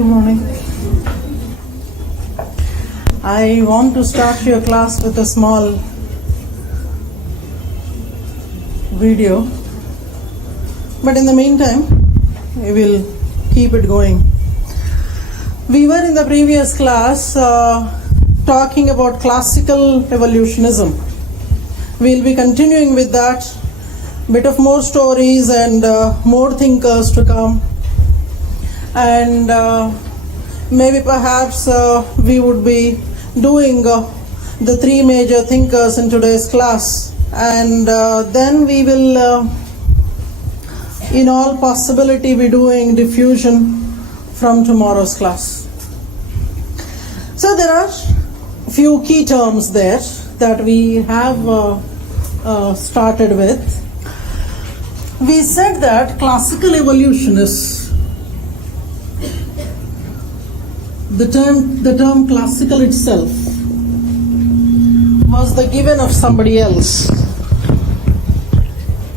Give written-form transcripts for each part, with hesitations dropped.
Good morning. I want to start your class with a small video, but in the meantime, we will keep it going. We were in the previous class talking about classical evolutionism. We'll be continuing with that. Bit of more stories and more thinkers to come, and maybe perhaps we would be doing the three major thinkers in today's class, and then we will in all possibility be doing diffusion from tomorrow's class. So there are few key terms there that we have started with. We said that classical evolutionists, the term classical itself was the given of somebody else.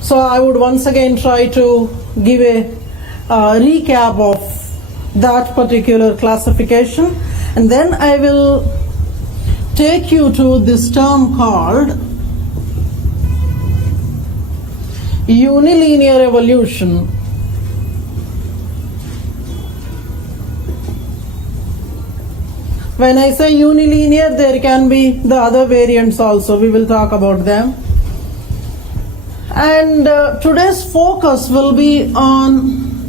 So I would once again try to give a recap of that particular classification, and then I will take you to this term called unilinear evolution. When I say unilinear, there can be the other variants also. We will talk about them. And today's focus will be on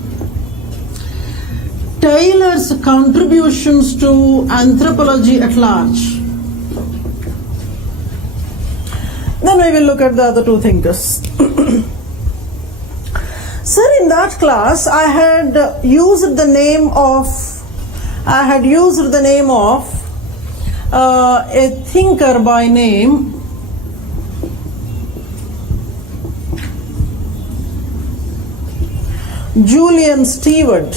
Taylor's contributions to anthropology at large. Then we will look at the other two thinkers. Sir, in that class, I had used the name of a thinker by name Julian Stewart.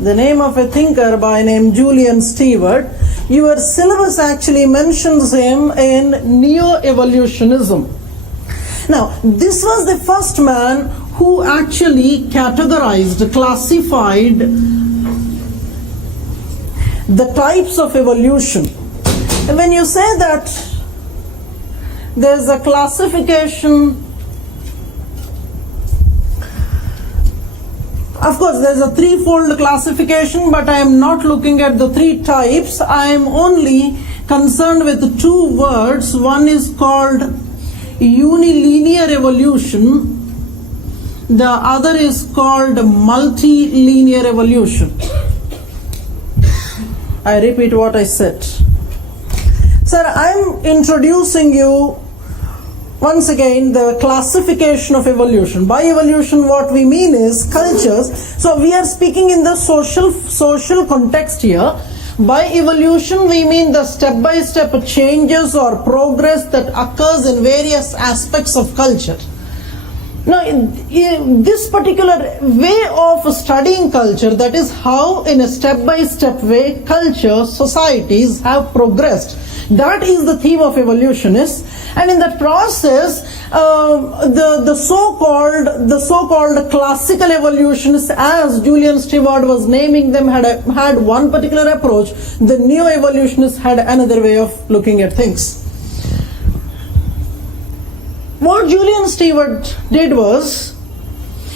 The name of a thinker by name Julian Stewart. Your syllabus actually mentions him in neo-evolutionism. Now, this was the first man who actually categorized, classified the types of evolution. And when you say that there's a classification, of course there's a threefold classification, but I am not looking at the three types. I am only concerned with two words. One is called unilinear evolution, the other is called multilinear evolution. I repeat what I said. Sir, I'm introducing you once again the classification of evolution. By evolution, what we mean is cultures. So we are speaking in the social context here. By evolution, we mean the step-by-step changes or progress that occurs in various aspects of culture. Now, in this particular way of studying culture, that is how in a step-by-step way culture, societies have progressed. That is the theme of evolutionists, and in that process, the so-called classical evolutionists, as Julian Stewart was naming them, had one particular approach. The neo-evolutionists had another way of looking at things. What Julian Stewart did was,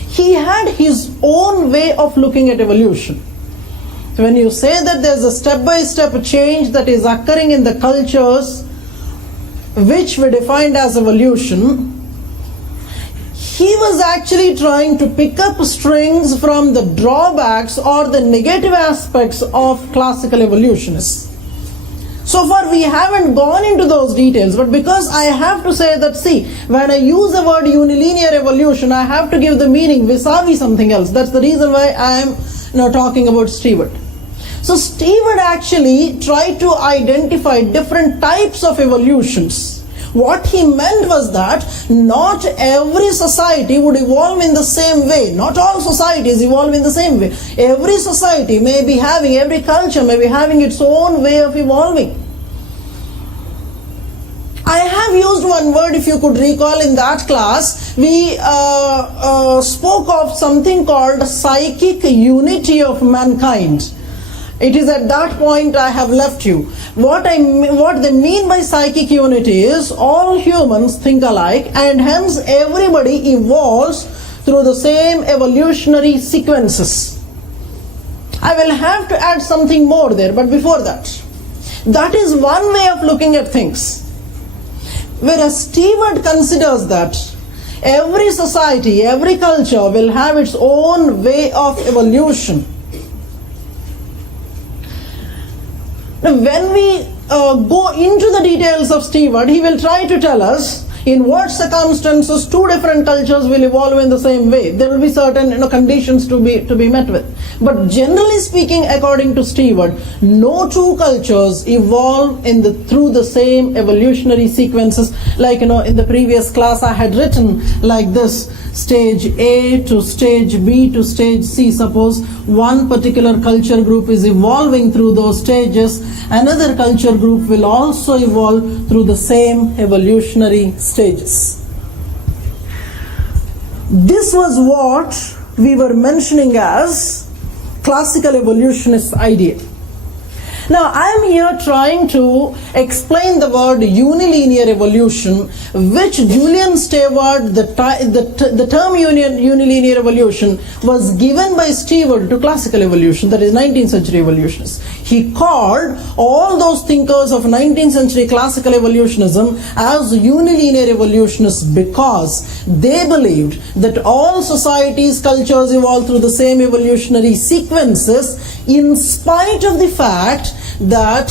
he had his own way of looking at evolution. So when you say that there's a step-by-step change that is occurring in the cultures which we defined as evolution, he was actually trying to pick up strings from the drawbacks or the negative aspects of classical evolutionists. So far we haven't gone into those details, but because I have to say that, see, when I use the word unilinear evolution, I have to give the meaning vis-a-vis something else. That's the reason why I am now talking about Stewart. So Stewart actually tried to identify different types of evolutions. What he meant was that not every society would evolve in the same way. Not all societies evolve in the same way. Every society may be having, every culture may be having its own way of evolving. I have used one word, if you could recall, in that class. We spoke of something called psychic unity of mankind. It is at that point I have left you. What they mean by psychic unity is all humans think alike, and hence everybody evolves through the same evolutionary sequences. I will have to add something more there, but before that is one way of looking at things. Whereas Stewart considers that every society, every culture will have its own way of evolution. Now, when we go into the details of Stewart, he will try to tell us in what circumstances two different cultures will evolve in the same way. There will be certain conditions to be met with. But generally speaking, according to Stewart, no two cultures evolve through the same evolutionary sequences. Like in the previous class I had written like this: stage A to stage B to stage C. Suppose one particular culture group is evolving through those stages, another culture group will also evolve through the same evolutionary stages. This was what we were mentioning as classical evolutionist idea. Now, I am here trying to explain the word unilinear evolution, which Julian Stewart, the term unilinear evolution was given by Stewart to classical evolution, that is 19th century evolutionists. He called all those thinkers of 19th century classical evolutionism as unilinear evolutionists because they believed that all societies, cultures evolve through the same evolutionary sequences in spite of the fact that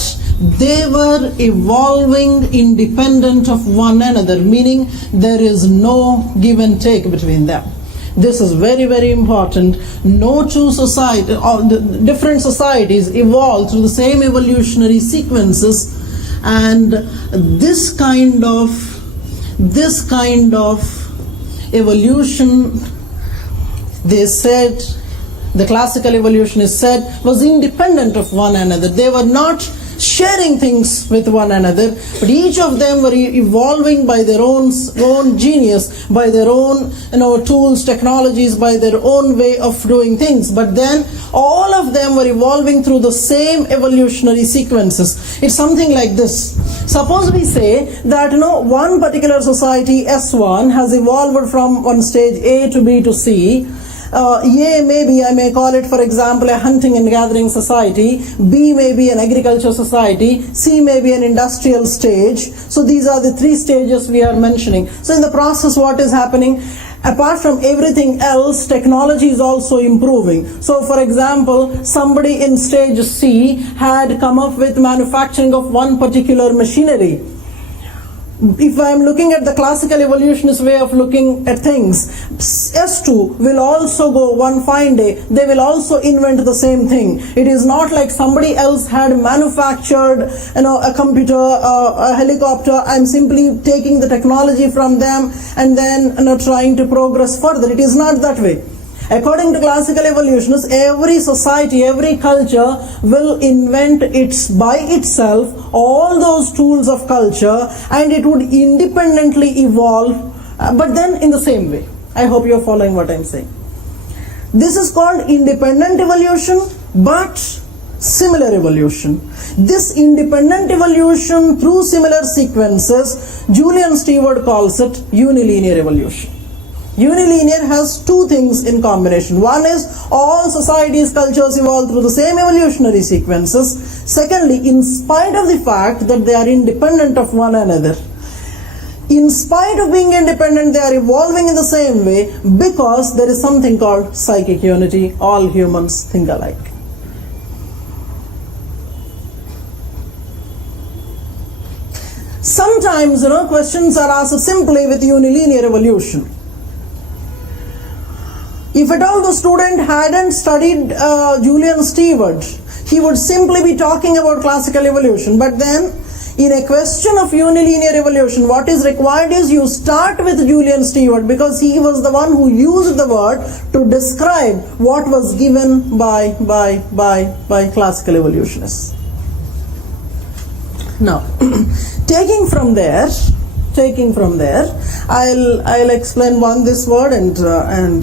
they were evolving independent of one another, meaning there is no give and take between them. This is very, very important. No two society or different societies evolve through the same evolutionary sequences, and this kind of evolution, they said, the classical evolutionists said, was independent of one another. They were not sharing things with one another, but each of them were evolving by their own genius, by their own tools, technologies, by their own way of doing things. But then all of them were evolving through the same evolutionary sequences. It's something like this. Suppose we say that one particular society, S1, has evolved from one stage A to B to C. A maybe I may call it, for example, a hunting and gathering society. B may be an agriculture society. C may be an industrial stage. So these are the three stages we are mentioning. So in the process, what is happening? Apart from everything else, technology is also improving. So for example, somebody in stage C had come up with manufacturing of one particular machinery. If I am looking at the classical evolutionist way of looking at things, S2 will also go one fine day, they will also invent the same thing. It is not like somebody else had manufactured a computer, a helicopter. I am simply taking the technology from them and then trying to progress further. It is not that way. According to classical evolutionists, every society, every culture will invent by itself all those tools of culture, and it would independently evolve, but then in the same way. I hope you are following what I am saying. This is called independent evolution, but similar evolution. This independent evolution through similar sequences, Julian Stewart calls it unilinear evolution. Unilinear has two things in combination. One is all societies, cultures evolve through the same evolutionary sequences. Secondly, in spite of the fact that they are independent of one another, in spite of being independent, they are evolving in the same way because there is something called psychic unity. All humans think alike. Sometimes, questions are asked simply with unilinear evolution. If at all the student hadn't studied Julian Stewart, he would simply be talking about classical evolution. But then, in a question of unilinear evolution, what is required is you start with Julian Stewart, because he was the one who used the word to describe what was given by classical evolutionists. Now, taking from there, I'll explain this word and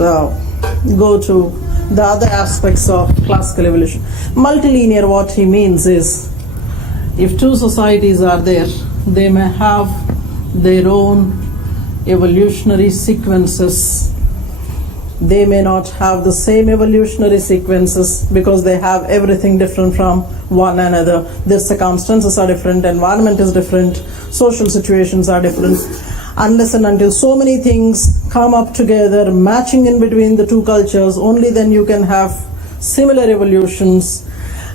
go to the other aspects of classical evolution. Multilinear, what he means is, if two societies are there, they may have their own evolutionary sequences. They may not have the same evolutionary sequences because they have everything different from one another. Their circumstances are different, environment is different, social situations are different. Unless and until so many things come up together, matching in between the two cultures, only then you can have similar evolutions.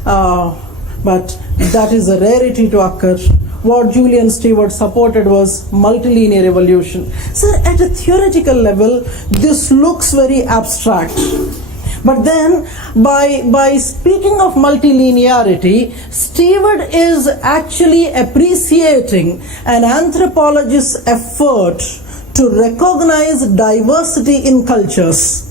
But that is a rarity to occur. What Julian Stewart supported was multilinear evolution. So at a theoretical level, this looks very abstract. But then, by speaking of multilinearity, Stewart is actually appreciating an anthropologist's effort to recognize diversity in cultures.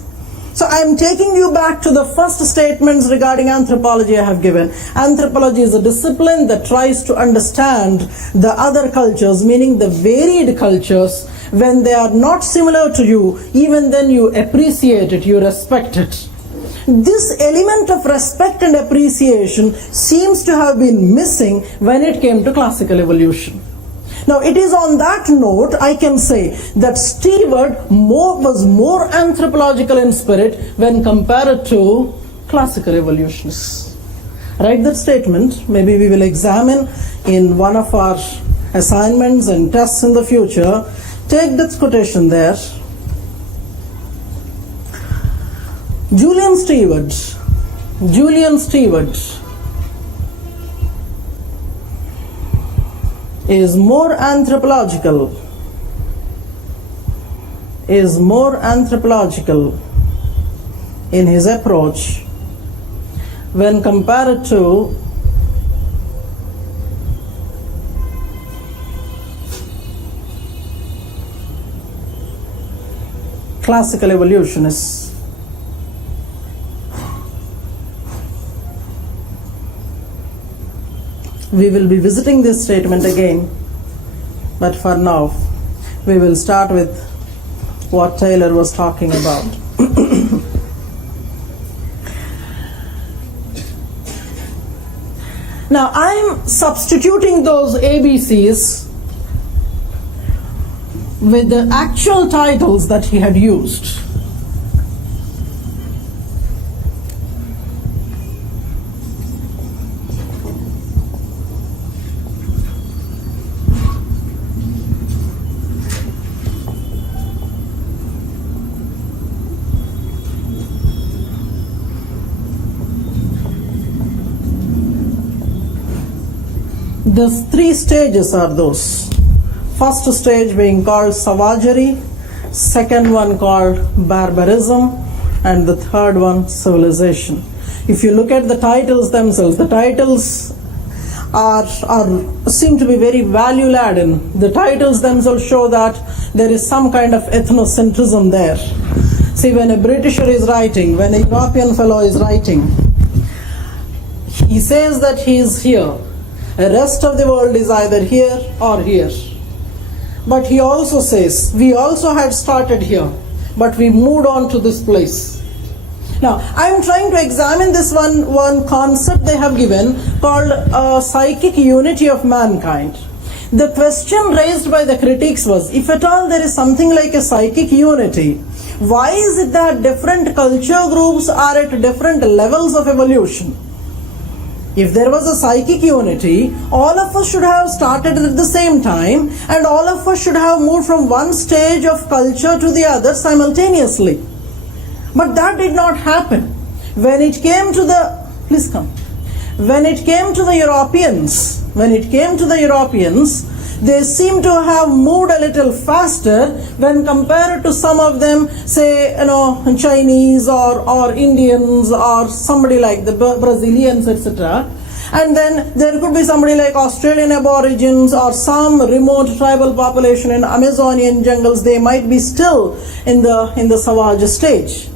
So I am taking you back to the first statements regarding anthropology I have given. Anthropology is a discipline that tries to understand the other cultures, meaning the varied cultures. When they are not similar to you, even then you appreciate it, you respect it. This element of respect and appreciation seems to have been missing when it came to classical evolution. Now, it is on that note I can say that Stewart was more anthropological in spirit when compared to classical evolutionists. Write that statement. Maybe we will examine in one of our assignments and tests in the future. Take that quotation there. Julian Stewart is more anthropological in his approach when compared to classical evolutionists. We will be visiting this statement again, but for now, we will start with what Taylor was talking about. Now, I am substituting those ABCs with the actual titles that he had used. The three stages are those. First stage being called savagery, second one called barbarism, and the third one civilization. If you look at the titles themselves, the titles seem to be very value laden. The titles themselves show that there is some kind of ethnocentrism there. See, when a Britisher is writing, when a European fellow is writing, he says that he is here. The rest of the world is either here or here. But he also says, we also had started here, but we moved on to this place. Now, I am trying to examine this one concept they have given called psychic unity of mankind. The question raised by the critics was, if at all there is something like a psychic unity, why is it that different culture groups are at different levels of evolution? If there was a psychic unity, all of us should have started at the same time, and all of us should have moved from one stage of culture to the other simultaneously. But that did not happen. When it came to the Europeans, they seem to have moved a little faster when compared to some of them, say, Chinese or Indians or somebody like the Brazilians, etc. And then there could be somebody like Australian Aborigines or some remote tribal population in Amazonian jungles. They might be still in the savage stage.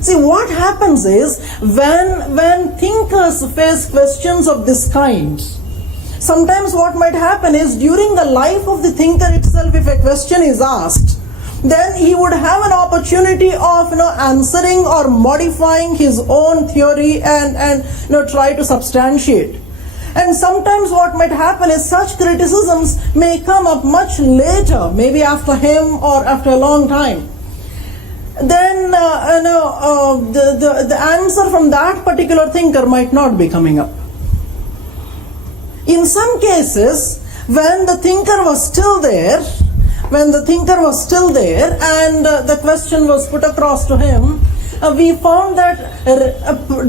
See, what happens is when thinkers face questions of this kind, Sometimes what might happen is during the life of the thinker itself, if a question is asked, then he would have an opportunity of answering or modifying his own theory and try to substantiate. And sometimes what might happen is such criticisms may come up much later, maybe after him or after a long time. Then the answer from that particular thinker might not be coming up. In some cases, when the thinker was still there, and the question was put across to him, we found that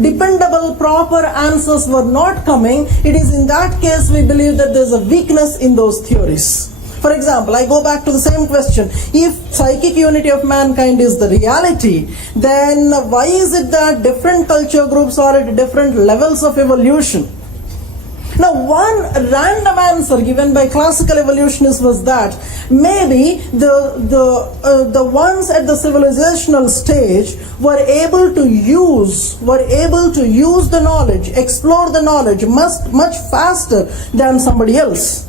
dependable, proper answers were not coming. It is in that case we believe that there is a weakness in those theories. For example, I go back to the same question. If psychic unity of mankind is the reality, then why is it that different culture groups are at different levels of evolution? Now, one random answer given by classical evolutionists was that maybe the ones at the civilizational stage were able to use the knowledge, explore the knowledge much faster than somebody else.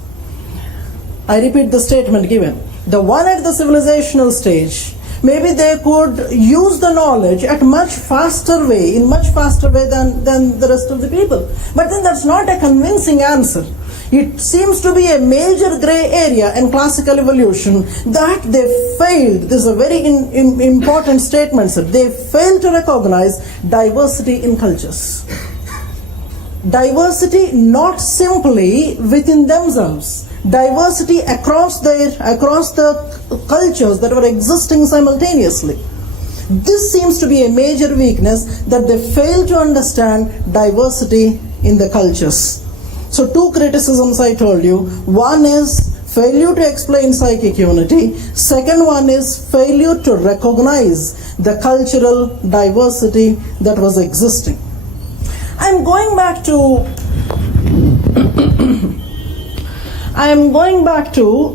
I repeat the statement given. The one at the civilizational stage, maybe they could use the knowledge in much faster way than the rest of the people. But then that's not a convincing answer. It seems to be a major gray area in classical evolution that they failed. This is a very important statement, sir. They failed to recognize diversity in cultures. Diversity not simply within themselves. Diversity across the cultures that were existing simultaneously. This seems to be a major weakness, that they fail to understand diversity in the cultures. So two criticisms I told you. One is failure to explain psychic unity. Second one is failure to recognize the cultural diversity that was existing. I'm going back to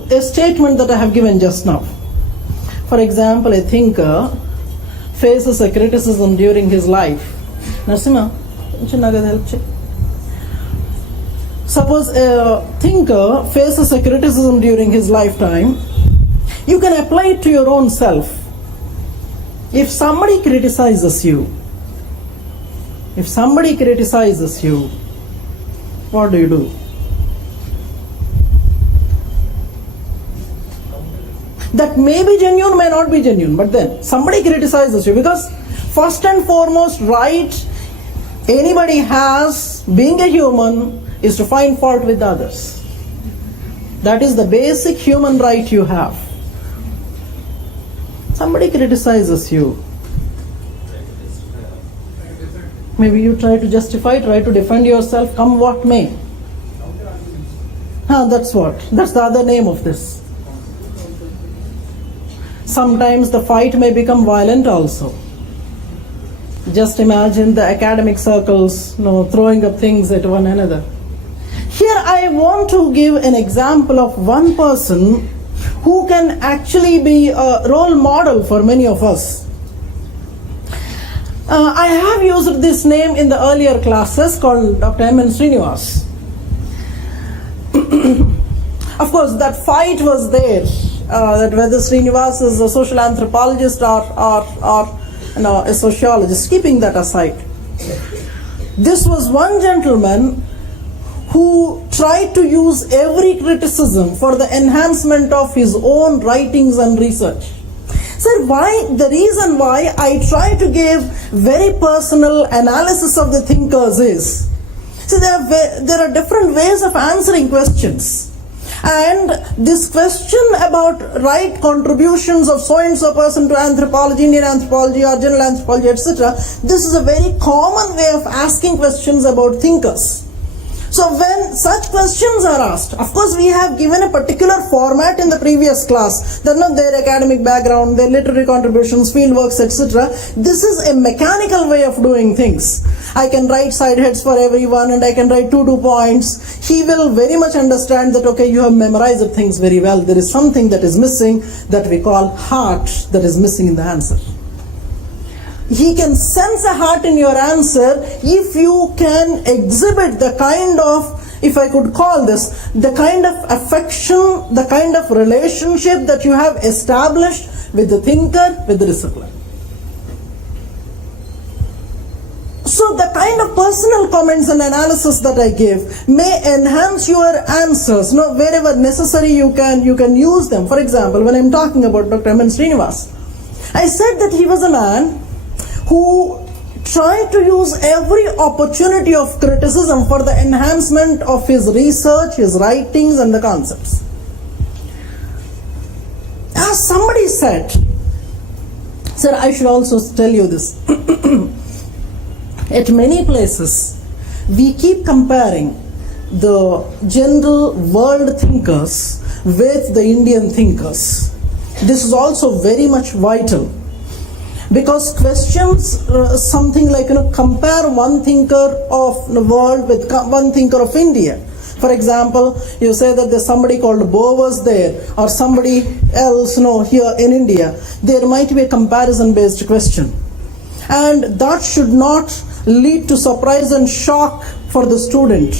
a statement that I have given just now. For example, a thinker faces a criticism during his life. Narasimha, suppose a thinker faces a criticism during his lifetime, you can apply it to your own self. If somebody criticizes you, what do you do? That may be genuine, may not be genuine, but then somebody criticizes you, because first and foremost right anybody has, being a human, is to find fault with others. That is the basic human right you have. Somebody criticizes you. Maybe you try to justify, try to defend yourself, come what may. That's the other name of this. Sometimes the fight may become violent also. Just imagine the academic circles throwing up things at one another. Here I want to give an example of one person who can actually be a role model for many of us. I have used this name in the earlier classes, called Dr. M.N. Srinivas. Of course, that fight was there, that whether Srinivas is a social anthropologist or a sociologist. Keeping that aside, this was one gentleman who tried to use every criticism for the enhancement of his own writings and research. Sir, the reason why I try to give very personal analysis of the thinkers is, see, there are different ways of answering questions. And this question about right contributions of so and so person to anthropology, Indian anthropology or general anthropology, etc., this is a very common way of asking questions about thinkers. So when such questions are asked, of course we have given a particular format in the previous class, that their academic background, their literary contributions, field works, etc. This is a mechanical way of doing things. I can write side heads for everyone and I can write 2 points. He will very much understand that, okay, you have memorized things very well. There is something that is missing that we call heart, that is missing in the answer. He can sense a heart in your answer if you can exhibit the kind of if I could call this, the kind of affection, the kind of relationship that you have established with the thinker, with the discipline. So the kind of personal comments and analysis that I give may enhance your answers. No, wherever necessary you can use them. For example, when I'm talking about Dr. M. N. Srinivas, I said that he was a man who tried to use every opportunity of criticism for the enhancement of his research, his writings and the concepts. As somebody said, sir, I should also tell you this. At many places, we keep comparing the general world thinkers with the Indian thinkers. This is also very much vital, because questions something like, compare one thinker of the world with one thinker of India. For example, you say that there's somebody called Bowers there, or somebody else here in India. There might be a comparison based question, and that should not lead to surprise and shock for the student.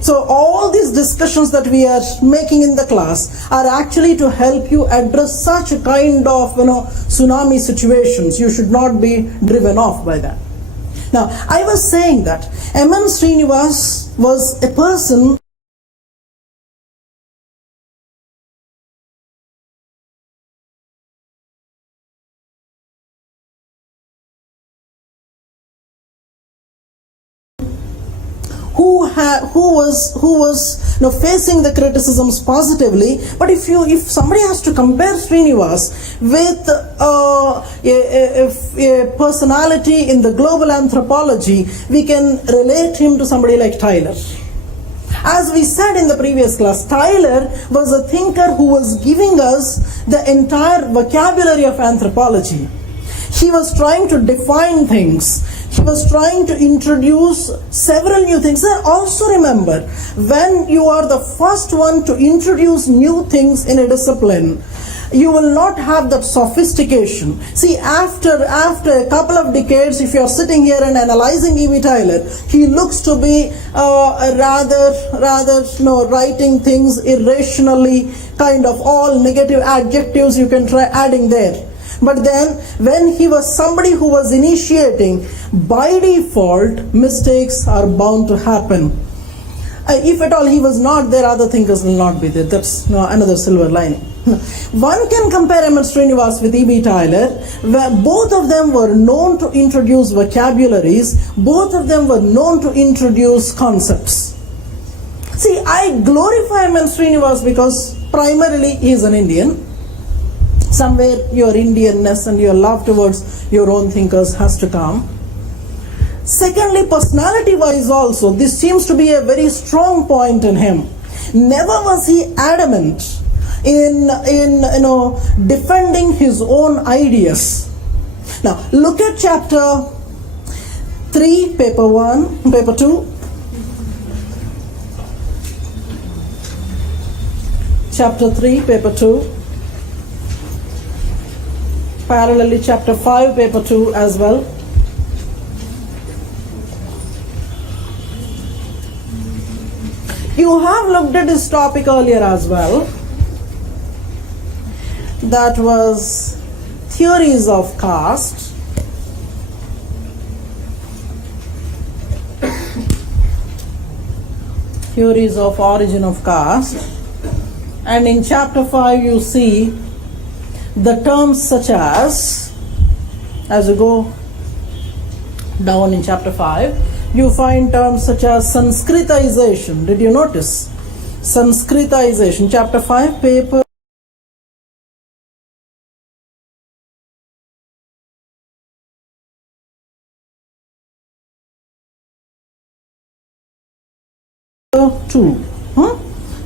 So all these discussions that we are making in the class are actually to help you address such a kind of tsunami situations. You should not be driven off by that. Now, I was saying that M. N. Srinivas was a person who was facing the criticisms positively. But if somebody has to compare Srinivas with a personality in the global anthropology, we can relate him to somebody like Tyler. As we said in the previous class, Tyler was a thinker who was giving us the entire vocabulary of anthropology. He was trying to define things. He was trying to introduce several new things. And also remember, when you are the first one to introduce new things in a discipline, you will not have that sophistication. See, after a couple of decades, if you are sitting here and analyzing E.B. Tyler, he looks to be rather writing things irrationally, kind of all negative adjectives you can try adding there. But then, when he was somebody who was initiating, by default, mistakes are bound to happen. If at all he was not there, other thinkers will not be there. That's another silver lining. One can compare M. N. Srinivas with E.B. Tyler, where both of them were known to introduce vocabularies, both of them were known to introduce concepts. See, I glorify M. N. Srinivas because primarily he is an Indian. Somewhere your Indianness and your love towards your own thinkers has to come. Secondly, personality-wise also, this seems to be a very strong point in him. Never was he adamant in defending his own ideas. Now, look at chapter 3, paper 1, paper 2. Chapter 3, paper 2. Parallelly, chapter 5, paper 2 as well. You have looked at this topic earlier as well. That was theories of caste. Theories of origin of caste. And in chapter 5 you see the terms such as you go down in chapter 5, you find terms such as Sanskritization. Did you notice? Sanskritization, chapter 5, paper 2.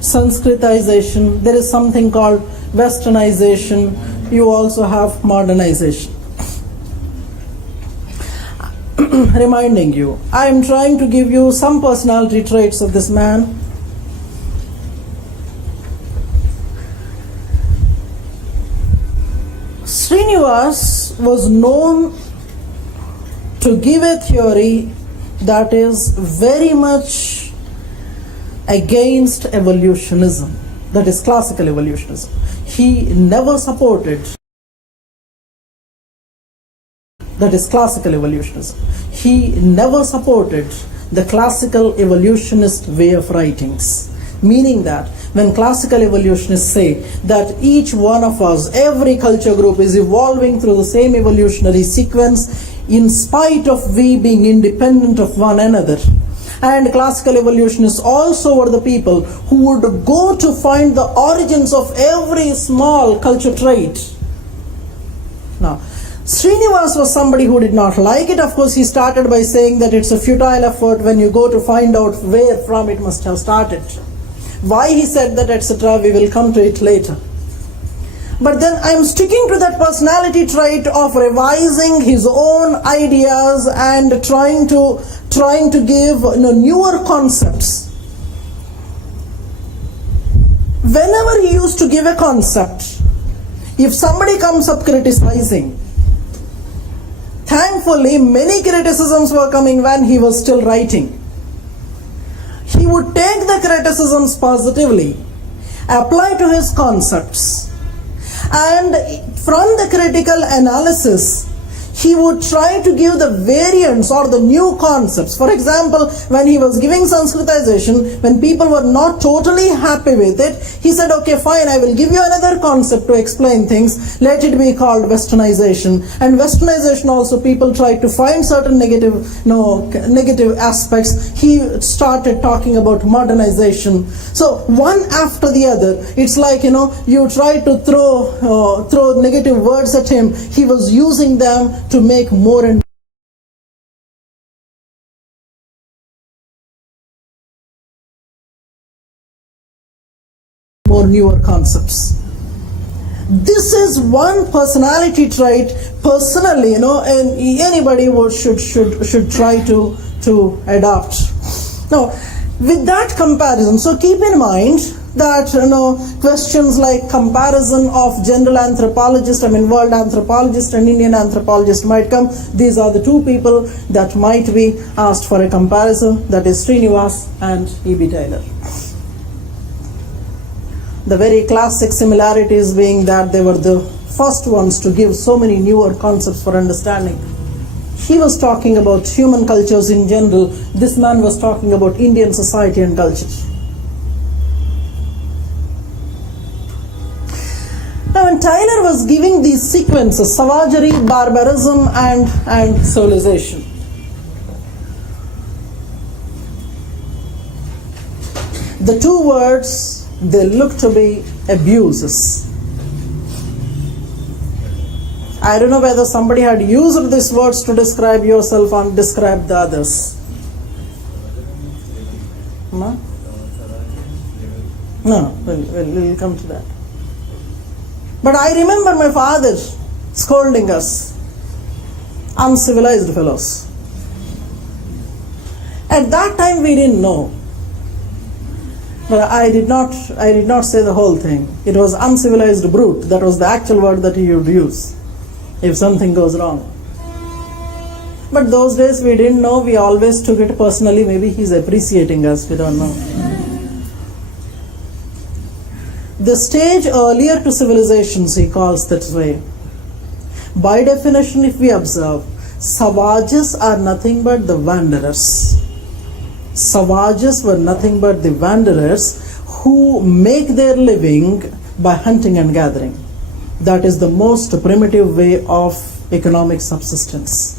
Sanskritization. There is something called Westernization. You also have modernization. Reminding you, I am trying to give you some personality traits of this man. Srinivas was known to give a theory that is very much against evolutionism, that is classical evolutionism. He never supported, that is classical evolutionism. He never supported the classical evolutionist way of writings. Meaning that when classical evolutionists say that each one of us, every culture group is evolving through the same evolutionary sequence in spite of we being independent of one another. And classical evolutionists also were the people who would go to find the origins of every small culture trait. Now, Srinivas was somebody who did not like it. Of course, he started by saying that it's a futile effort when you go to find out where from it must have started. Why he said that, etc., we will come to it later. But then I'm sticking to that personality trait of revising his own ideas and trying to give newer concepts. Whenever he used to give a concept, if somebody comes up criticizing, thankfully many criticisms were coming when he was still writing. He would take the criticisms positively, apply to his concepts, and from the critical analysis, he would try to give the variants or the new concepts. For example, when he was giving Sanskritization, when people were not totally happy with it, he said, okay, fine, I will give you another concept to explain things. Let it be called Westernization. And Westernization also, people tried to find certain negative aspects. He started talking about modernization. So one after the other, it's like, you try to throw negative words at him. He was using them to make more and more newer concepts. This is one personality trait, personally, and anybody should try to adopt. Now, with that comparison, so keep in mind that questions like comparison of general anthropologist, world anthropologist and Indian anthropologist might come. These are the two people that might be asked for a comparison, that is Srinivas and E.B. Taylor. The very classic similarities being that they were the first ones to give so many newer concepts for understanding. He was talking about human cultures in general. This man was talking about Indian society and culture. Now, when Taylor was giving these sequences, savagery, barbarism, and civilization, the two words, they look to be abuses. I don't know whether somebody had used these words to describe yourself and describe the others. No, we'll come to that. But I remember my father scolding us, uncivilized fellows. At that time we didn't know. But I did not say the whole thing. It was uncivilized brute. That was the actual word that he would use if something goes wrong. But those days we didn't know. We always took it personally. Maybe he's appreciating us. We don't know. The stage earlier to civilizations, he calls that way. By definition, if we observe, savages are nothing but the wanderers. Savages were nothing but the wanderers who make their living by hunting and gathering. That is the most primitive way of economic subsistence.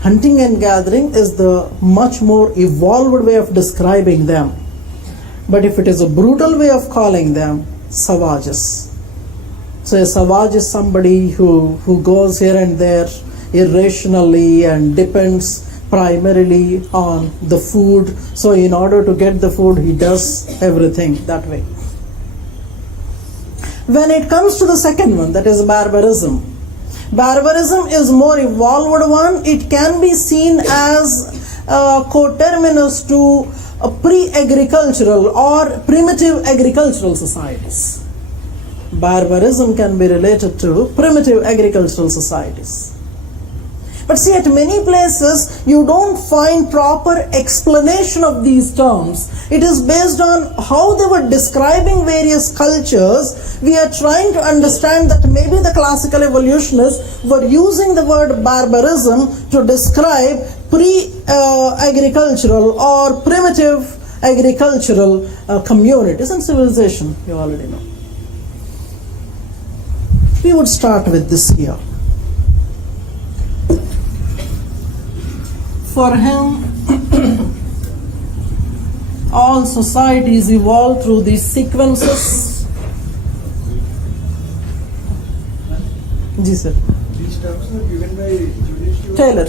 Hunting and gathering is the much more evolved way of describing them. But if it is a brutal way of calling them, savages. So a savage is somebody who goes here and there irrationally and depends primarily on the food. So in order to get the food, he does everything that way. When it comes to the second one, that is barbarism. Barbarism is more evolved one. It can be seen as coterminous to pre-agricultural or primitive agricultural societies. Barbarism can be related to primitive agricultural societies. But see, at many places, you don't find proper explanation of these terms. It is based on how they were describing various cultures. We are trying to understand that maybe the classical evolutionists were using the word barbarism to describe pre-agricultural or primitive agricultural communities and civilization. You already know. We would start with this here. For him, all societies evolve through these sequences. Ji sir. These terms are given by judicial. Taylor.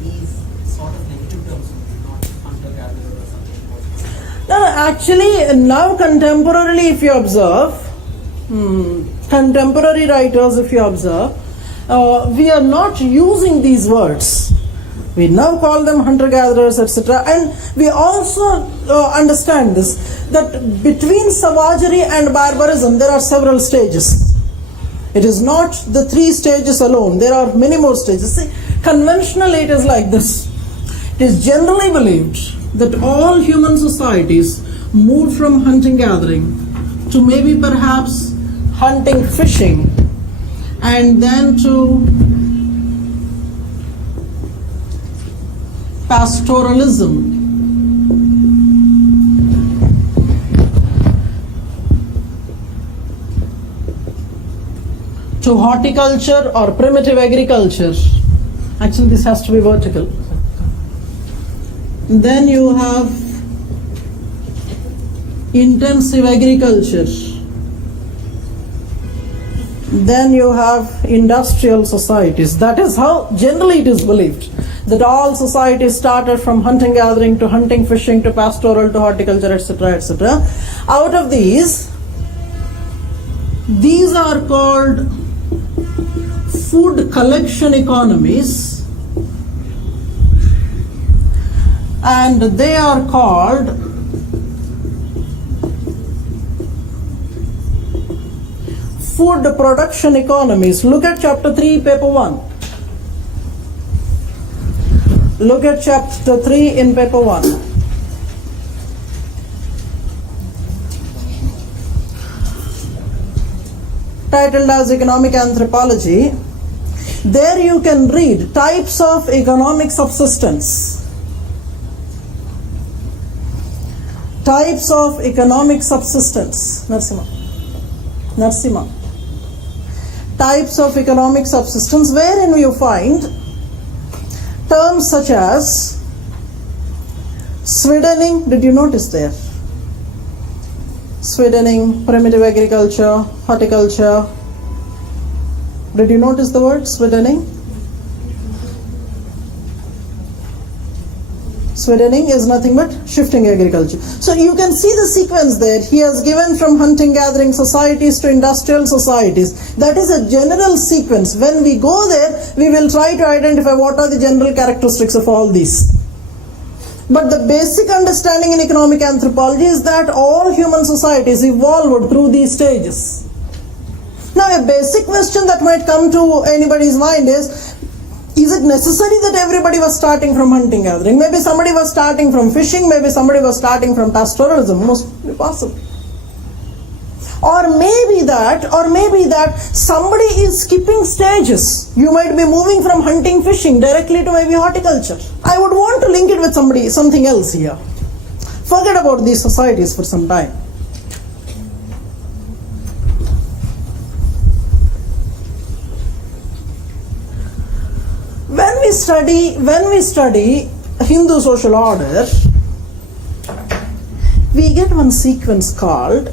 These sort of negative terms, not hunter-gatherer or something. No, actually, now contemporarily, if you observe, contemporary writers, if you observe, we are not using these words. We now call them hunter-gatherers, etc. And we also understand this, that between savagery and barbarism, there are several stages. It is not the 3 stages alone. There are many more stages. See, conventionally it is like this. It is generally believed that all human societies moved from hunting-gathering to maybe perhaps hunting, fishing, and then to pastoralism, to horticulture or primitive agriculture. Actually, this has to be vertical. Then you have intensive agriculture. Then you have industrial societies. That is how generally it is believed, that all societies started from hunting gathering to hunting fishing to pastoral to horticulture, etc., etc. Out of these are called food collection economies, and they are called food production economies. Look at chapter 3, paper 1. Look at chapter 3 in paper 1. Titled as Economic Anthropology. There you can read types of economic subsistence. Types of economic subsistence. Narsimha. Types of economic subsistence, wherein you find terms such as swedening. Did you notice there? Swedening, primitive agriculture, horticulture. Did you notice the word swedening? Swedening is nothing but shifting agriculture. So you can see the sequence there. He has given from hunting-gathering societies to industrial societies. That is a general sequence. When we go there, we will try to identify what are the general characteristics of all these. But the basic understanding in economic anthropology is that all human societies evolved through these stages. Now, a basic question that might come to anybody's mind is it necessary that everybody was starting from hunting gathering? Maybe somebody was starting from fishing, maybe somebody was starting from pastoralism, most possible. Or maybe that somebody is skipping stages. You might be moving from hunting, fishing directly to maybe horticulture. I would want to link it with something else here. Forget about these societies for some time. When we study Hindu social order, we get one sequence called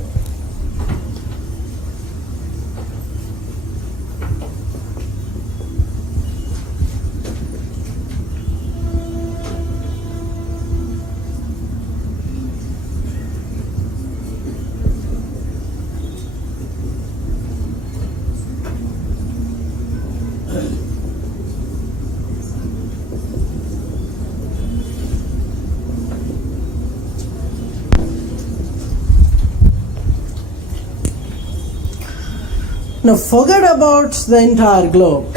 Now forget about the entire globe.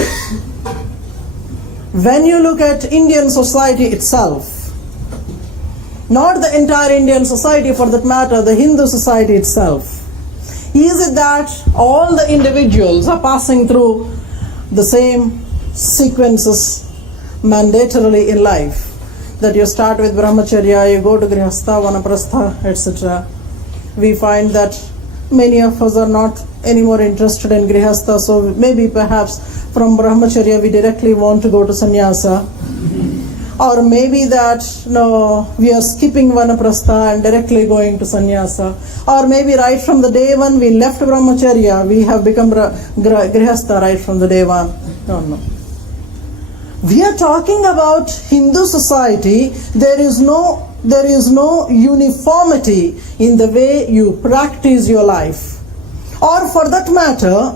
When you look at Indian society itself, not the entire Indian society, for that matter, the Hindu society itself, is it that all the individuals are passing through the same sequences mandatorily in life? That you start with brahmacharya, you go to grihastha, vanaprastha, etc. We find that many of us are not anymore interested in grihastha, so maybe perhaps from brahmacharya we directly want to go to sannyasa. Or maybe that we are skipping vanaprastha and directly going to sannyasa. Or maybe right from the day one we left brahmacharya, we have become grihastha right from the day one. No. We are talking about Hindu society. There is no uniformity in the way you practice your life. Or for that matter,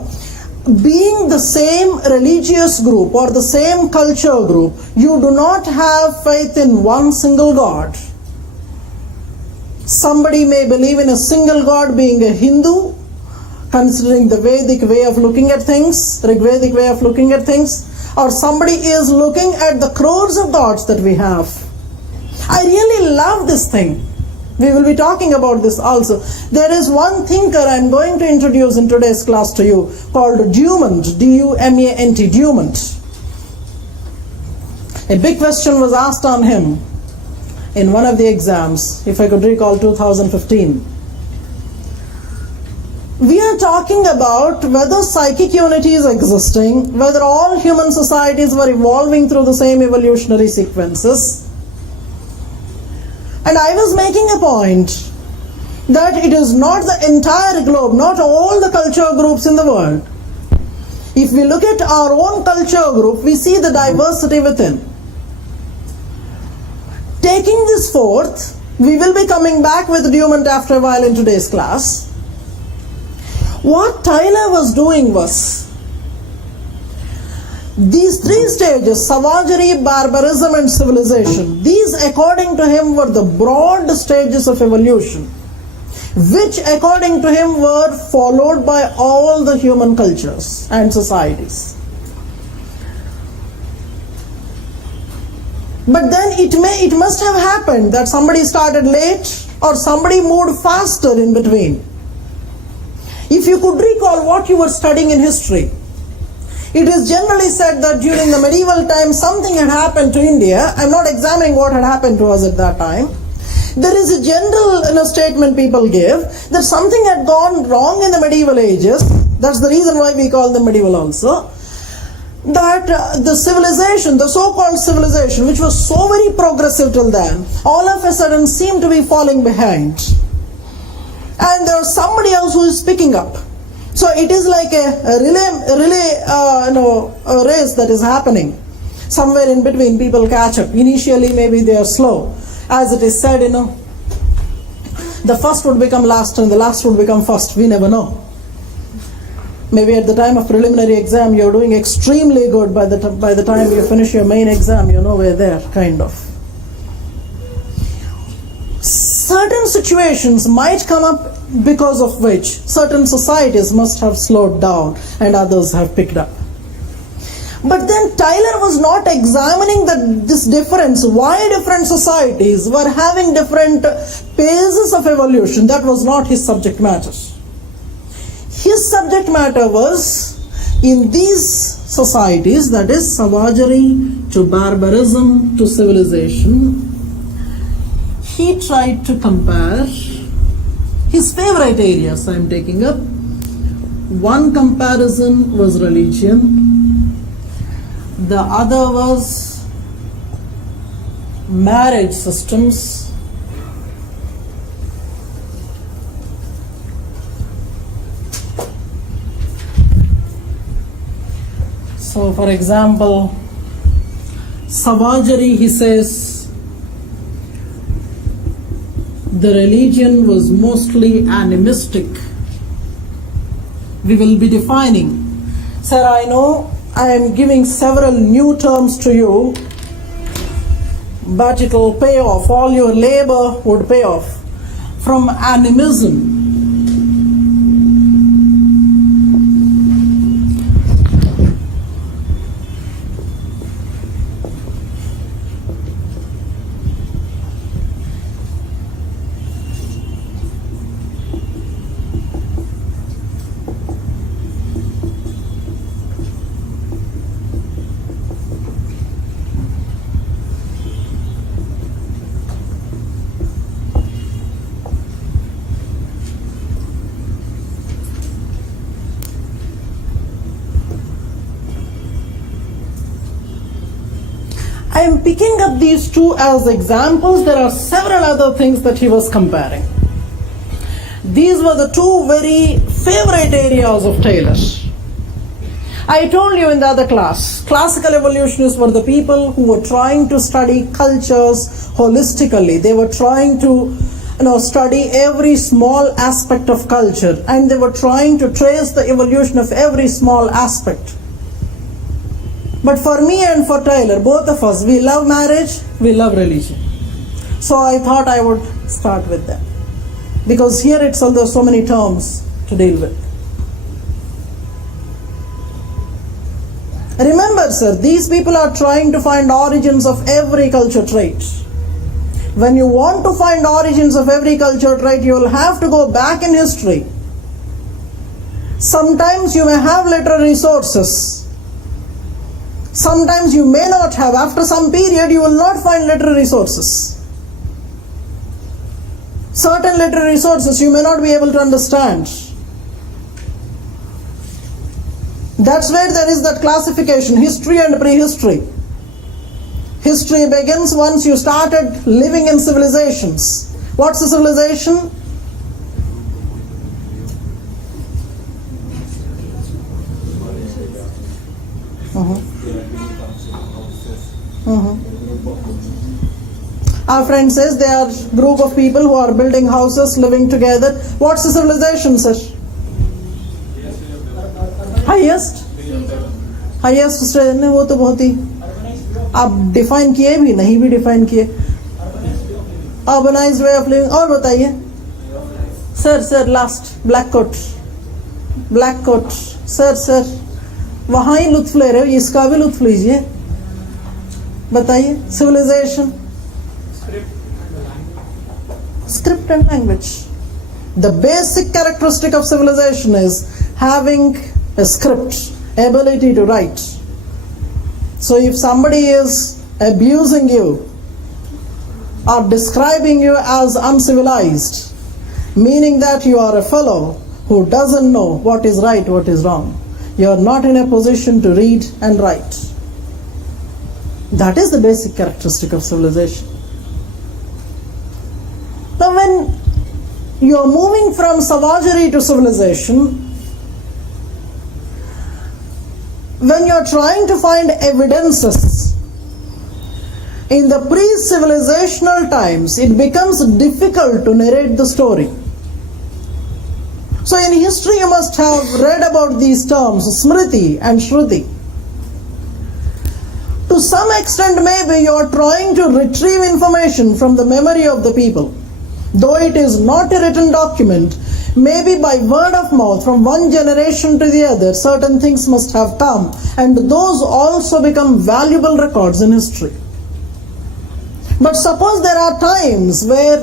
being the same religious group or the same culture group, you do not have faith in one single God. Somebody may believe in a single God, being a Hindu, considering the Vedic way of looking at things, Rigvedic way of looking at things, or somebody is looking at the crores of gods that we have. I really love this thing. We will be talking about this also. There is one thinker I am going to introduce in today's class to you called Dumont, D-U-M-A-N-T, Dumont. A big question was asked on him in one of the exams, if I could recall 2015. We are talking about whether psychic unity is existing, whether all human societies were evolving through the same evolutionary sequences. And I was making a point that it is not the entire globe, not all the culture groups in the world. If we look at our own culture group, we see the diversity within. Taking this forth, we will be coming back with Dumont after a while in today's class. What Tyler was doing was, these three stages, savagery, barbarism and civilization, these according to him were the broad stages of evolution, which according to him were followed by all the human cultures and societies. But then it must have happened that somebody started late or somebody moved faster in between. If you could recall what you were studying in history, it is generally said that during the medieval times something had happened to India. I'm not examining what had happened to us at that time. There is a general statement people give that something had gone wrong in the medieval ages. That's the reason why we call them medieval also. That the civilization, the so-called civilization, which was so very progressive till then, all of a sudden seemed to be falling behind. And there's somebody else who is picking up. So it is like a race that is happening. Somewhere in between, people catch up. Initially, maybe they are slow. As it is said, the first would become last and the last would become first. We never know. Maybe at the time of preliminary exam, you're doing extremely good. By the time you finish your main exam, you're nowhere there, kind of. Certain situations might come up because of which certain societies must have slowed down and others have picked up. But then Tyler was not examining this difference, why different societies were having different phases of evolution. That was not his subject matter. His subject matter was in these societies, that is savagery to barbarism to civilization. He tried to compare his favorite areas I am taking up. One comparison was religion, the other was marriage systems, so for example, savagery, he says, the religion was mostly animistic. We will be defining. Sir, I know I am giving several new terms to you, but it will pay off. All your labor would pay off. From animism, I am picking up these two as examples. There are several other things that he was comparing. These were the two very favorite areas of Taylor. I told you in the other class, classical evolutionists were the people who were trying to study cultures holistically. They were trying to study every small aspect of culture, and they were trying to trace the evolution of every small aspect. But for me and for Taylor, both of us, we love marriage, we love religion. So I thought I would start with that. Because here itself there are so many terms to deal with. Remember, sir, these people are trying to find origins of every culture trait. When you want to find origins of every culture trait, you will have to go back in history. Sometimes you may have literary sources. Sometimes you may not have. After some period, you will not find literary sources. Certain literary sources you may not be able to understand. That's where there is that classification, history and prehistory. History begins once you started living in civilizations. What's a civilization? Our friend says they are a group of people who are building houses, living together. What's a civilization, sir? Highest? Highest stage नहीं, वो तो बहुत ही आप define किए भी नहीं भी define किए. Urbanized way of living. और बताइए. Sir last black coat sir वहाँ ही लुत्फ ले रहे हो, इसका भी लुत्फ लीजिए. बताइए. Civilization, script and language. The basic characteristic of civilization is having a script, ability to write. So if somebody is abusing you or describing you as uncivilized, meaning that you are a fellow who doesn't know what is right, what is wrong, you are not in a position to read and write. That is the basic characteristic of civilization. Now when you are moving from savagery to civilization, when you are trying to find evidences in the pre-civilizational times, it becomes difficult to narrate the story. So in history you must have read about these terms, Smriti and Shruti. To some extent maybe you are trying to retrieve information from the memory of the people. Though it is not a written document, maybe by word of mouth from one generation to the other, certain things must have come, and those also become valuable records in history. But suppose there are times where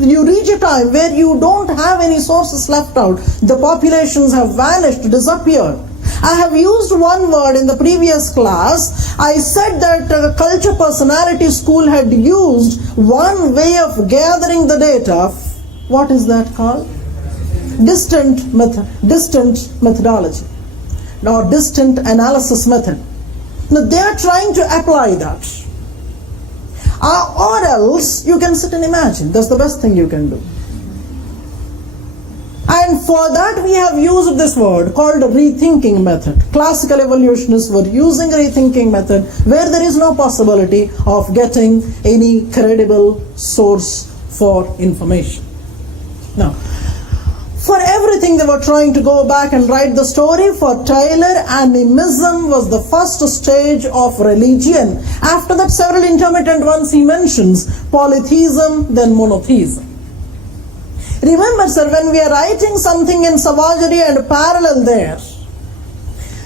you reach a time where you don't have any sources left out, the populations have vanished, disappeared. I have used one word in the previous class. I said that Culture Personality School had used one way of gathering the data. What is that called? Distant methodology, or distant analysis method. Now they are trying to apply that. Or else you can sit and imagine. That's the best thing you can do. And for that we have used this word called rethinking method. Classical evolutionists were using rethinking method where there is no possibility of getting any credible source for information. Now, for everything they were trying to go back and write the story. For Taylor, animism was the first stage of religion. After that, several intermittent ones he mentions: polytheism, then monotheism. Remember, sir, when we are writing something in savagery and parallel there,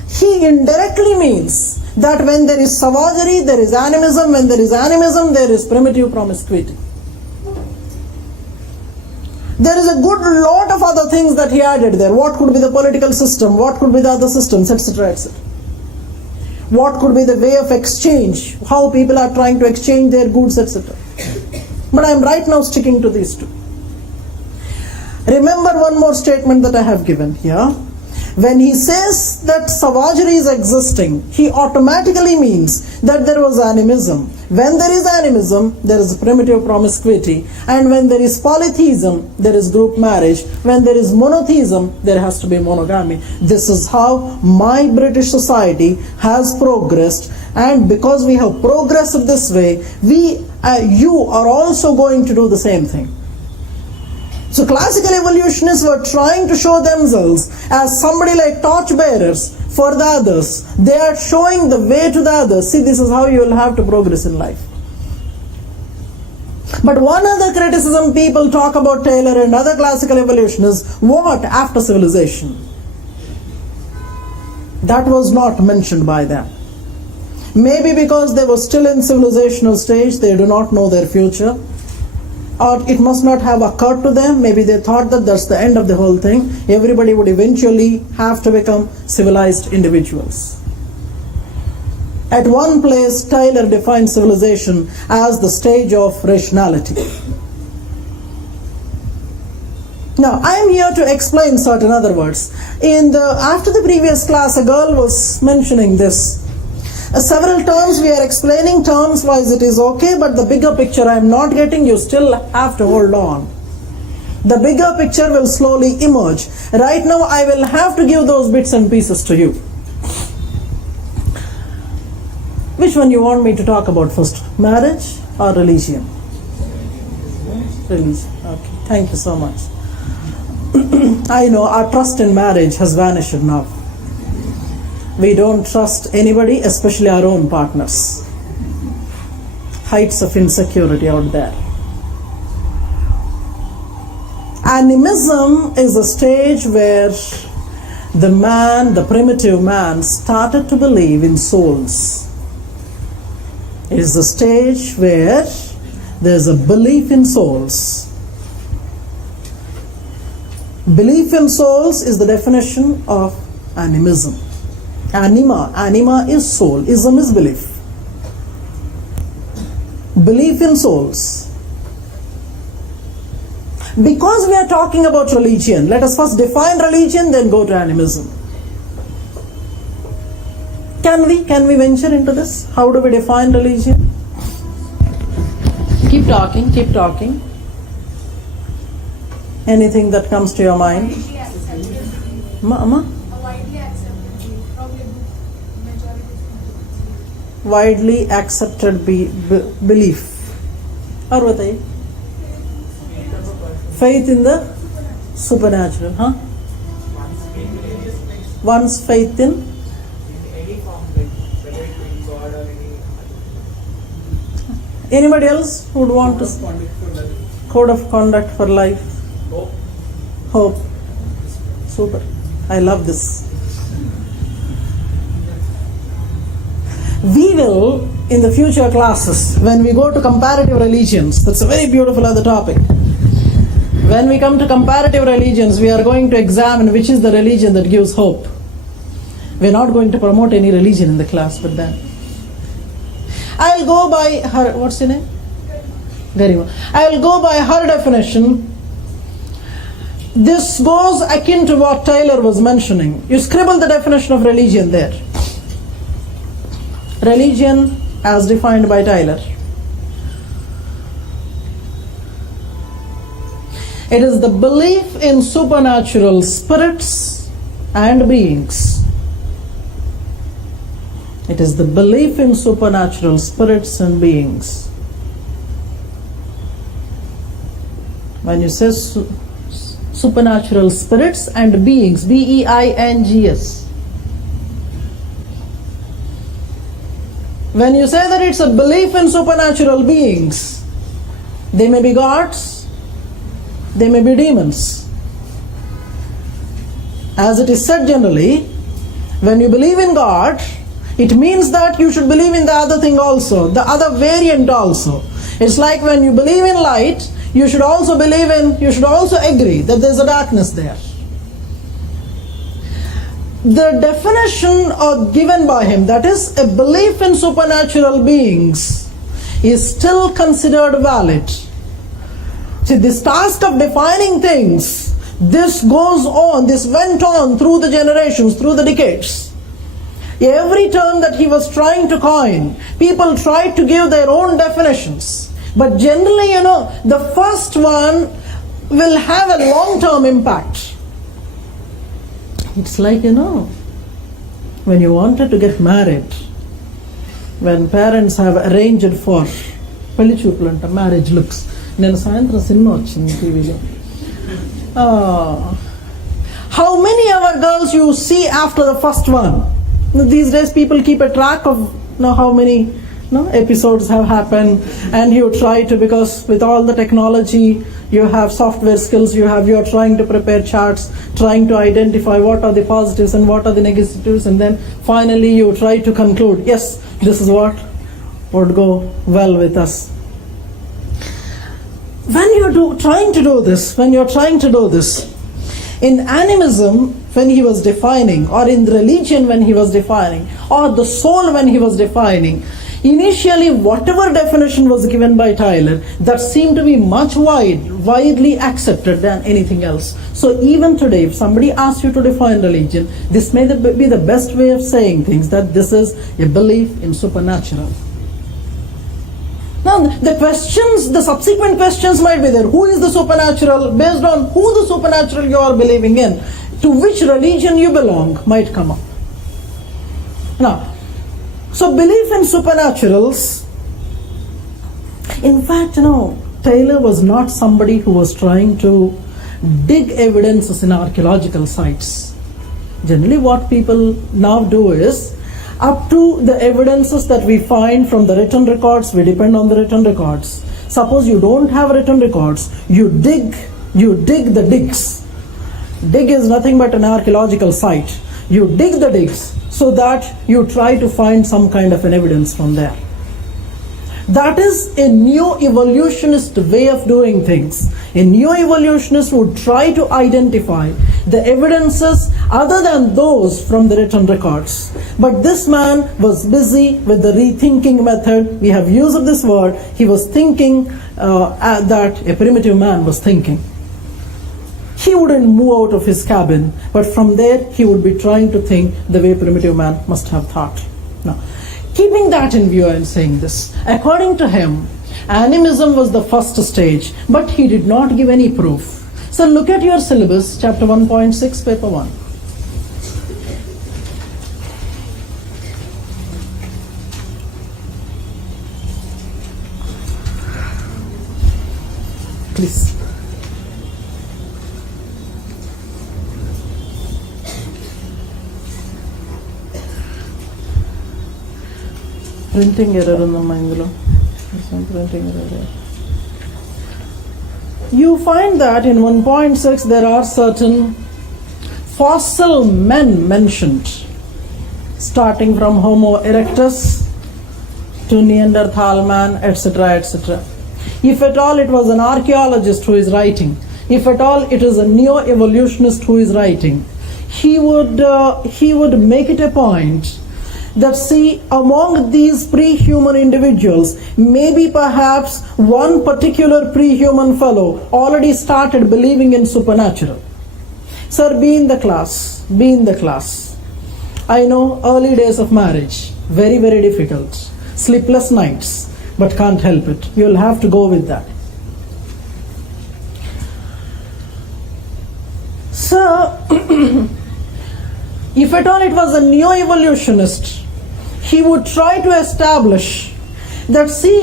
he indirectly means that when there is savagery, there is animism. When there is animism, there is primitive promiscuity. There is a good lot of other things that he added there. What could be the political system? What could be the other systems, etc., etc. What could be the way of exchange? How people are trying to exchange their goods, etc. But I am right now sticking to these two. Remember one more statement that I have given here. When he says that savagery is existing, he automatically means that there was animism. When there is animism, there is primitive promiscuity. And when there is polytheism, there is group marriage. When there is monotheism, there has to be monogamy. This is how my British society has progressed. And because we have progressed this way, you are also going to do the same thing. So classical evolutionists were trying to show themselves as somebody like torchbearers for the others. They are showing the way to the others. See, this is how you will have to progress in life. But one other criticism people talk about Taylor and other classical evolutionists, what after civilization? That was not mentioned by them. Maybe because they were still in civilizational stage, they do not know their future. Or it must not have occurred to them. Maybe they thought that that's the end of the whole thing. Everybody would eventually have to become civilized individuals. At one place, Taylor defined civilization as the stage of rationality. Now, I am here to explain certain other words. After the previous class, a girl was mentioning this. Several terms we are explaining, terms wise it is okay, but the bigger picture I am not getting, you still have to hold on. The bigger picture will slowly emerge. Right now I will have to give those bits and pieces to you. Which one you want me to talk about first? Marriage or religion? Religion. Okay, thank you so much. I know our trust in marriage has vanished now. We don't trust anybody, especially our own partners. Heights of insecurity out there. Animism is a stage where the primitive man, started to believe in souls. It is a stage where there's a belief in souls. Belief in souls is the definition of animism. Anima is soul, ism is belief. Belief in souls. Because we are talking about religion, let us first define religion, then go to animism. Can we venture into this? How do we define religion? Keep talking. Anything that comes to your mind? Widely accepted belief. Or what is faith in the supernatural, huh? One's faith in any form, like whether it be God or any. Anybody else who would want to? Code of conduct for life. Hope. Super. I love this. We will, in the future classes, when we go to comparative religions, that's a very beautiful other topic. When we come to comparative religions, we are going to examine which is the religion that gives hope. We're not going to promote any religion in the class, but then I'll go by her, what's your name? Garima. I'll go by her definition. This goes akin to what Taylor was mentioning. You scribble the definition of religion there. Religion as defined by Taylor. It is the belief in supernatural spirits and beings. It is the belief in supernatural spirits and beings. When you say supernatural spirits and beings, B-E-I-N-G-S. When you say that it's a belief in supernatural beings, they may be gods, they may be demons. As it is said generally, when you believe in God, it means that you should believe in the other thing also, the other variant also. It's like when you believe in light, you should also agree that there's a darkness there. The definition given by him, that is a belief in supernatural beings, is still considered valid. See, this task of defining things This goes on, this went on through the generations, through the decades. Every term that he was trying to coin, people tried to give their own definitions. But generally, the first one will have a long-term impact. It's like, when you wanted to get married, when parents have arranged for పెళ్లి చూపులంట, marriage looks. నేను సాయంత్రం cinema వచ్చింది టీవీలో. How many other girls you see after the first one? These days people keep a track of how many episodes have happened, and you try to, because with all the technology you have software skills, you are trying to prepare charts, trying to identify what are the positives and what are the negatives, and then finally you try to conclude, yes, this is what would go well with us. When you're trying to do this, in animism when he was defining, or in religion when he was defining, or the soul when he was defining, initially whatever definition was given by Tyler, that seemed to be much widely accepted than anything else. So even today, if somebody asks you to define religion, this may be the best way of saying things, that this is a belief in supernatural. Now the subsequent questions might be there. Who is the supernatural? Based on who the supernatural you are believing in, to which religion you belong, might come up. Now, so belief in supernaturals, in fact, Taylor was not somebody who was trying to dig evidences in archaeological sites. Generally what people now do is, up to the evidences that we find from the written records, we depend on the written records. Suppose you don't have written records, you dig the digs. Dig is nothing but an archaeological site. You dig the digs so that you try to find some kind of an evidence from there. That is a neo-evolutionist way of doing things. A neo-evolutionist would try to identify the evidences other than those from the written records. But this man was busy with the rethinking method. We have used this word. He was thinking that a primitive man was thinking. He wouldn't move out of his cabin, but from there he would be trying to think the way primitive man must have thought. Now, keeping that in view, I am saying this. According to him, animism was the first stage, but he did not give any proof. So look at your syllabus, chapter 1.6, paper 1. Please. Printing error unదమ్మా ఇందులో. Printing error. You find that in 1.6 there are certain fossil men mentioned, starting from Homo erectus to Neanderthal man, etc., etc. If at all it was an archaeologist who is writing, if at all it is a neo-evolutionist who is writing, he would make it a point that, see, among these pre-human individuals, maybe perhaps one particular pre-human fellow already started believing in supernatural. Sir, be in the class. I know early days of marriage, very, very difficult. Sleepless nights, but can't help it. You'll have to go with that. Sir, if at all it was a neo-evolutionist, he would try to establish that, see,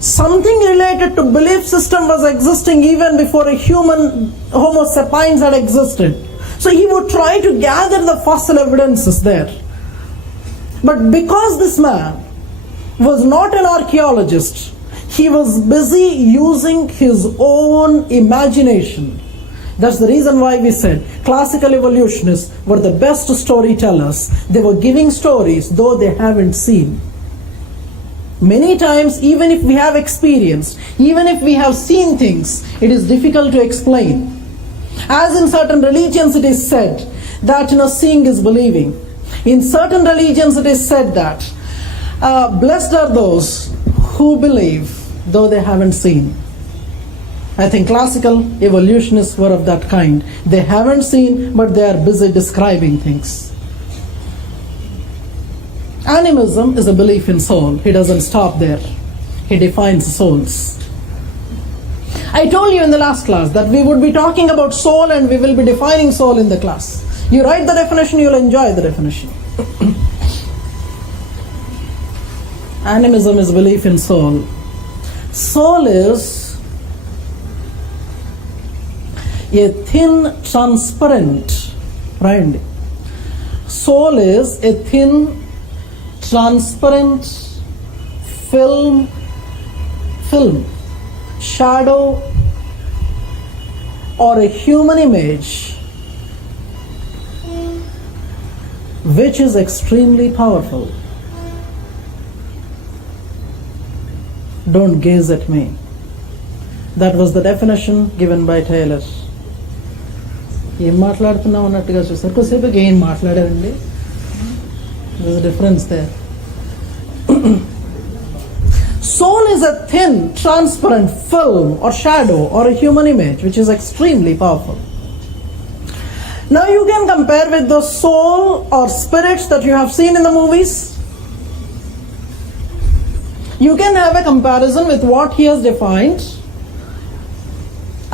something related to belief system was existing even before a human Homo sapiens had existed. So he would try to gather the fossil evidences there. But because this man was not an archaeologist, he was busy using his own imagination. That's the reason why we said classical evolutionists were the best storytellers. They were giving stories though they haven't seen. Many times, even if we have experienced, even if we have seen things, it is difficult to explain. As in certain religions it is said that seeing is believing. In certain religions it is said that blessed are those who believe though they haven't seen. I think classical evolutionists were of that kind. They haven't seen, but they are busy describing things. Animism is a belief in soul. He doesn't stop there. He defines souls. I told you in the last class that we would be talking about soul and we will be defining soul in the class. You write the definition, you'll enjoy the definition. Animism is belief in soul. Soul is a thin, transparent, right? Soul is a thin, transparent film, shadow, or a human image which is extremely powerful. Don't gaze at me. That was the definition given by Taylor. ఏం మాట్లాడుతున్నాం అన్నట్టుగా చూసారు కొద్దిసేపు ఏం మాట్లాడారండి. There's a difference there. Soul is a thin, transparent film or shadow or a human image which is extremely powerful. Now you can compare with the soul or spirits that you have seen in the movies. You can have a comparison with what he has defined.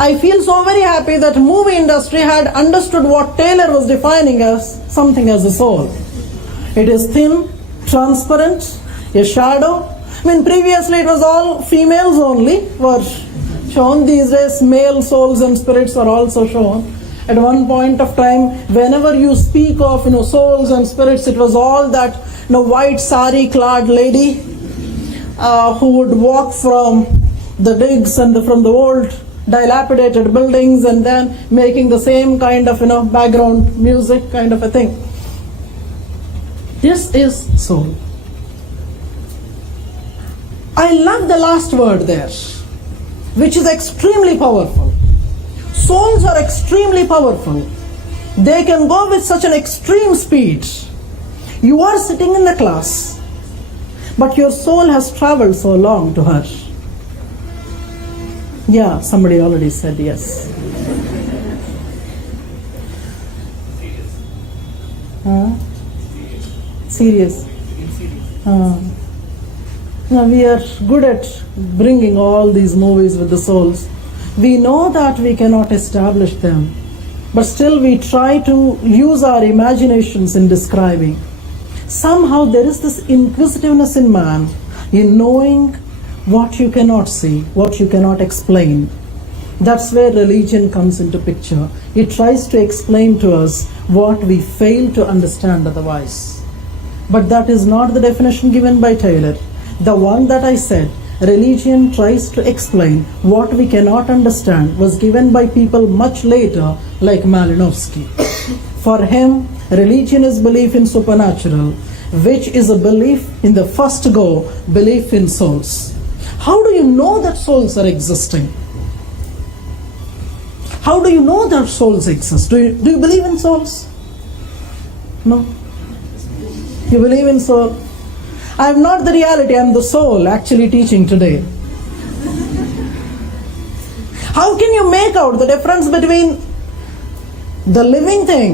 I feel so very happy that movie industry had understood what Taylor was defining as something as a soul. It is thin, transparent, a shadow. I mean, previously it was all females only were shown. These days male souls and spirits are also shown. At one point of time, whenever you speak of souls and spirits, it was all that white sari clad lady who would walk from the digs and from the old dilapidated buildings and then making the same kind of background music kind of a thing. This is soul. I love the last word there, which is extremely powerful. Souls are extremely powerful. They can go with such an extreme speed. You are sitting in the class, but your soul has traveled so long to her. Yeah, somebody already said yes. Serious. Now we are good at bringing all these movies with the souls. We know that we cannot establish them, but still we try to use our imaginations in describing. Somehow there is this inquisitiveness in man in knowing what you cannot see, what you cannot explain. That's where religion comes into picture. It tries to explain to us what we fail to understand otherwise. But that is not the definition given by Taylor. The one that I said, religion tries to explain what we cannot understand, was given by people much later like Malinowski. For him, religion is belief in supernatural, which is a belief in the first go, belief in souls. How do you know that souls are existing? How do you know that souls exist? Do you believe in souls? No? You believe in soul? I am not the reality, I am the soul actually teaching today. How can you make out the difference between the living thing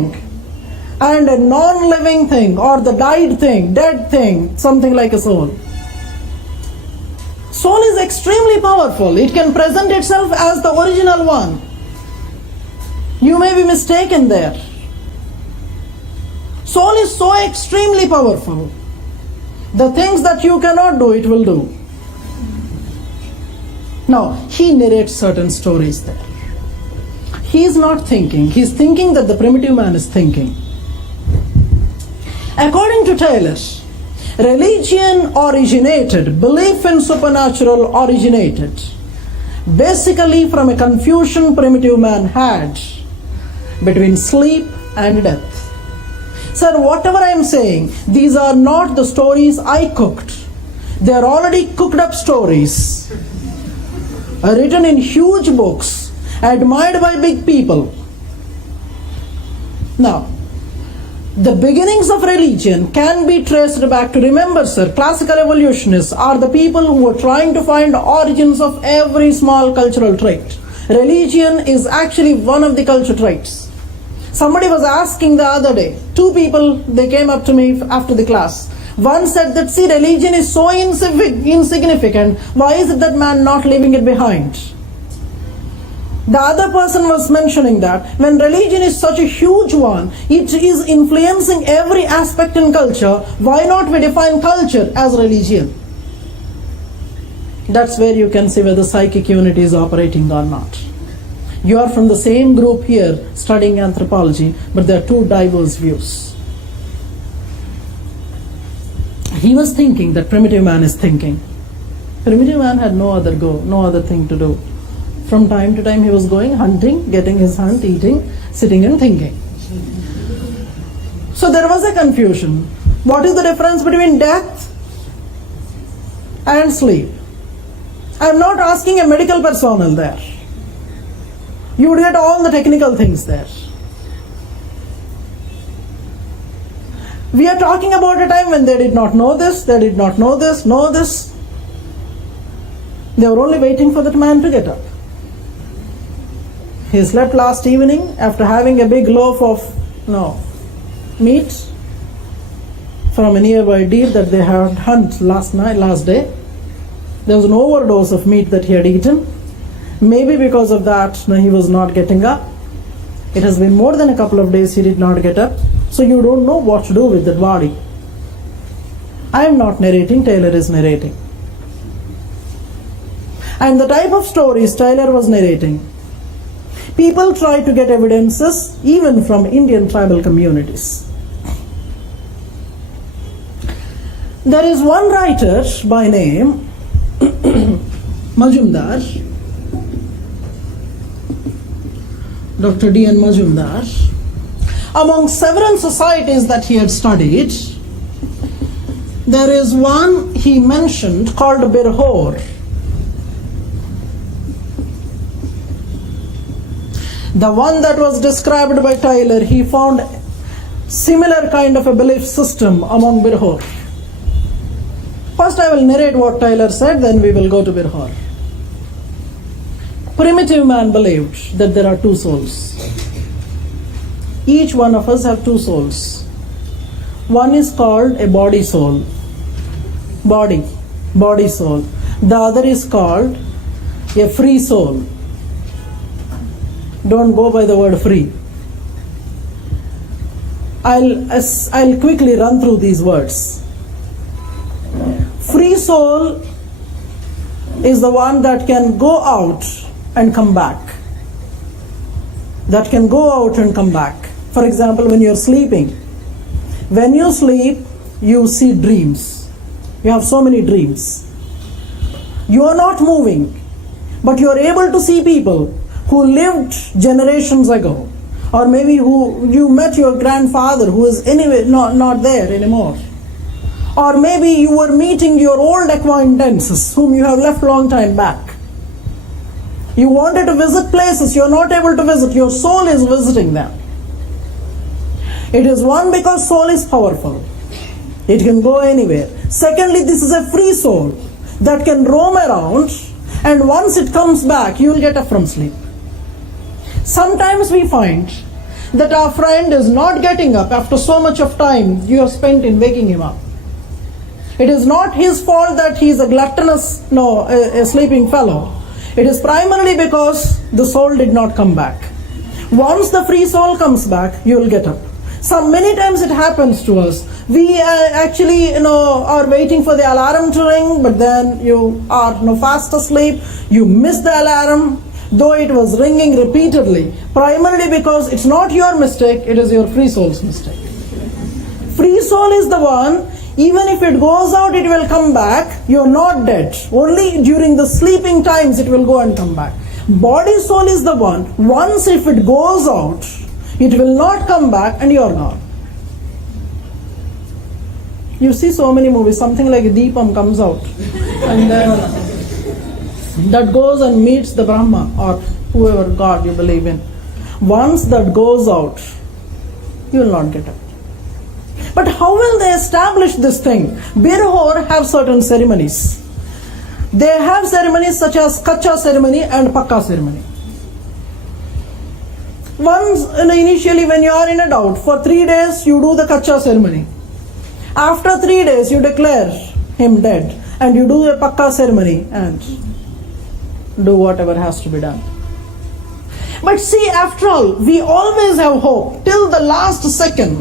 and a non-living thing, or the died thing, dead thing, something like a soul? Soul is extremely powerful. It can present itself as the original one. You may be mistaken there. Soul is so extremely powerful. The things that you cannot do, it will do. Now, he narrates certain stories there. He is not thinking. He is thinking that the primitive man is thinking. According to Taylor, religion originated, belief in supernatural originated basically from a confusion primitive man had between sleep and death. Sir, whatever I am saying, these are not the stories I cooked. They are already cooked up stories, written in huge books, admired by big people. Now, the beginnings of religion can be traced back to, remember sir, classical evolutionists are the people who were trying to find origins of every small cultural trait. Religion is actually one of the culture traits. Somebody was asking the other day, two people, they came up to me after the class. One said that, see, religion is so insignificant, why is it that man not leaving it behind? The other person was mentioning that when religion is such a huge one, it is influencing every aspect in culture, why not we define culture as religion? That's where you can see whether psychic unity is operating or not. You are from the same group here studying anthropology, but there are two diverse views. He was thinking that primitive man is thinking. Primitive man had no other thing to do. From time to time he was going hunting, getting his hunt, eating, sitting and thinking. So there was a confusion. What is the difference between death and sleep? I am not asking a medical personnel there. You would get all the technical things there. We are talking about a time when they did not know this, they did not know this, know this. They were only waiting for that man to get up. He slept last evening after having a big loaf of meat from a nearby deer that they had hunt last day. There was an overdose of meat that he had eaten. Maybe because of that, he was not getting up. It has been more than a couple of days he did not get up. So you don't know what to do with that body. I am not narrating, Taylor is narrating. And the type of stories Taylor was narrating, people try to get evidences even from Indian tribal communities. There is one writer by name Majumdar, Dr. D.N. Majumdar. Among several societies that he had studied, there is one he mentioned called Birhor. The one that was described by Taylor, he found similar kind of a belief system among Birhor. First I will narrate what Taylor said, then we will go to Birhor. Primitive man believed that there are two souls. Each one of us have two souls. One is called a body soul, body soul. The other is called a free soul. Don't go by the word free. I'll quickly run through these words. Free soul is the one that can go out and come back. That can go out and come back. For example, when you're sleeping. When you sleep, you see dreams. You have so many dreams. You are not moving, but you are able to see people who lived generations ago. Or maybe who you met your grandfather who is anyway not there anymore. Or maybe you were meeting your old acquaintances whom you have left long time back. You wanted to visit places you are not able to visit. Your soul is visiting them. It is one, because soul is powerful. It can go anywhere. Secondly, this is a free soul that can roam around, and once it comes back, you will get up from sleep. Sometimes we find that our friend is not getting up after so much of time you have spent in waking him up. It is not his fault that he is a gluttonous, a sleeping fellow. It is primarily because the soul did not come back. Once the free soul comes back, you will get up. Many times it happens to us. We actually, are waiting for the alarm to ring, but then you are fast asleep. You miss the alarm, though it was ringing repeatedly. Primarily because it's not your mistake, it is your free soul's mistake. Free soul is the one, even if it goes out, it will come back. You're not dead. Only during the sleeping times it will go and come back. Body soul is the one, once if it goes out, it will not come back and you're gone. You see so many movies, something like Deepam comes out and then that goes and meets the Brahma or whoever God you believe in. Once that goes out, you will not get up. But how will they establish this thing? Birhor have certain ceremonies. They have ceremonies such as Kacha ceremony and Pakka ceremony. Once, initially when you are in a doubt, for 3 days you do the Kacha ceremony. After 3 days you declare him dead and you do a Pakka ceremony and do whatever has to be done. But see, after all, we always have hope till the last second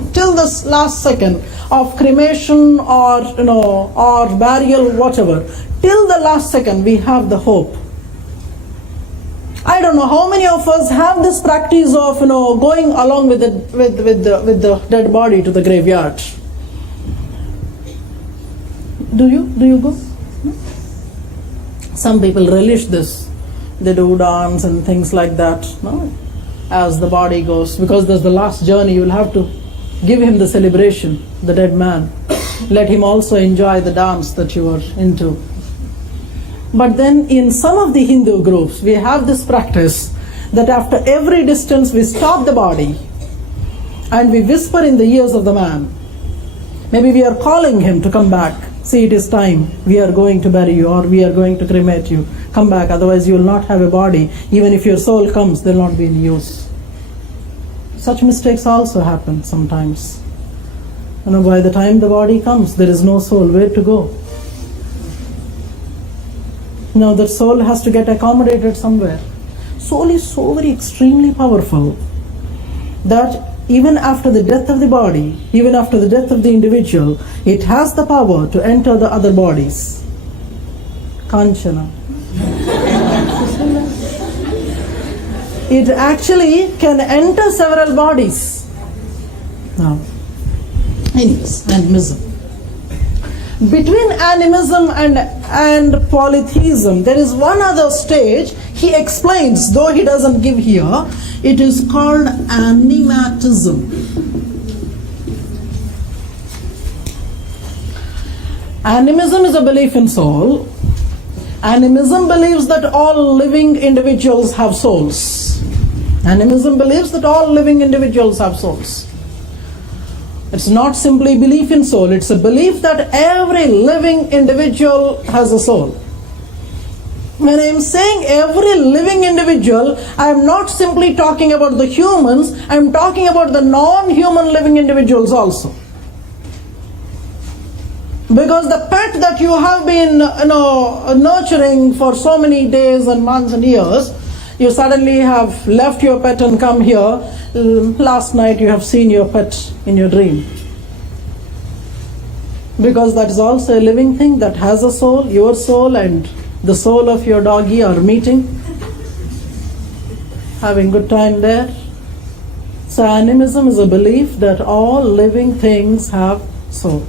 of cremation or or burial, whatever. Till the last second, we have the hope. I don't know how many of us have this practice of going along with the dead body to the graveyard. Do you go? Some people relish this. They do dance and things like that, no? As the body goes, because there's the last journey, you'll have to give him the celebration, the dead man. Let him also enjoy the dance that you are into. But then in some of the Hindu groups, we have this practice that after every distance we stop the body and we whisper in the ears of the man. Maybe we are calling him to come back. See, it is time. We are going to bury you or we are going to cremate you. Come back, otherwise you will not have a body. Even if your soul comes, there will not be any use. Such mistakes also happen sometimes. By the time the body comes, there is no soul. Where to go? Now the soul has to get accommodated somewhere. Soul is so very extremely powerful that even after the death of the body, even after the death of the individual, it has the power to enter the other bodies. Kanchana. It actually can enter several bodies. Now, anyways, animism. Between animism and polytheism, there is one other stage. He explains, though he doesn't give here, it is called animatism. Animism is a belief in soul. Animism believes that all living individuals have souls. Animism believes that all living individuals have souls. It's not simply belief in soul, it's a belief that every living individual has a soul. When I am saying every living individual, I am not simply talking about the humans, I am talking about the non-human living individuals also. Because the pet that you have been nurturing for so many days and months and years, you suddenly have left your pet and come here. Last night you have seen your pet in your dream. Because that is also a living thing that has a soul. Your soul and the soul of your doggy are meeting, having good time there. So animism is a belief that all living things have soul.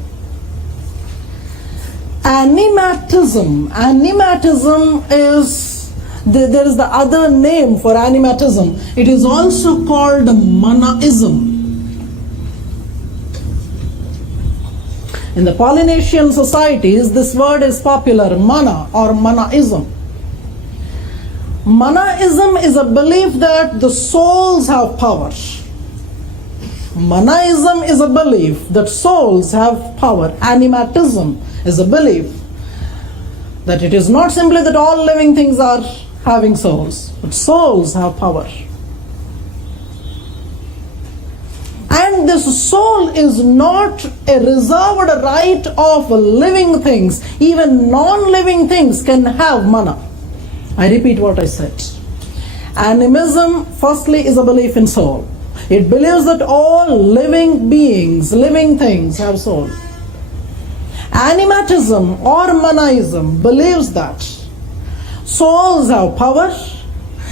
Animatism is, there is the other name for animatism. It is also called Manaism. In the Polynesian societies, this word is popular, Mana or Manaism. Manaism is a belief that the souls have power. Manaism is a belief that souls have power. Animatism is a belief that it is not simply that all living things are having souls, but souls have power. And this soul is not a reserved right of living things. Even non-living things can have mana. I repeat what I said. Animism, firstly, is a belief in soul. It believes that all living beings, living things have soul. Animatism or Manaism believes that souls have power,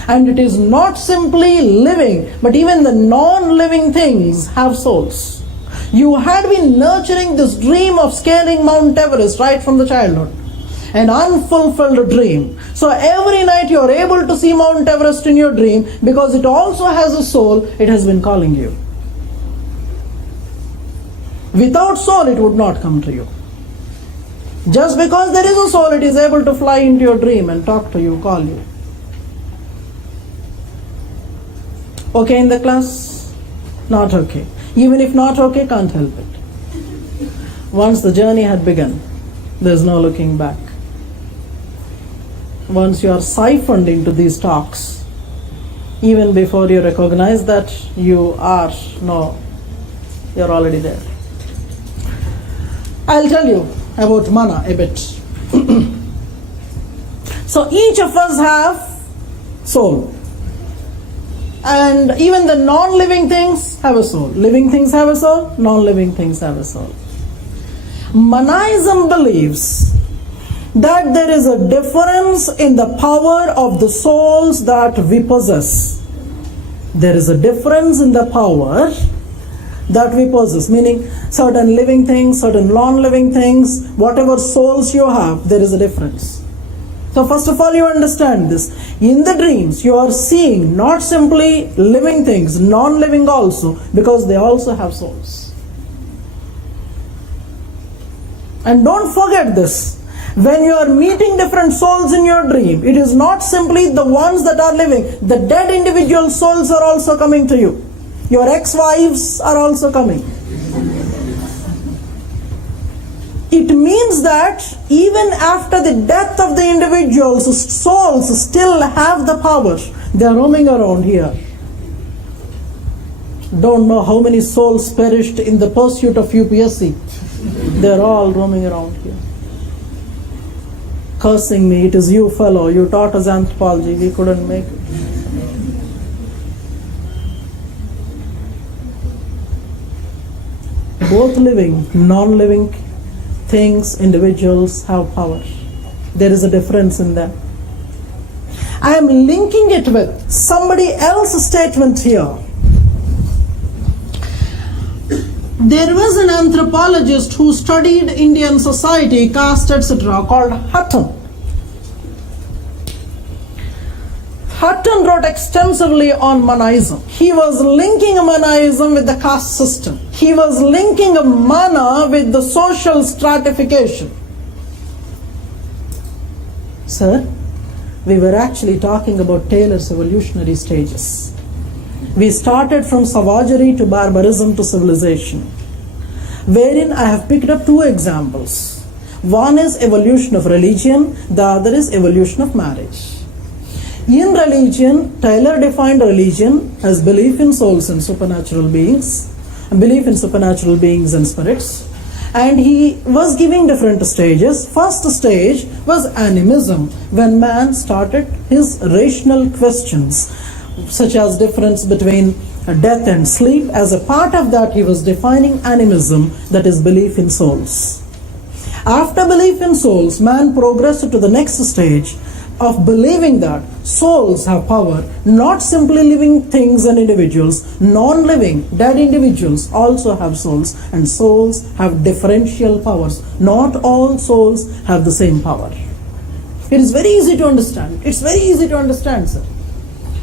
and it is not simply living, but even the non-living things have souls. You had been nurturing this dream of scaling Mount Everest right from the childhood, an unfulfilled dream. So every night you are able to see Mount Everest in your dream because it also has a soul. It has been calling you. Without soul, it would not come to you. Just because there is a soul, it is able to fly into your dream and talk to you, call you. Okay in the class? Not okay. Even if not okay, can't help it. Once the journey had begun, there's no looking back. Once you are siphoned into these talks, even before you recognize that you are, no, you're already there. I'll tell you about mana a bit. So each of us have soul. And even the non-living things have a soul. Living things have a soul, non-living things have a soul. Manaism believes that there is a difference in the power of the souls that we possess. There is a difference in the power that we possess, meaning certain living things, certain non-living things, whatever souls you have, there is a difference. So first of all, you understand this. In the dreams, you are seeing not simply living things, non-living also, because they also have souls. And don't forget this. When you are meeting different souls in your dream, it is not simply the ones that are living. The dead individual souls are also coming to you. Your ex-wives are also coming. It means that even after the death of the individuals, souls still have the power. They are roaming around here. Don't know how many souls perished in the pursuit of UPSC. They are all roaming around here, cursing me. It is you, fellow. You taught us anthropology. We couldn't make it. Both living, non-living things, individuals have power. There is a difference in them. I am linking it with somebody else's statement here. There was an anthropologist who studied Indian society, caste, etc., called Hutton. Hutton wrote extensively on Manaism. He was linking Manaism with the caste system. He was linking mana with the social stratification. Sir, we were actually talking about Taylor's evolutionary stages. We started from savagery to barbarism to civilization, wherein I have picked up two examples. One is evolution of religion, the other is evolution of marriage. In religion, Taylor defined religion as belief in souls and supernatural beings, belief in supernatural beings and spirits, and he was giving different stages. First stage was animism, when man started his rational questions, such as difference between death and sleep. As a part of that, he was defining animism, that is belief in souls. After belief in souls, man progressed to the next stage of believing that souls have power, not simply living things and individuals, non-living, dead individuals also have souls, and souls have differential powers. Not all souls have the same power. It is very easy to understand. It's very easy to understand, sir.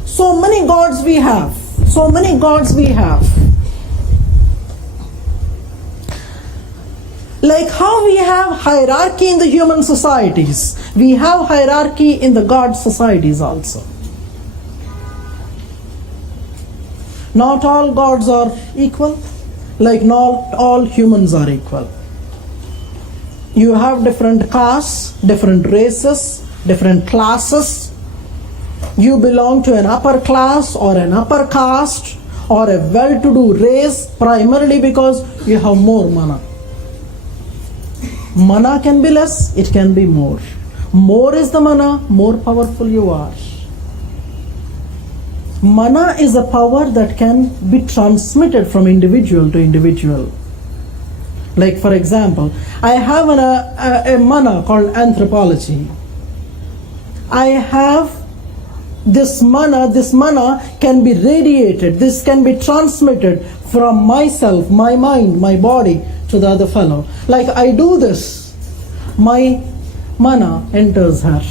So many gods we have. So many gods we have. Like how we have hierarchy in the human societies, we have hierarchy in the god societies also. Not all gods are equal, like not all humans are equal. You have different castes, different races, different classes. You belong to an upper class or an upper caste or a well-to-do race primarily because you have more mana. Mana can be less, it can be more. More is the mana, more powerful you are. Mana is a power that can be transmitted from individual to individual. Like for example, I have a mana called Anthropology. I have this mana can be radiated, this can be transmitted from myself, my mind, my body to the other fellow. Like I do this, my mana enters her,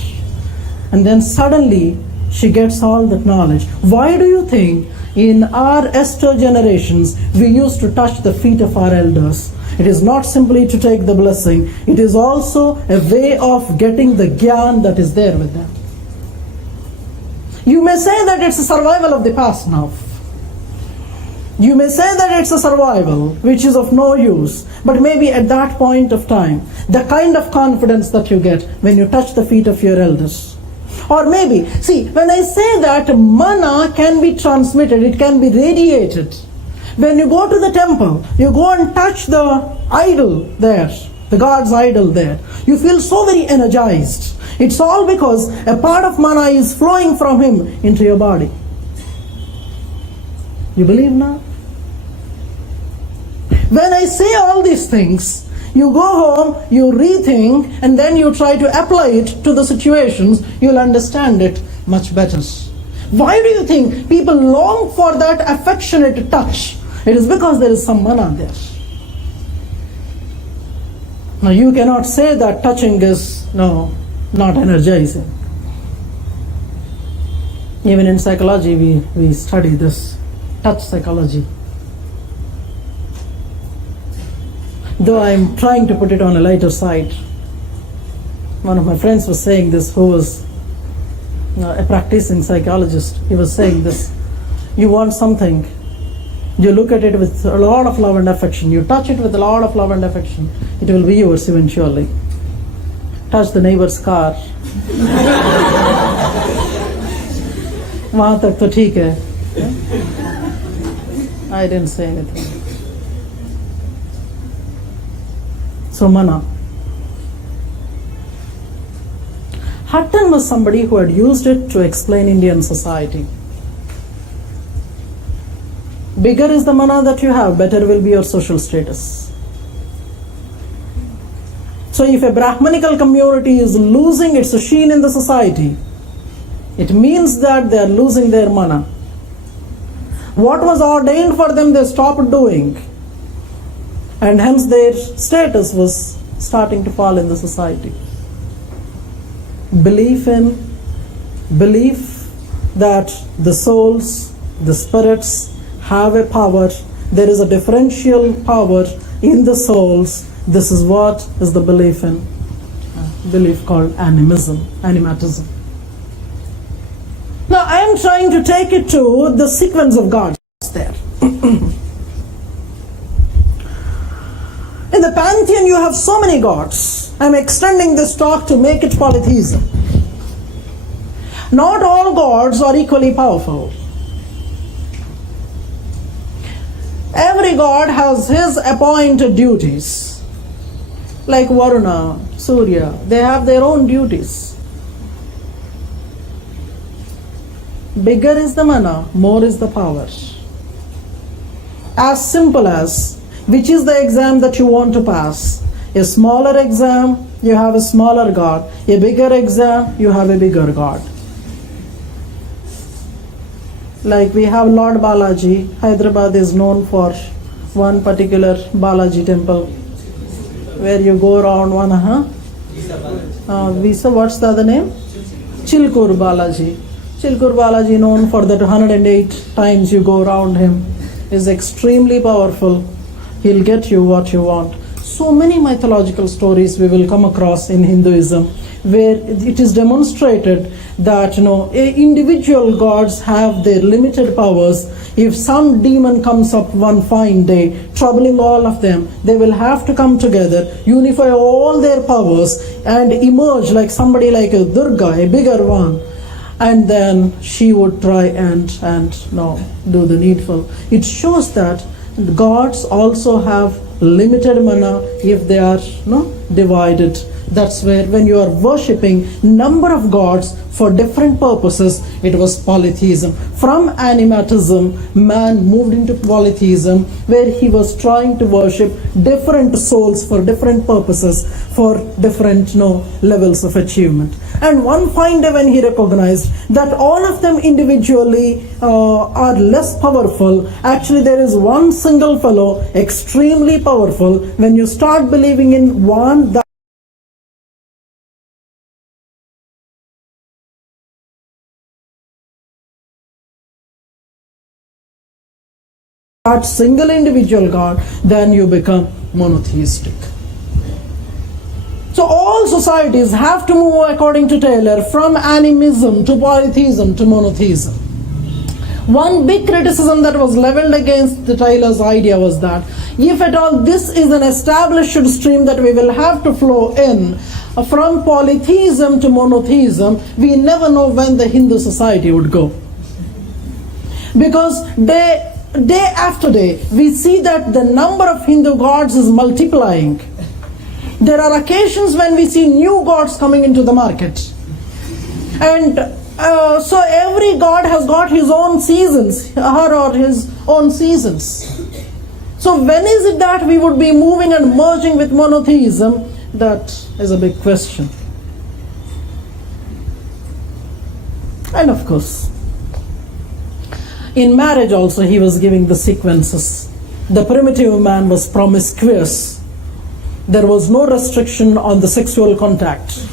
and then suddenly she gets all that knowledge. Why do you think in our Esther generations we used to touch the feet of our elders? It is not simply to take the blessing, it is also a way of getting the gyan that is there with them. You may say that it's a survival of the past now. You may say that it's a survival which is of no use, but maybe at that point of time, the kind of confidence that you get when you touch the feet of your elders, Or maybe, see, when I say that mana can be transmitted, it can be radiated. When you go to the temple, you go and touch the idol there, the god's idol there, you feel so very energized. It's all because a part of mana is flowing from him into your body. You believe now? When I say all these things, you go home, you rethink, and then you try to apply it to the situations, you'll understand it much better. Why do you think people long for that affectionate touch? It is because there is some mana there. Now you cannot say that touching is not energizing. Even in psychology we study this, touch psychology. Though I'm trying to put it on a lighter side. One of my friends was saying this, who was a practicing psychologist. He was saying this: you want something, you look at it with a lot of love and affection, you touch it with a lot of love and affection, it will be yours eventually. Touch the neighbor's car. वहाँ तक तो ठीक है. I didn't say anything. So mana. Hutton was somebody who had used it to explain Indian society. Bigger is the mana that you have, better will be your social status. So if a Brahmanical community is losing its sheen in the society, it means that they are losing their mana. What was ordained for them, they stopped doing. And hence their status was starting to fall in the society. Belief that the souls, the spirits have a power, there is a differential power in the souls. This is what is the belief called animatism. Now I am trying to take it to the sequence of gods there. In the pantheon you have so many gods. I am extending this talk to make it polytheism. Not all gods are equally powerful. Every god has his appointed duties. Like Varuna, Surya, they have their own duties. Bigger is the mana, more is the power. As simple as, which is the exam that you want to pass? A smaller exam, you have a smaller god. A bigger exam, you have a bigger god. Like we have Lord Balaji. Hyderabad is known for one particular Balaji temple where you go around one, Visa, what's the other name? Chilkur Balaji. Chilkur Balaji, known for that 108 times you go around him, is extremely powerful. He'll get you what you want. So many mythological stories we will come across in Hinduism where it is demonstrated that individual gods have their limited powers. If some demon comes up one fine day troubling all of them, they will have to come together, unify all their powers and emerge like somebody like a Durga, a bigger one, and then she would try and do the needful. It shows that gods also have limited mana if they are divided. That's where when you are worshipping number of gods for different purposes, it was polytheism. From animatism, man moved into polytheism, where he was trying to worship different souls for different purposes, for different levels of achievement. And one fine day when he recognized that all of them individually are less powerful, actually there is one single fellow extremely powerful. When you start believing in one, that single individual God, then you become monotheistic. So all societies have to move, according to Taylor, from animism to polytheism to monotheism. One big criticism that was leveled against the Taylor's idea was that if at all this is an established stream that we will have to flow in from polytheism to monotheism, we never know when the Hindu society would go. Because day after day, we see that the number of Hindu gods is multiplying. There are occasions when we see new gods coming into the market. And so every god has got his own seasons, her or his own seasons. So when is it that we would be moving and merging with monotheism? That is a big question. And of course, in marriage also he was giving the sequences. The primitive man was promiscuous. There was no restriction on the sexual contact.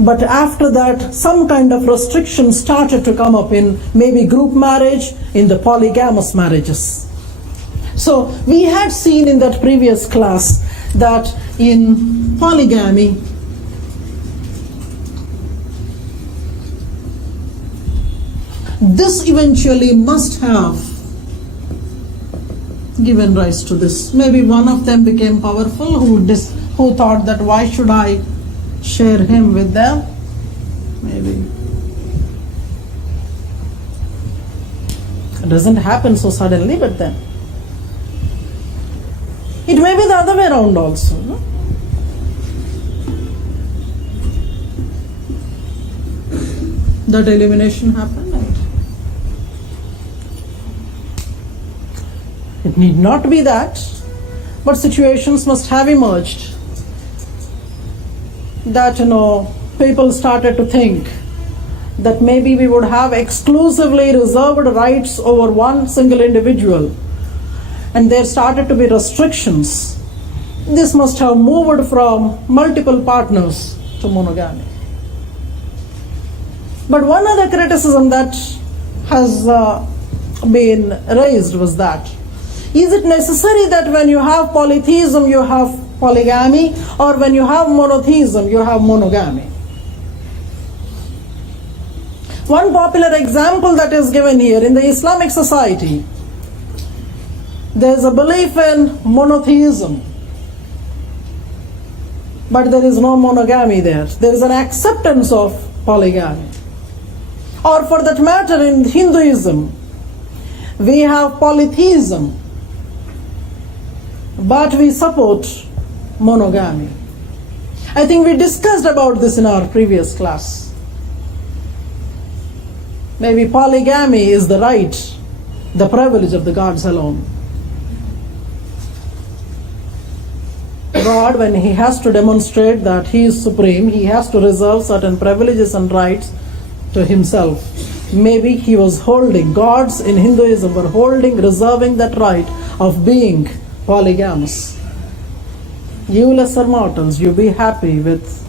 But after that, some kind of restriction started to come up in maybe group marriage, in the polygamous marriages. So we had seen in that previous class that in polygamy, this eventually must have given rise to this. Maybe one of them became powerful who thought that why should I share him with them? Maybe. It doesn't happen so suddenly, but then. It may be the other way around also. No? That elimination happened. And it need not be that, but situations must have emerged that, people started to think that maybe we would have exclusively reserved rights over one single individual, and there started to be restrictions. This must have moved from multiple partners to monogamy. But one other criticism that has been raised was that, is it necessary that when you have polytheism you have polygamy, or when you have monotheism you have monogamy? One popular example that is given here, in the Islamic society, there is a belief in monotheism, but there is no monogamy there. There is an acceptance of polygamy. Or for that matter, in Hinduism, we have polytheism, but we support monogamy. I think we discussed about this in our previous class. Maybe polygamy is the right, the privilege of the gods alone. God, when he has to demonstrate that he is supreme, he has to reserve certain privileges and rights to himself. Maybe he was holding, gods in Hinduism were reserving that right of being polygamous. You lesser mortals, you be happy with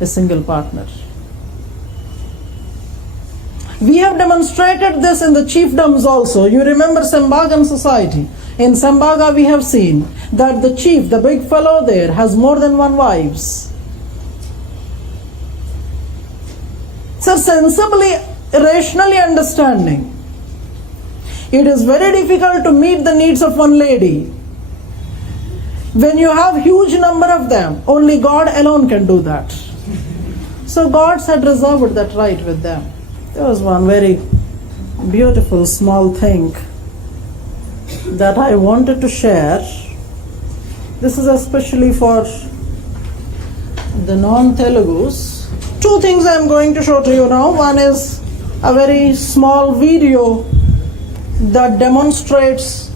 a single partner. We have demonstrated this in the chiefdoms also. You remember Sembagan society. In Sembaga we have seen that the chief, the big fellow there, has more than one wives. So sensibly, rationally understanding, it is very difficult to meet the needs of one lady. When you have huge number of them, only God alone can do that. So gods had reserved that right with them. There was one very beautiful small thing that I wanted to share. This is especially for the non-Telugus. Two things I am going to show to you now. One is a very small video that demonstrates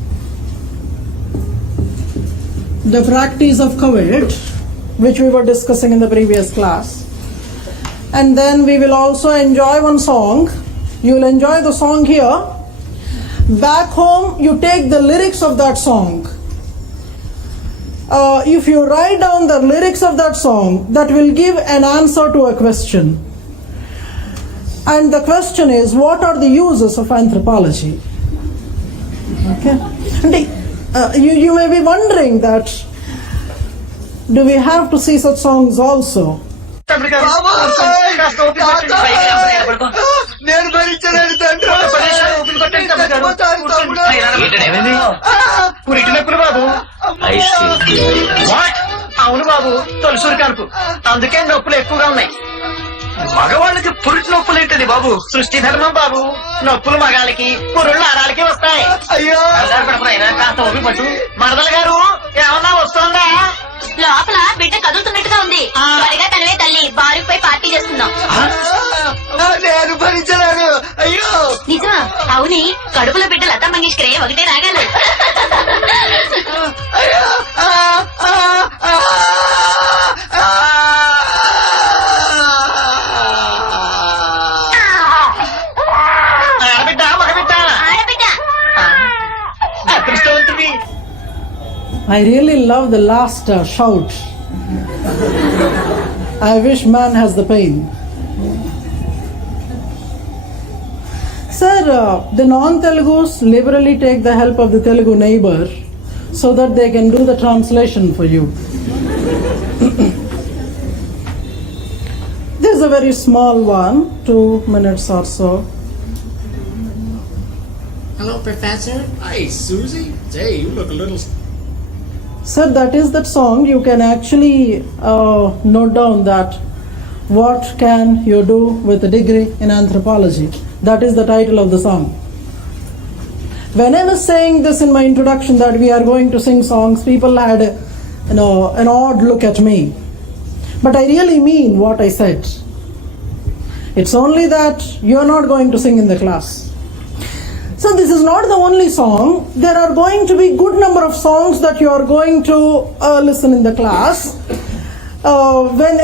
the practice of covet, which we were discussing in the previous class. And then we will also enjoy one song. You will enjoy the song here. Back home, you take the lyrics of that song. If you write down the lyrics of that song, that will give an answer to a question. And the question is, what are the uses of anthropology? Okay. And you may be wondering that, do we have to see such songs also? నేను భరించలేను తండ్రి. పురిటి నొప్పులు బాబు. What? అవును బాబు, తొలిసూరు కాన్పు. అందుకే నొప్పులు ఎక్కువగా ఉన్నాయి. మగవాళ్ళకి పురిటి నొప్పులు ఏంటది బాబు? సృష్టి ధర్మం బాబు. నొప్పులు మగాళ్ళకి, పురుళ్ళు ఆడాలకి వస్తాయి. అయ్యో కాస్త ఓపి పట్టు. మరదల గారు ఏమన్నా వస్తుందా? లోపల బిడ్డ కదులుతున్నట్టుగా ఉంది. త్వరగా తనవే తల్లి, బారుపై పార్టీ చేస్తున్నాం. నేను భరించలేను. అయ్యో నిజమా? అవుని, కడుపులో బిడ్డ లతా మంగేష్కరే ఒకటే రాగాలు. అయ్యో ఆడబిడ్డ మగబిడ్డ? ఆడబిడ్డ. అదృష్టవంతుడి. I really love the last shout. I wish man has the pain. Sir, the non-Telugus liberally take the help of the Telugu neighbor so that they can do the translation for you. This is a very small one, 2 minutes or so. Hello, Professor. Hi, Susie. Hey, you look a little... Sir, that is that song. You can actually note down that what can you do with a degree in anthropology. That is the title of the song. When I was saying this in my introduction that we are going to sing songs, people had an odd look at me. But I really mean what I said. It's only that you are not going to sing in the class. So this is not the only song. There are going to be good number of songs that you are going to listen in the class.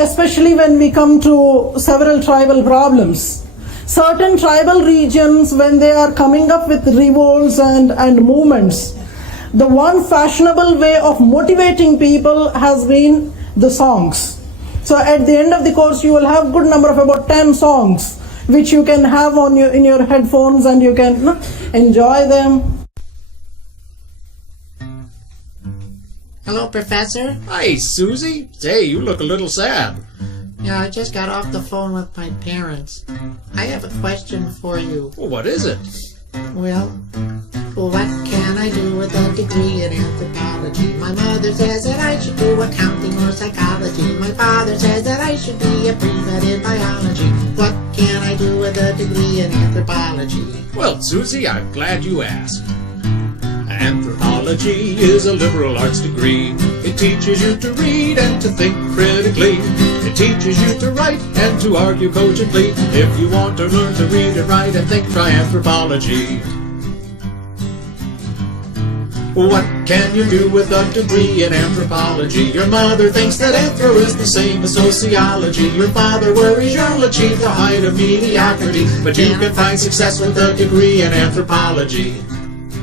Especially when we come to several tribal problems. Certain tribal regions, when they are coming up with revolts and movements, the one fashionable way of motivating people has been the songs. So at the end of the course, you will have good number of about 10 songs which you can have in your headphones and you can enjoy them. Hello, Professor. Hi, Susie. Hey, you look a little sad. Yeah, I just got off the phone with my parents. I have a question for you. Well, what is it? Well, what can I do with a degree in anthropology? My mother says that I should do accounting or psychology. My father says that I should be a pre-med in biology. What can I do with a degree in anthropology? Well, Susie, I'm glad you asked. Anthropology is a liberal arts degree. It teaches you to read and to think critically. It teaches you to write and to argue cogently. If you want to learn to read and write and think, try anthropology. What can you do with a degree in anthropology? Your mother thinks that anthro is the same as sociology. Your father worries you'll achieve the height of mediocrity. But you can find success with a degree in anthropology.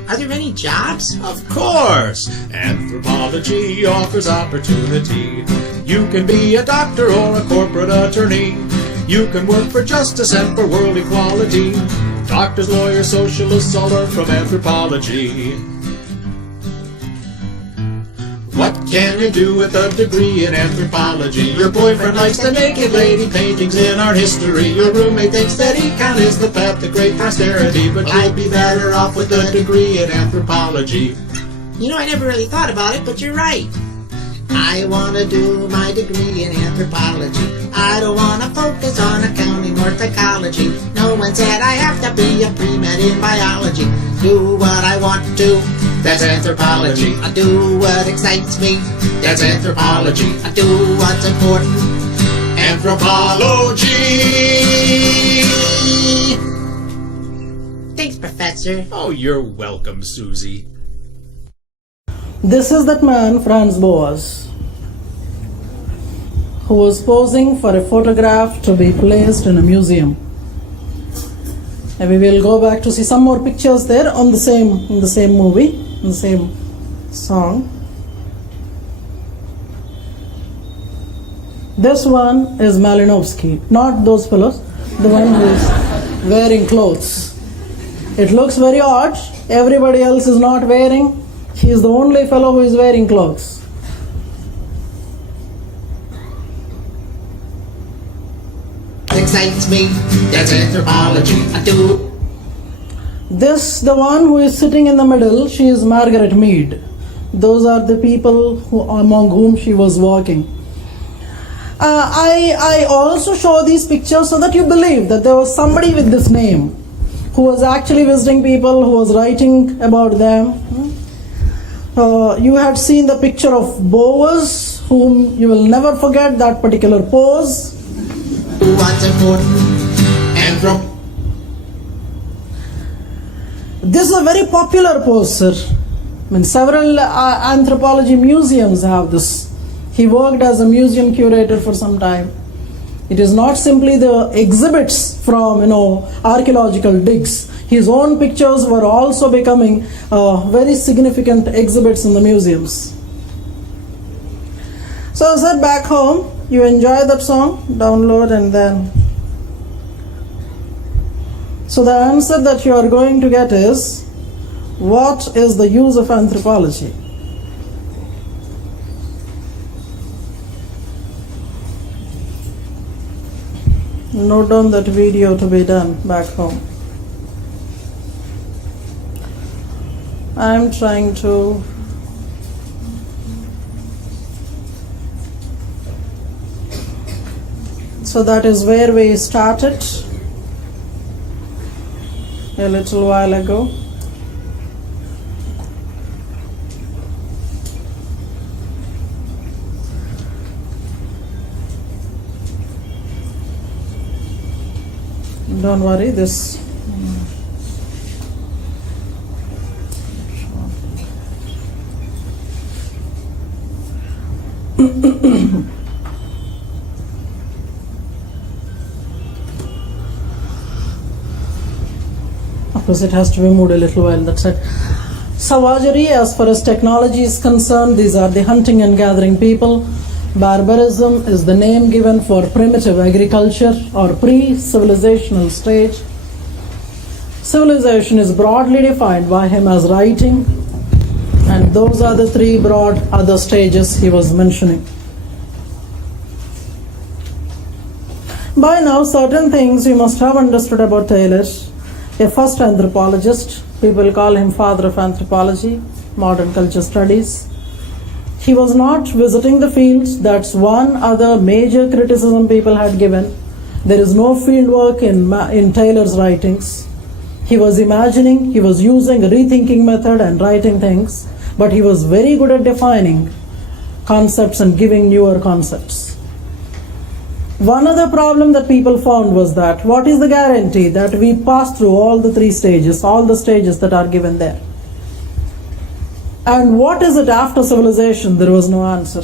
Are there any jobs? Of course! Anthropology offers opportunity. You can be a doctor or a corporate attorney. You can work for justice and for world equality. Doctors, lawyers, socialists all learn from anthropology. What can you do with a degree in anthropology? Your boyfriend likes the naked lady paintings in art history. Your roommate thinks that econ is the path to great prosperity. But I'd be better off with a degree in anthropology. You know, I never really thought about it, but you're right. I want to do my degree in anthropology. I don't want to focus on accounting or psychology. No one said I have to be a pre-med in biology. Do what I want to. That's anthropology. I do what excites me. That's anthropology. I do what's important. Anthropology! Thanks, Professor. Oh, you're welcome, Susie. This is that man, Franz Boas, who was posing for a photograph to be placed in a museum. And we will go back to see some more pictures there in the same movie, in the same song. This one is Malinowski, not those fellows, the one who is wearing clothes. It looks very odd. Everybody else is not wearing. He is the only fellow who is wearing clothes. excites me. That's anthropology. I do. This, the one who is sitting in the middle, she is Margaret Mead. Those are the people among whom she was working. I also show these pictures so that you believe that there was somebody with this name who was actually visiting people, who was writing about them. You had seen the picture of Boas, whom you will never forget that particular pose. What's important? This is a very popular pose, sir. I mean, several anthropology museums have this. He worked as a museum curator for some time. It is not simply the exhibits from, archaeological digs. His own pictures were also becoming very significant exhibits in the museums. So I said, back home, you enjoy that song, download, and then. So the answer that you are going to get is, what is the use of anthropology? Note down that video to be done back home. I'm trying to so that is where we started a little while ago. Don't worry, this of course it has to be moved a little while, that's it. Savagery, as far as technology is concerned, these are the hunting and gathering people. Barbarism is the name given for primitive agriculture or pre-civilizational stage. Civilization is broadly defined by him as writing, and those are the three broad other stages he was mentioning. By now, certain things you must have understood about Taylor. A first anthropologist, people call him father of anthropology, modern culture studies. He was not visiting the fields. That's one other major criticism people had given. There is no field work in Taylor's writings. He was imagining, he was using a rethinking method and writing things, but he was very good at defining concepts and giving newer concepts. One other problem that people found was that what is the guarantee that we pass through all the three stages, all the stages that are given there? And what is it after civilization? There was no answer.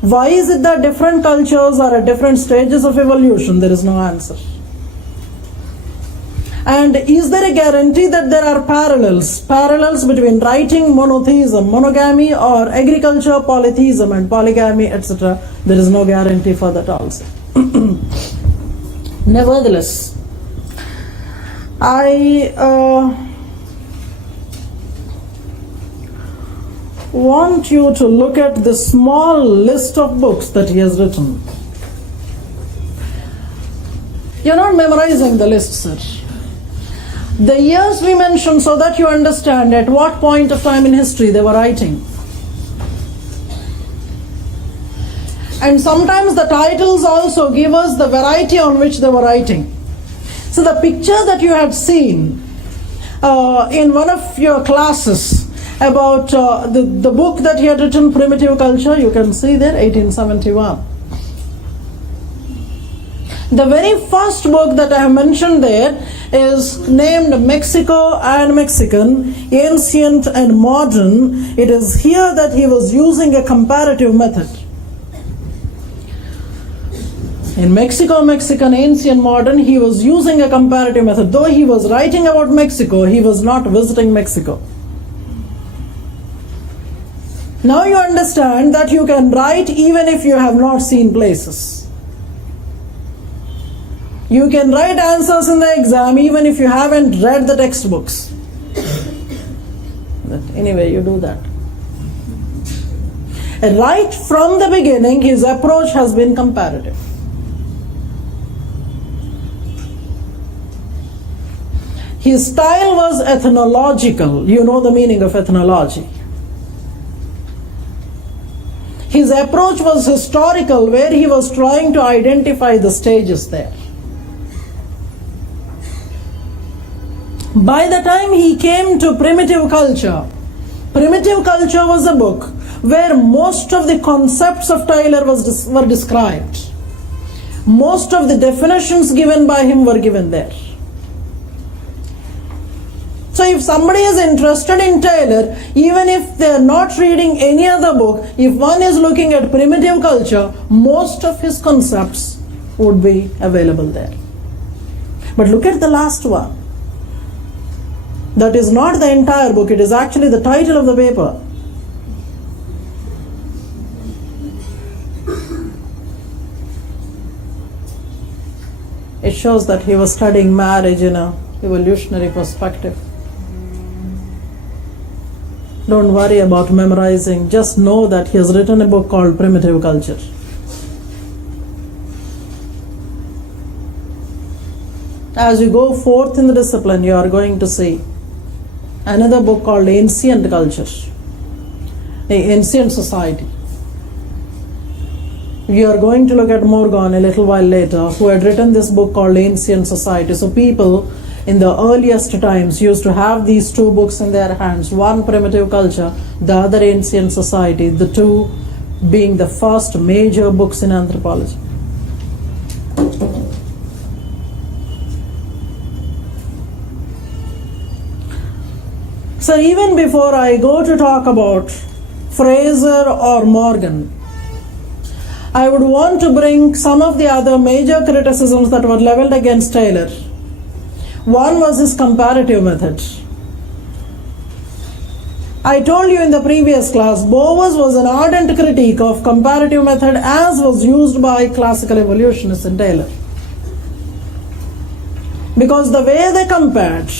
Why is it that different cultures are at different stages of evolution? There is no answer. And is there a guarantee that there are parallels between writing, monotheism, monogamy, or agriculture, polytheism and polygamy, etc.? There is no guarantee for that also. Nevertheless, I want you to look at the small list of books that he has written. You're not memorizing the list, sir. The years we mentioned so that you understand at what point of time in history they were writing. And sometimes the titles also give us the variety on which they were writing. So the picture that you had seen in one of your classes about the book that he had written, Primitive Culture, you can see there, 1871. The very first book that I have mentioned there is named Mexico and Mexican, Ancient and Modern. It is here that he was using a comparative method. In Mexico, Mexican, Ancient, Modern, he was using a comparative method. Though he was writing about Mexico, he was not visiting Mexico. Now you understand that you can write even if you have not seen places. You can write answers in the exam even if you haven't read the textbooks. But anyway, you do that. Right from the beginning, his approach has been comparative. His style was ethnological. You know the meaning of ethnology. His approach was historical, where he was trying to identify the stages there. By the time he came to Primitive Culture was a book where most of the concepts of Tyler were described. Most of the definitions given by him were given there. So if somebody is interested in Taylor, even if they are not reading any other book, if one is looking at Primitive Culture, most of his concepts would be available there. But look at the last one. That is not the entire book, it is actually the title of the paper. It shows that he was studying marriage in an evolutionary perspective. Don't worry about memorizing, just know that he has written a book called Primitive Culture. As you go forth in the discipline, you are going to see another book called Ancient Culture, Ancient Society. We are going to look at Morgan a little while later, who had written this book called Ancient Society. So people in the earliest times used to have these two books in their hands, one Primitive Culture, the other Ancient Society, the two being the first major books in anthropology. So even before I go to talk about Fraser or Morgan, I would want to bring some of the other major criticisms that were leveled against Taylor. One was his comparative method. I told you in the previous class, Bowers was an ardent critic of comparative method as was used by classical evolutionists in Taylor. Because the way they compared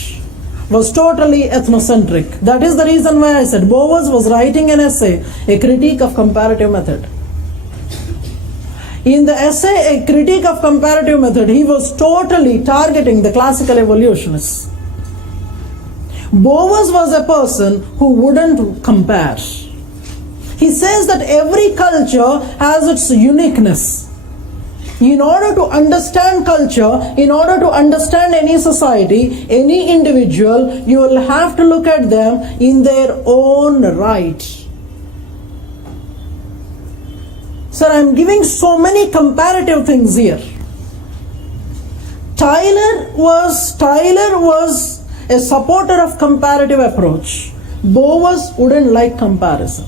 was totally ethnocentric. That is the reason why I said Bowers was writing an essay, a critique of comparative method. In the essay, A Critique of Comparative Method, he was totally targeting the classical evolutionists. Bowers was a person who wouldn't compare. He says that every culture has its uniqueness. In order to understand culture, in order to understand any society, any individual, you will have to look at them in their own right. Sir, I am giving so many comparative things here. Tyler was a supporter of comparative approach. Bowers wouldn't like comparison.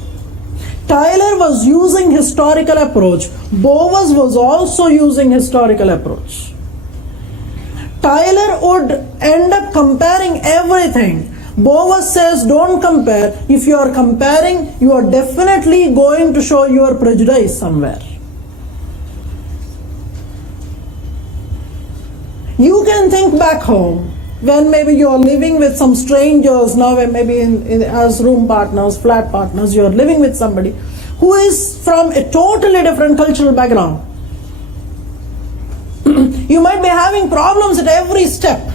Tyler was using historical approach. Bowers was also using historical approach. Tyler would end up comparing everything. Bowers says don't compare. If you are comparing, you are definitely going to show your prejudice somewhere. You can think back home when maybe you are living with some strangers now, maybe as room partners, flat partners, you are living with somebody who is from a totally different cultural background. You might be having problems at every step.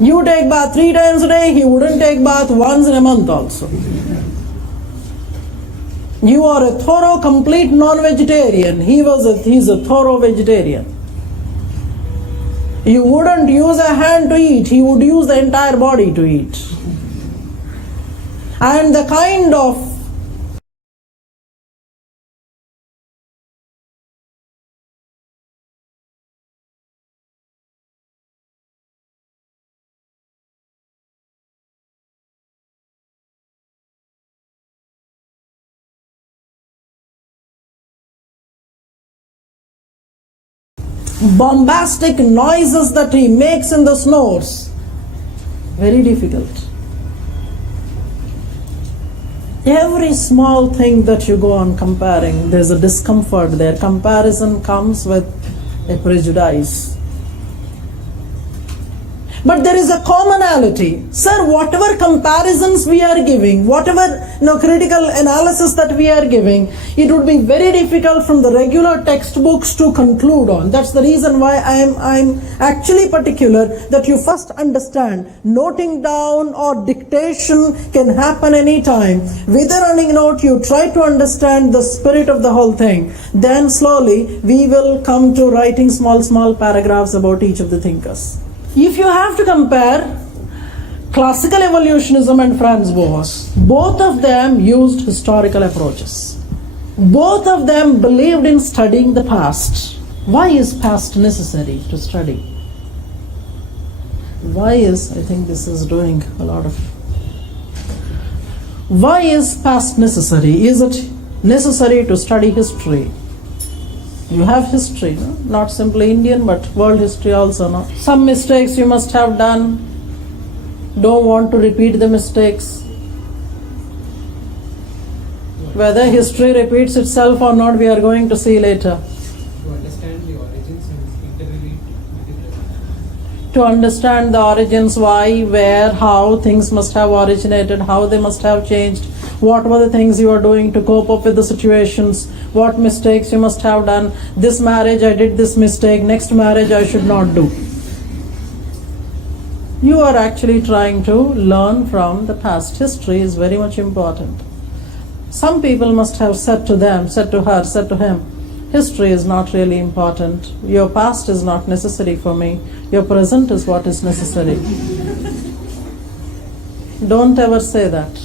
You take bath 3 times a day, he wouldn't take bath once in a month also. You are a thorough, complete non-vegetarian. He's a thorough vegetarian. You wouldn't use a hand to eat, he would use the entire body to eat. And the kind of bombastic noises that he makes in the snores, very difficult. Every small thing that you go on comparing, there's a discomfort there. Comparison comes with a prejudice. But there is a commonality. Sir, whatever comparisons we are giving, whatever critical analysis that we are giving, it would be very difficult from the regular textbooks to conclude on. That's the reason why I'm actually particular that you first understand noting down or dictation can happen anytime. With a running note, you try to understand the spirit of the whole thing. Then slowly we will come to writing small paragraphs about each of the thinkers. If you have to compare classical evolutionism and Franz Boas, both of them used historical approaches. Both of them believed in studying the past. Why is past necessary to study? Why is past necessary? Is it necessary to study history? You have history, no? Not simply Indian, but world history also. No? Some mistakes you must have done. Don't want to repeat the mistakes. Whether history repeats itself or not, we are going to see later. To understand the origins and interrelate with the present. To understand the origins, why, where, how things must have originated, how they must have changed, what were the things you are doing to cope up with the situations, what mistakes you must have done. This marriage I did this mistake, next marriage I should not do. You are actually trying to learn from the past. History is very much important. Some people must have said to her, said to him, history is not really important. Your past is not necessary for me. Your present is what is necessary. Don't ever say that.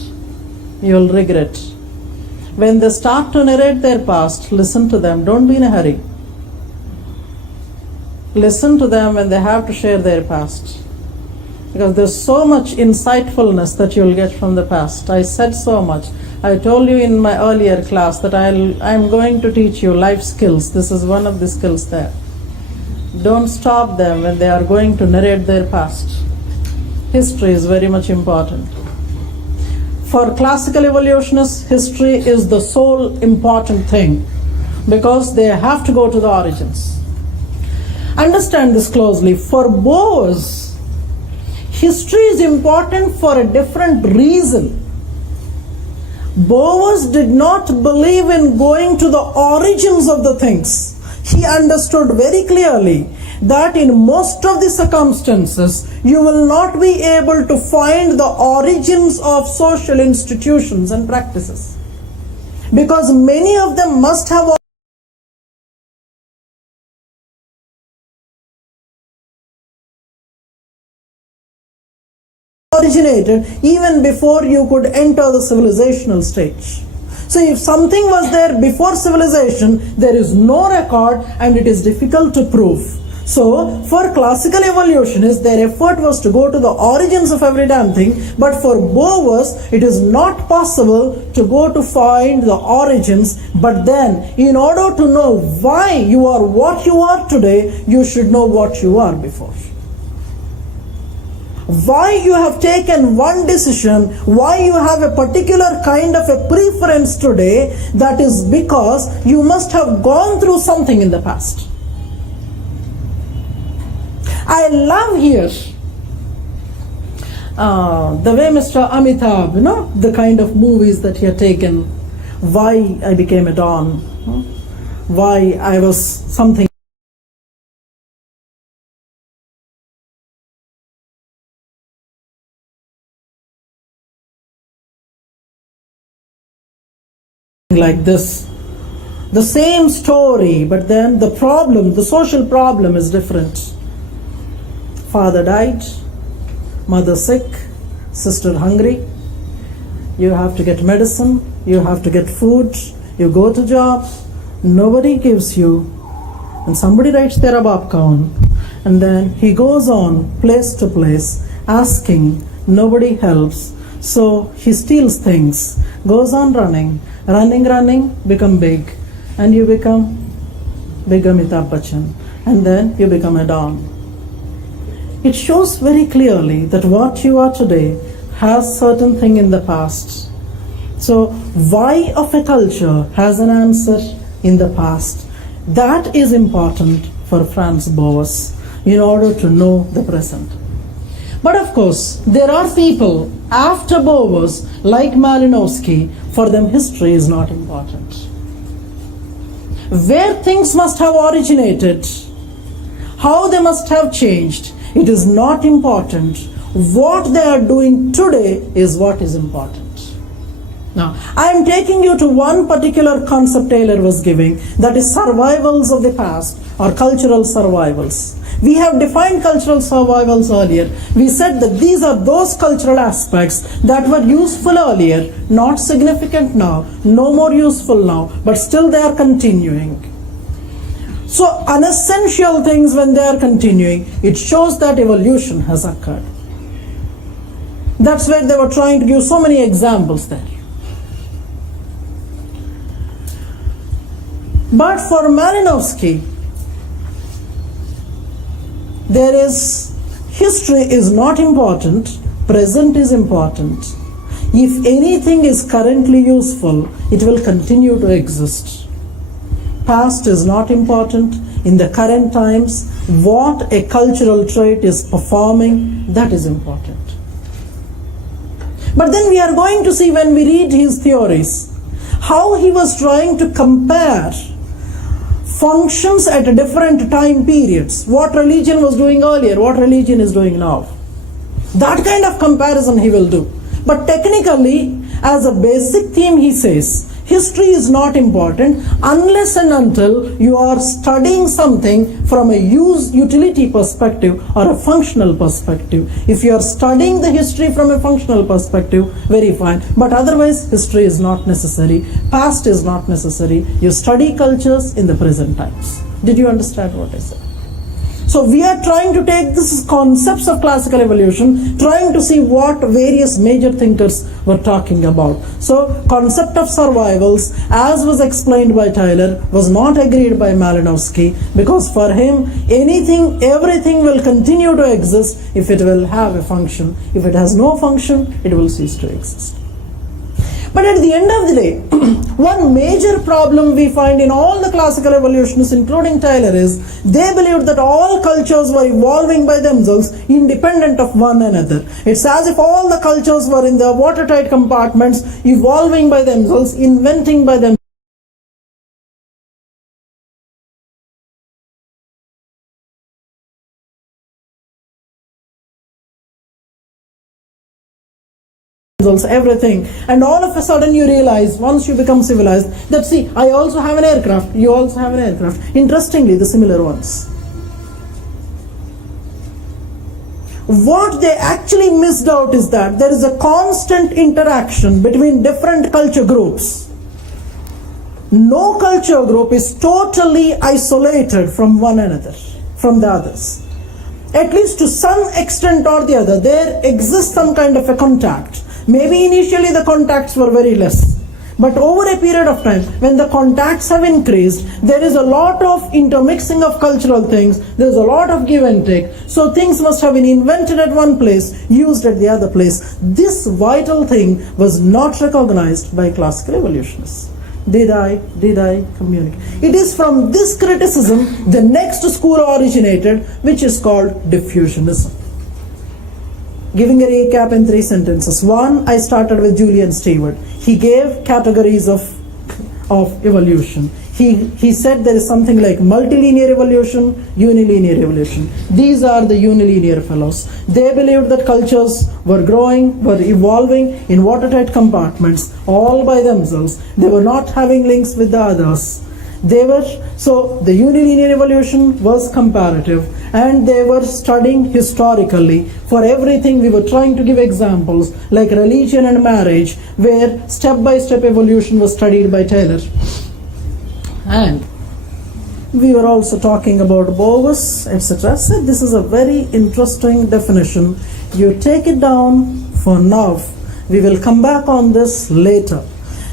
You'll regret. When they start to narrate their past, listen to them. Don't be in a hurry. Listen to them when they have to share their past. Because there's so much insightfulness that you'll get from the past. I said so much. I told you in my earlier class that I'm going to teach you life skills. This is one of the skills there. Don't stop them when they are going to narrate their past. History is very much important. For classical evolutionists, history is the sole important thing because they have to go to the origins. Understand this closely. For Boas, history is important for a different reason. Boas did not believe in going to the origins of the things. He understood very clearly that in most of the circumstances, you will not be able to find the origins of social institutions and practices. Because many of them must have originated even before you could enter the civilizational stage. So if something was there before civilization, there is no record and it is difficult to prove. So for classical evolutionists, their effort was to go to the origins of every damn thing, but for Boas, it is not possible to go to find the origins. But then, in order to know why you are what you are today, you should know what you are before. Why you have taken one decision, why you have a particular kind of a preference today, that is because you must have gone through something in the past. I love here the way Mr. Amitabh, the kind of movies that he had taken, why I became a Don, why I was something like this. The same story, but then the problem, the social problem is different. Father died, mother sick, sister hungry. You have to get medicine, you have to get food, you go to job, nobody gives you, and somebody writes their abab kaun, and then he goes on place to place asking, nobody helps. So he steals things, goes on running, become big, and you become big Amitabh Bachchan, and then you become a Don. It shows very clearly that what you are today has certain thing in the past. So why of a culture has an answer in the past. That is important for Franz Boas in order to know the present. But of course, there are people after Bowers like Malinowski, for them history is not important. Where things must have originated, how they must have changed, it is not important. What they are doing today is what is important. Now, I am taking you to one particular concept Taylor was giving, that is survivals of the past or cultural survivals. We have defined cultural survivals earlier. We said that these are those cultural aspects that were useful earlier, not significant now, no more useful now, but still they are continuing. So unessential things, when they are continuing, it shows that evolution has occurred. That's where they were trying to give so many examples there. But for Malinowski, there is, history is not important, present is important. If anything is currently useful, it will continue to exist. Past is not important. In the current times, what a cultural trait is performing, that is important. But then we are going to see, when we read his theories, how he was trying to compare functions at different time periods. What religion was doing earlier, what religion is doing now. That kind of comparison he will do. But technically, as a basic theme, he says, history is not important unless and until you are studying something from a utility perspective or a functional perspective. If you are studying the history from a functional perspective, very fine. But otherwise, history is not necessary. Past is not necessary. You study cultures in the present times. Did you understand what I said? So we are trying to take these concepts of classical evolution, trying to see what various major thinkers were talking about. So concept of survivals, as was explained by Taylor, was not agreed by Malinowski, because for him, everything will continue to exist if it will have a function. If it has no function, it will cease to exist. But at the end of the day, one major problem we find in all the classical evolutionists, including Taylor, is they believed that all cultures were evolving by themselves, independent of one another. It's as if all the cultures were in the watertight compartments, evolving by themselves, inventing by themselves. Everything, and all of a sudden you realize, once you become civilized, that see, I also have an aircraft, you also have an aircraft. Interestingly, the similar ones. What they actually missed out is that there is a constant interaction between different culture groups. No culture group is totally isolated from one another, from the others. At least to some extent or the other, there exists some kind of a contact. Maybe initially the contacts were very less, but over a period of time, when the contacts have increased, there is a lot of intermixing of cultural things, there is a lot of give and take. So things must have been invented at one place, used at the other place. This vital thing was not recognized by classical evolutionists. Did I communicate? It is from this criticism the next school originated, which is called diffusionism. Giving a recap in 3 sentences. One, I started with Julian Stewart. He gave categories of evolution. He said there is something like multilinear evolution, unilinear evolution. These are the unilinear fellows. They believed that cultures were growing, were evolving in watertight compartments all by themselves. They were not having links with the others. So the unilinear evolution was comparative, and they were studying historically. For everything, we were trying to give examples like religion and marriage, where step-by-step evolution was studied by Taylor. And we were also talking about Bowers, etc. So this is a very interesting definition. You take it down for now. We will come back on this later.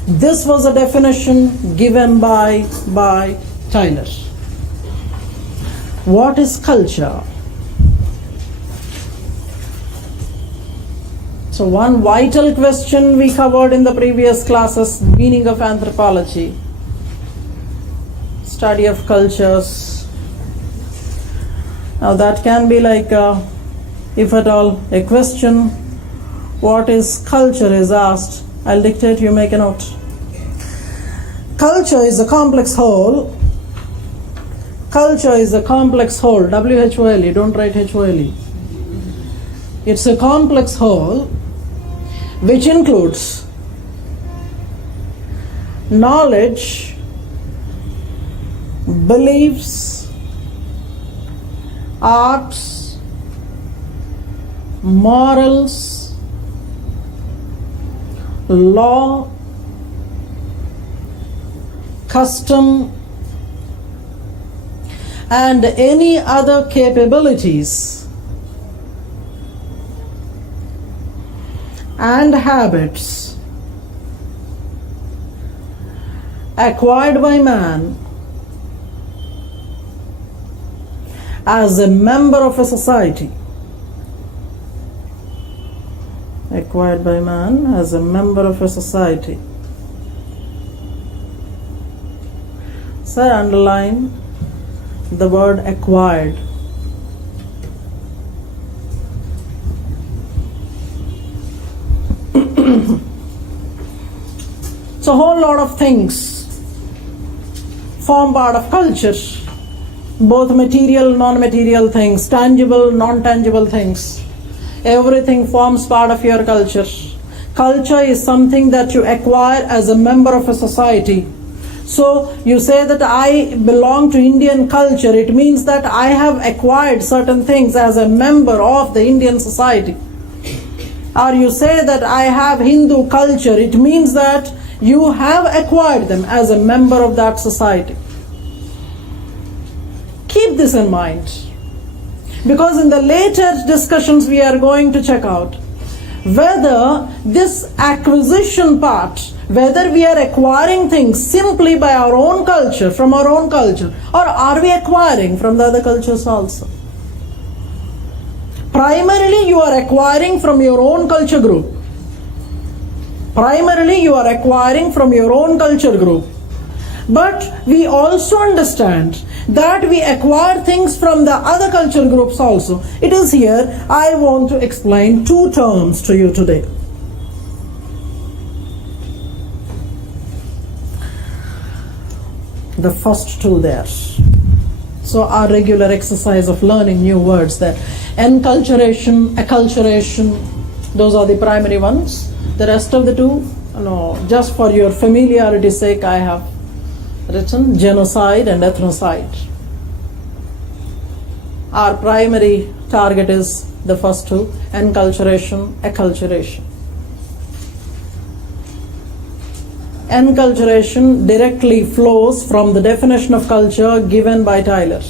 This was a definition given by Taylor. What is culture? So one vital question we covered in the previous classes, meaning of anthropology, study of cultures. Now that can be like If at all a question, what is culture, is asked, I'll dictate, you make a note. Culture is a complex whole. Culture is a complex whole. W-H-O-L-E, don't write H-O-L-E. It's a complex whole which includes knowledge, beliefs, arts, morals, law, custom, and any other capabilities and habits acquired by man as a member of a society. Acquired by man as a member of a society. Sir, underline the word acquired. So a whole lot of things form part of culture, both material, non-material things, tangible, non-tangible things. Everything forms part of your culture. Culture is something that you acquire as a member of a society. So you say that I belong to Indian culture, it means that I have acquired certain things as a member of the Indian society. Or you say that I have Hindu culture, it means that you have acquired them as a member of that society. Keep this in mind, because in the later discussions we are going to check out whether this acquisition part, whether we are acquiring things simply by our own culture, from our own culture, or are we acquiring from the other cultures also. Primarily you are acquiring from your own culture group. Primarily you are acquiring from your own culture group. But we also understand that we acquire things from the other culture groups also. It is here I want to explain two terms to you today. The first two there. So our regular exercise of learning new words there. Enculturation, acculturation, those are the primary ones. The rest of the two, no, just for your familiarity's sake, I have written genocide and ethnocide. Our primary target is the first two, enculturation, acculturation. Enculturation directly flows from the definition of culture given by Tyler.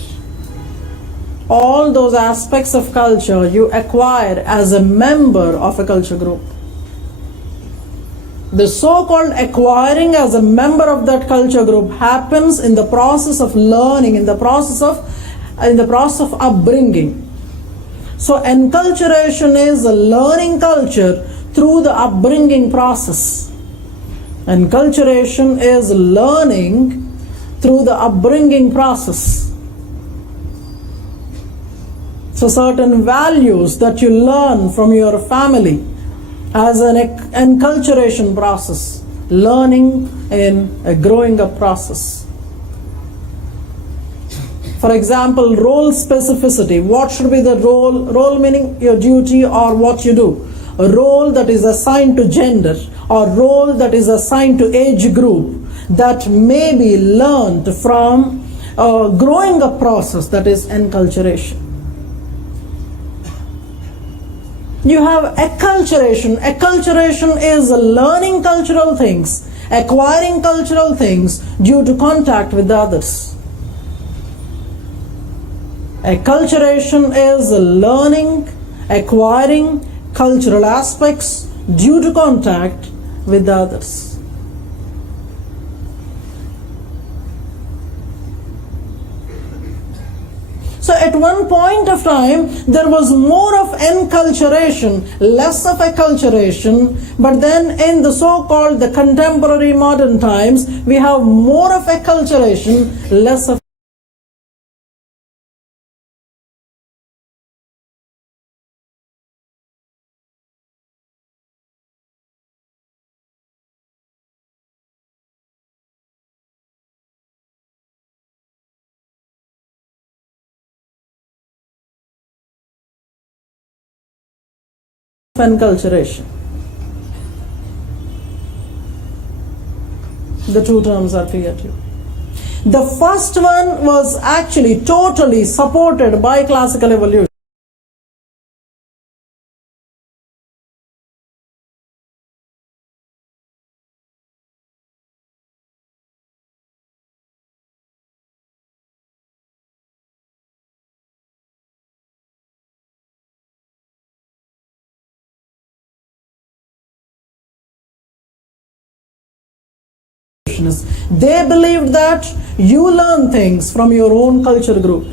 All those aspects of culture you acquire as a member of a culture group. The so-called acquiring as a member of that culture group happens in the process of learning, in the process of upbringing. So enculturation is a learning culture through the upbringing process. Enculturation is learning through the upbringing process. So certain values that you learn from your family as an enculturation process, learning in a growing up process. For example, role specificity. What should be the role? Role meaning your duty or what you do. A role that is assigned to gender or role that is assigned to age group that may be learned from a growing up process, that is enculturation. You have acculturation. Acculturation is learning cultural things, acquiring cultural things due to contact with others. Acculturation is learning, acquiring cultural aspects due to contact with others. So at one point of time, there was more of enculturation, less of acculturation, but then in the so-called the contemporary modern times, we have more of acculturation, less of enculturation. The two terms are clear to you. The first one was actually totally supported by classical evolution. They believed that you learn things from your own culture group.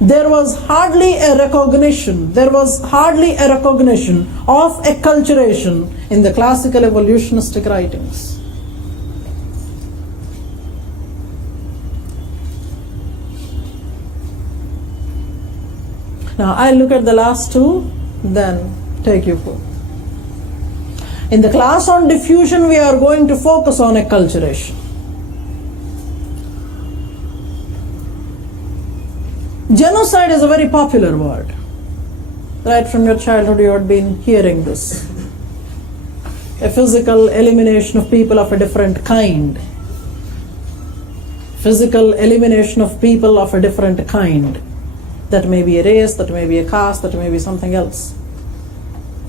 There was hardly a recognition of acculturation in the classical evolutionistic writings. Now I'll look at the last two, then take you forward. In the class on diffusion, we are going to focus on acculturation. Genocide is a very popular word. Right from your childhood, you have been hearing this. A physical elimination of people of a different kind. Physical elimination of people of a different kind. That may be a race, that may be a caste, that may be something else.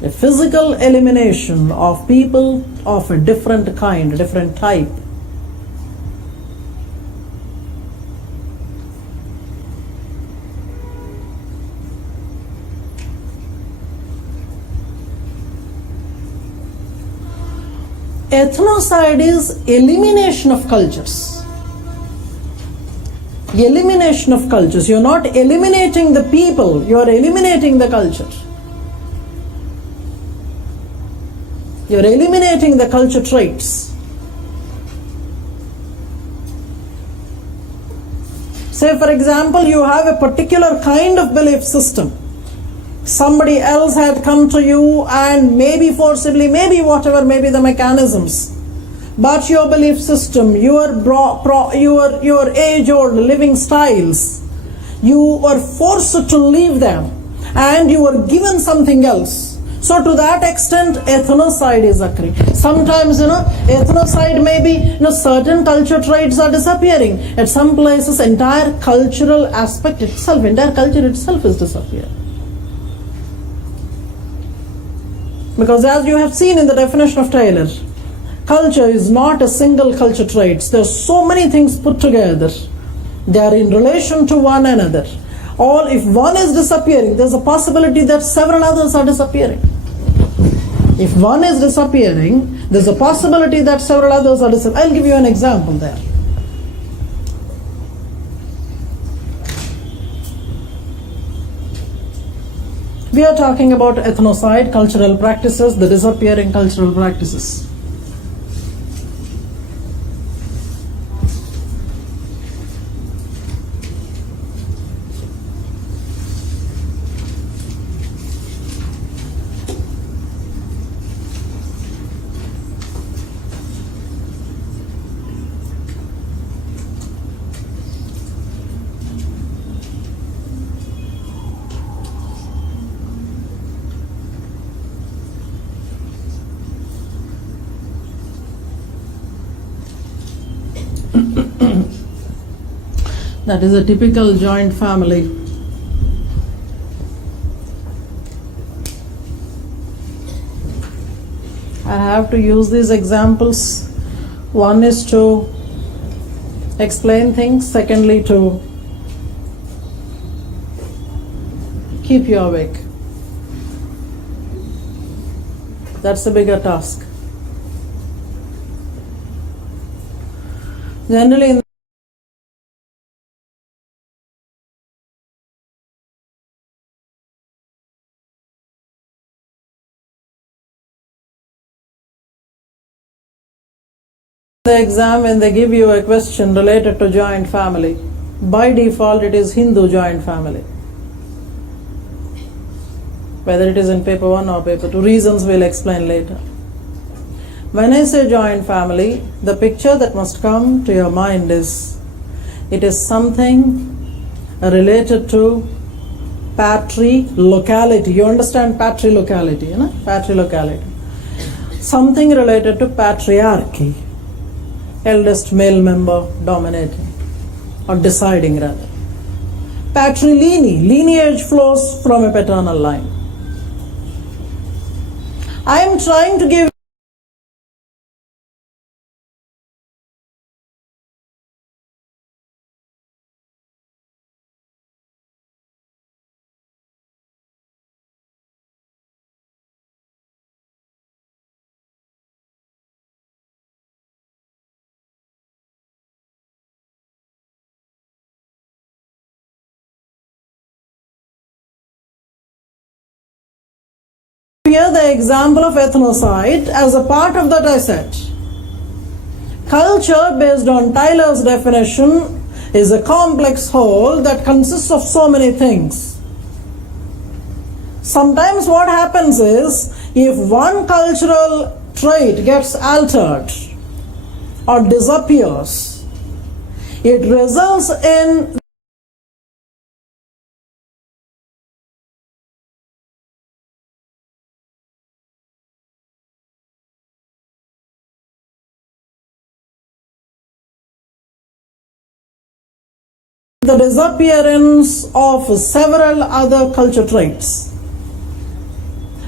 A physical elimination of people of a different kind, a different type. Ethnocide is elimination of cultures. Elimination of cultures. You're not eliminating the people, you're eliminating the culture. You're eliminating the culture traits. Say for example, you have a particular kind of belief system. Somebody else had come to you and maybe forcibly, maybe whatever, maybe the mechanisms. But your belief system, your age-old living styles, you were forced to leave them and you were given something else. So to that extent, ethnocide is occurring. Sometimes, ethnocide may be, certain culture traits are disappearing. At some places, entire cultural aspect itself, entire culture itself is disappearing. Because as you have seen in the definition of Taylor, culture is not a single culture traits. There are so many things put together. They are in relation to one another. Or if one is disappearing, there's a possibility that several others are disappearing. If one is disappearing, there's a possibility that several others are disappearing. I'll give you an example there. We are talking about ethnocide, cultural practices, the disappearing cultural practices. That is a typical joint family. I have to use these examples. One is to explain things, secondly to keep you awake. That's a bigger task. Generally in the exam, when they give you a question related to joint family, by default it is Hindu joint family. Whether it is in paper 1 or paper 2, reasons we'll explain later. When I say joint family, the picture that must come to your mind is, it is something related to patrilocality. You understand patrilocality, you know? Patrilocality. Something related to patriarchy. Eldest male member dominating or deciding rather. Patrilineal, lineage flows from a paternal line. I am trying to give here the example of ethnocide. As a part of that I said, culture based on Tyler's definition is a complex whole that consists of so many things. Sometimes what happens is, if one cultural trait gets altered or disappears, it results in the disappearance of several other culture traits.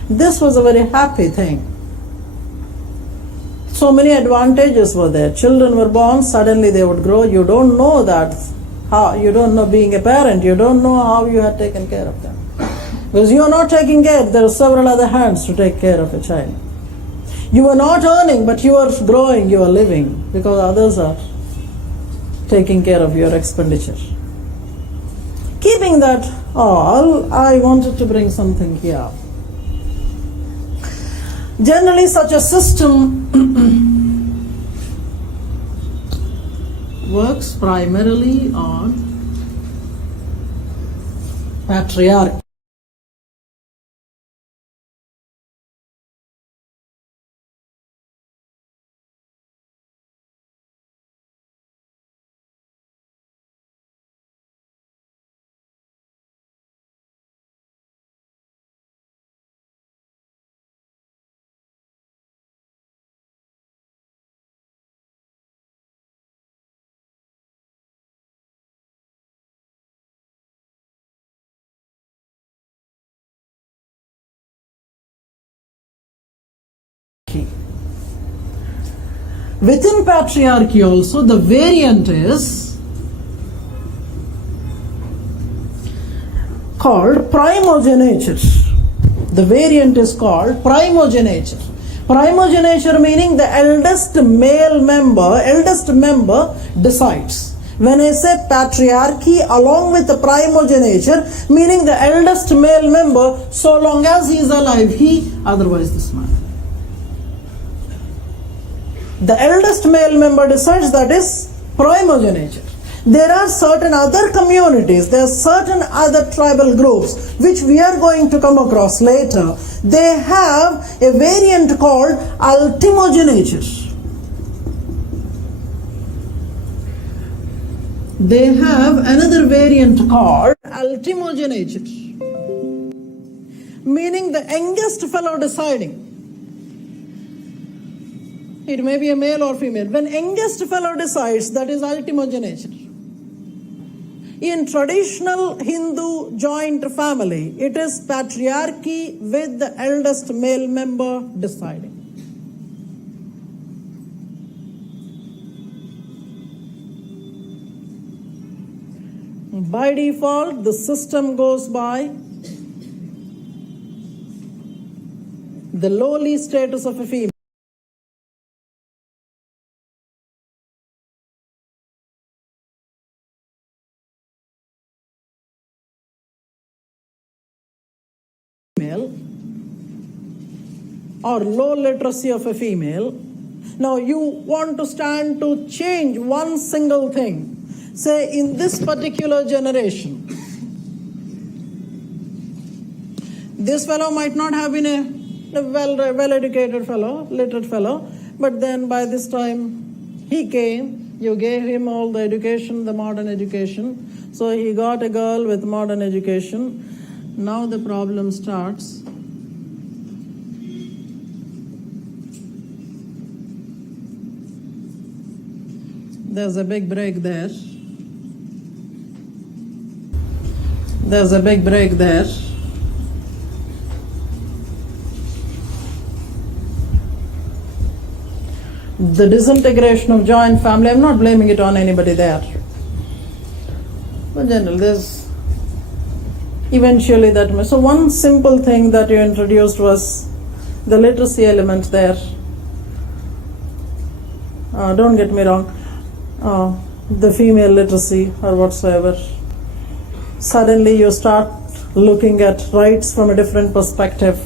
This was a very happy thing. So many advantages were there. Children were born, suddenly they would grow. You don't know that, how you don't know being a parent, you don't know how you had taken care of them. Because you are not taking care, there are several other hands to take care of a child. You are not earning, but you are growing, you are living, because others are taking care of your expenditure. Keeping that all, I wanted to bring something here. Generally, such a system works primarily on patriarchy. Within patriarchy also, the variant is called primogeniture. The variant is called primogeniture. Primogeniture meaning the eldest member decides. When I say patriarchy along with the primogeniture, meaning the eldest male member, so long as he is alive, he, otherwise this man. The eldest male member decides, that is primogeniture. There are certain other communities, there are certain other tribal groups which we are going to come across later. They have a variant called ultimogeniture. They have another variant called ultimogeniture, meaning the youngest fellow deciding. It may be a male or female. When youngest fellow decides, that is ultimogeniture. In traditional Hindu joint family, it is patriarchy with the eldest male member deciding. By default, the system goes by the lowly status of a female. Or low literacy of a female. Now you want to stand to change one single thing. Say in this particular generation, this fellow might not have been a well-educated fellow, literate fellow, but then by this time he came, you gave him all the education, the modern education, so he got a girl with modern education. Now the problem starts. There's a big break there. There's a big break there. The disintegration of joint family, I'm not blaming it on anybody there. But generally, there's eventually that. So one simple thing that you introduced was the literacy element there. Don't get me wrong, the female literacy or whatsoever. Suddenly you start looking at rights from a different perspective,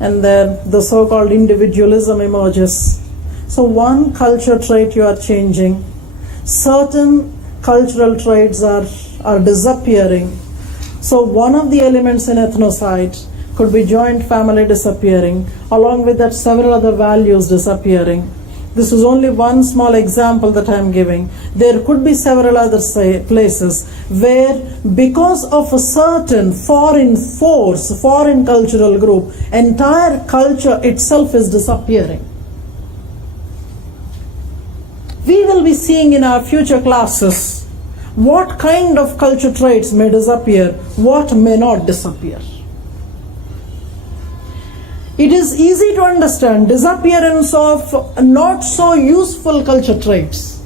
and then the so-called individualism emerges. So one culture trait you are changing, certain cultural traits are disappearing. So one of the elements in ethnocide could be joint family disappearing, along with that several other values disappearing. This is only one small example that I am giving. There could be several other places where, because of a certain foreign force, foreign cultural group, entire culture itself is disappearing. We will be seeing in our future classes what kind of culture traits may disappear, what may not disappear. It is easy to understand disappearance of not so useful culture traits.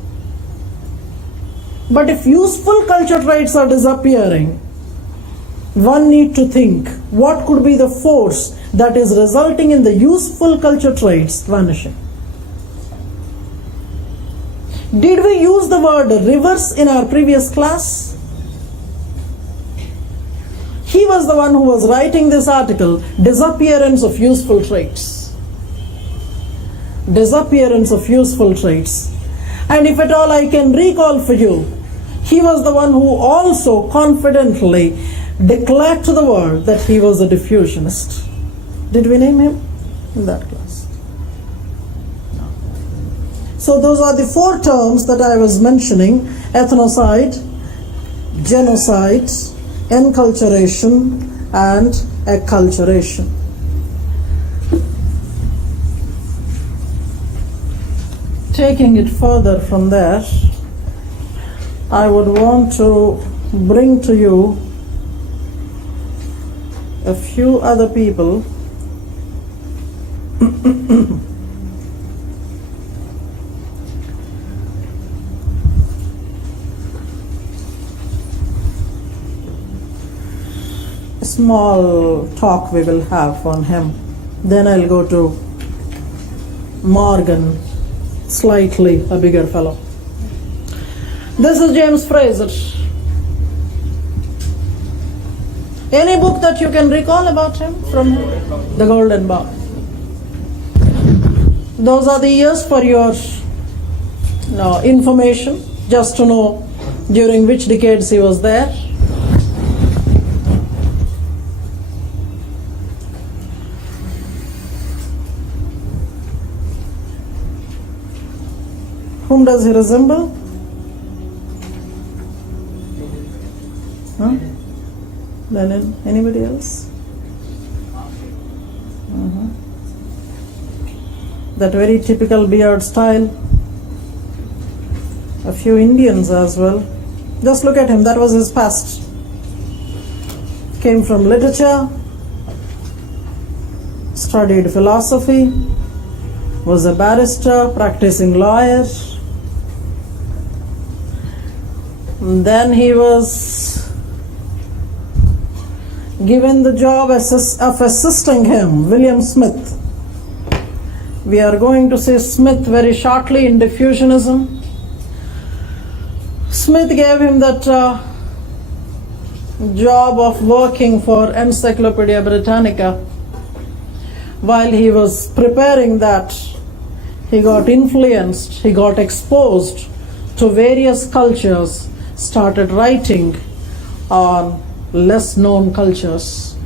But if useful culture traits are disappearing, one need to think what could be the force that is resulting in the useful culture traits vanishing. Did we use the word reverse in our previous class? He was the one who was writing this article, disappearance of useful traits. Disappearance of useful traits. And if at all I can recall for you, he was the one who also confidently declared to the world that he was a diffusionist. Did we name him in that class? No. So those are the four terms that I was mentioning: ethnocide, genocide, enculturation, and acculturation. Taking it further from there, I would want to bring to you a few other people small talk we will have on him. Then I'll go to Morgan, slightly a bigger fellow. This is James Fraser. Any book that you can recall about him from The Golden Bough? Those are the years for your information, just to know during which decades he was there. Whom does he resemble? Huh? Lenin? Anybody else? That very typical beard style. A few Indians as well. Just look at him, that was his past. Came from literature, studied philosophy, was a barrister, practicing lawyer. Then he was given the job of assisting him, William Smith. We are going to see Smith very shortly in diffusionism. Smith gave him that job of working for Encyclopedia Britannica. While he was preparing that, he got influenced, he got exposed to various cultures, started writing on less known cultures.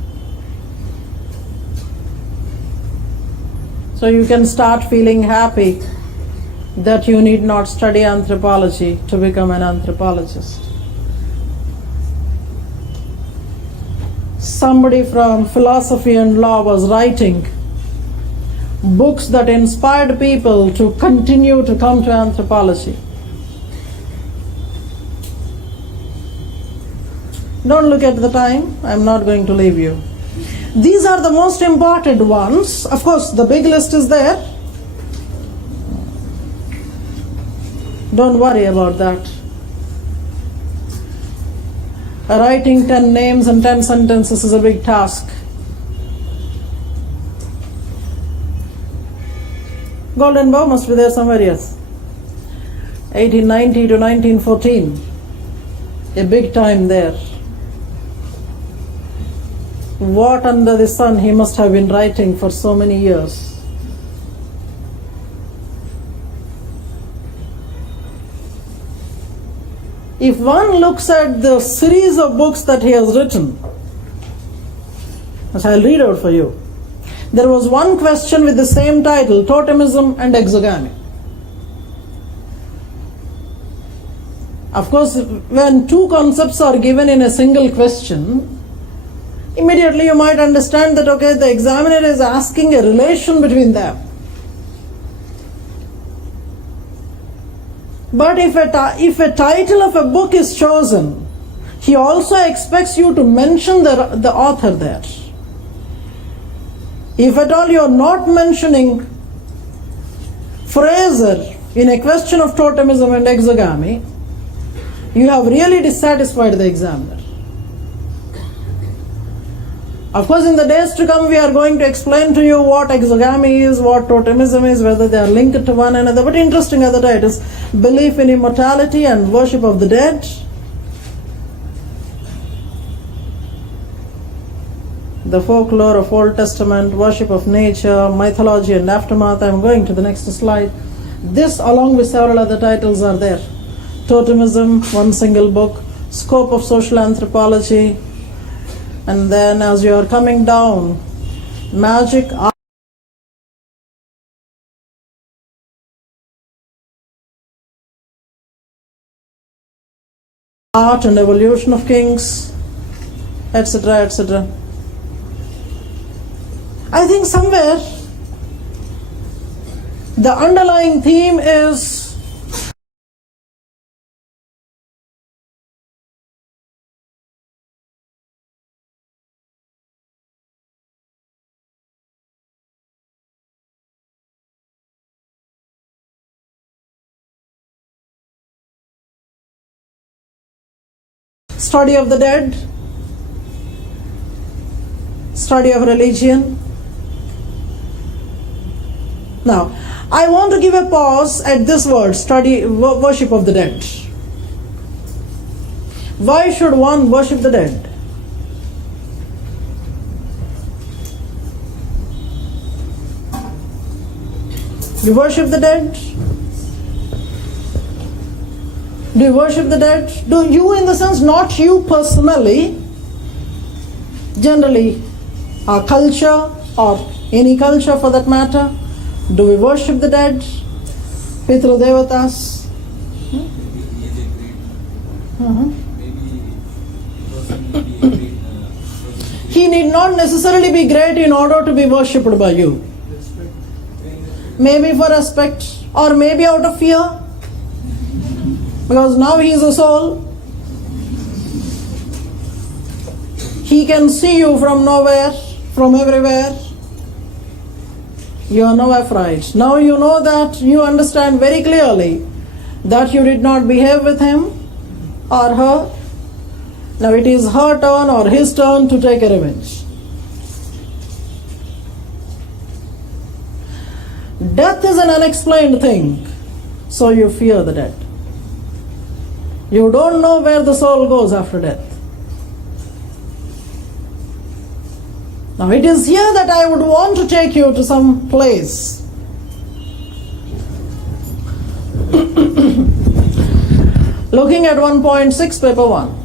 So you can start feeling happy that you need not study anthropology to become an anthropologist. somebody from philosophy and law was writing books that inspired people to continue to come to anthropology. Don't look at the time, I'm not going to leave you. These are the most important ones. Of course, the big list is there. Don't worry about that. Writing 10 names and 10 sentences is a big task. Golden Bough must be there somewhere, yes. 1890 to 1914. A big time there. What under the sun he must have been writing for so many years. If one looks at the series of books that he has written, which I'll read out for you, there was one question with the same title, Totemism and Exogamy. Of course, when two concepts are given in a single question, immediately you might understand that, okay, the examiner is asking a relation between them. But if a title of a book is chosen, he also expects you to mention the author there. If at all you are not mentioning Fraser in a question of totemism and exogamy, you have really dissatisfied the examiner. Of course, in the days to come, we are going to explain to you what exogamy is, what totemism is, whether they are linked to one another. But interesting other titles: belief in immortality and worship of the dead, the folklore of Old Testament, worship of nature, mythology and aftermath. I am going to the next slide. This, along with several other titles, are there. Totemism, one single book. Scope of social anthropology. And then as you are coming down, magic, art and evolution of kings, etc., etc. I think somewhere the underlying theme is study of the dead, study of religion. Now, I want to give a pause at this word, study, worship of the dead. Why should one worship the dead? You worship the dead? Do you worship the dead? Do you, in the sense, not you personally, generally, our culture or any culture for that matter, do we worship the dead? Pitru Devatas? He need not necessarily be great in order to be worshipped by you. Maybe for respect or maybe out of fear. Because now he is a soul. He can see you from nowhere, from everywhere. You are now afraid. Now you know that, you understand very clearly that you did not behave with him or her. Now it is her turn or his turn to take a revenge. Death is an unexplained thing, so you fear the dead. You don't know where the soul goes after death. Now it is here that I would want to take you to some place. Looking at 1.6, paper 1.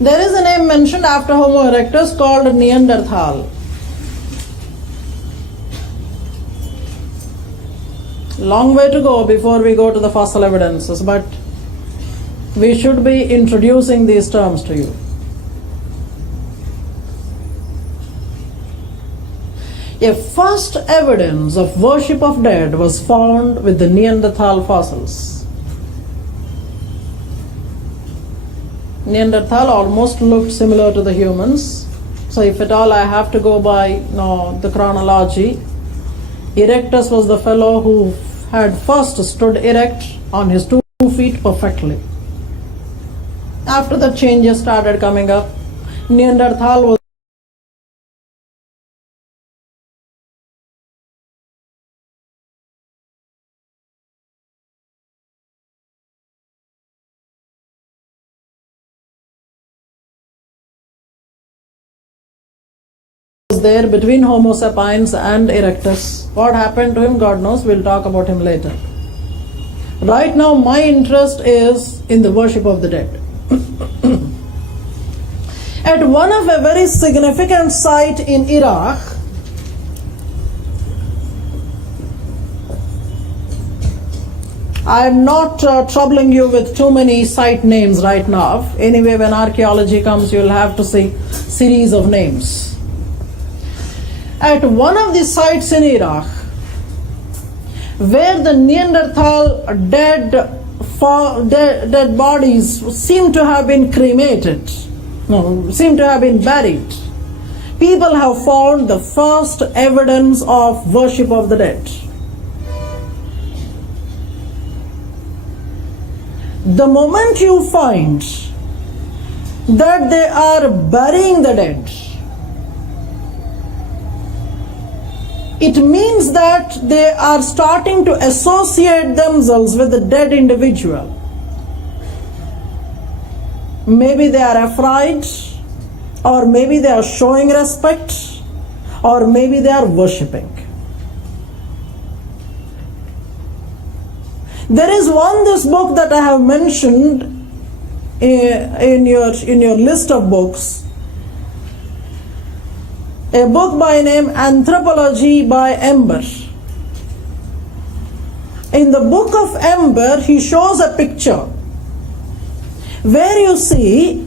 There is a name mentioned after Homo erectus called Neanderthal. Long way to go before we go to the fossil evidences, but we should be introducing these terms to you. A first evidence of worship of dead was found with the Neanderthal fossils. Neanderthal almost looked similar to the humans. So if at all I have to go by the chronology, Erectus was the fellow who had first stood erect on his 2 feet perfectly. After that, changes started coming up. Neanderthal was there between Homo sapiens and Erectus. What happened to him, God knows. We'll talk about him later. Right now, my interest is in the worship of the dead. At one of a very significant site in Iraq, I am not troubling you with too many site names right now. Anyway, when archaeology comes, you'll have to see series of names. At one of the sites in Iraq, where the Neanderthal dead bodies seem to have been cremated, seem to have been buried, people have found the first evidence of worship of the dead. The moment you find that they are burying the dead, it means that they are starting to associate themselves with the dead individual. Maybe they are afraid, or maybe they are showing respect, or maybe they are worshipping. There is this book that I have mentioned in your list of books. A book by name Anthropology by Ember. In the book of Ember, he shows a picture where you see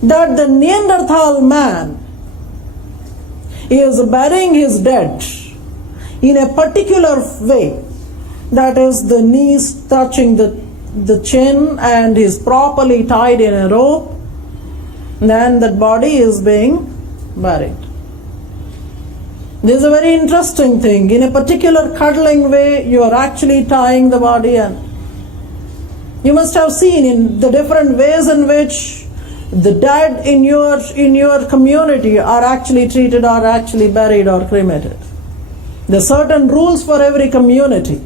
that the Neanderthal man is burying his dead in a particular way. That is, the knees touching the chin, and is properly tied in a rope. Then that body is being buried. This is a very interesting thing. In a particular cuddling way, you are actually tying the body, and you must have seen in the different ways in which the dead in your community are actually treated, or actually buried or cremated. There are certain rules for every community.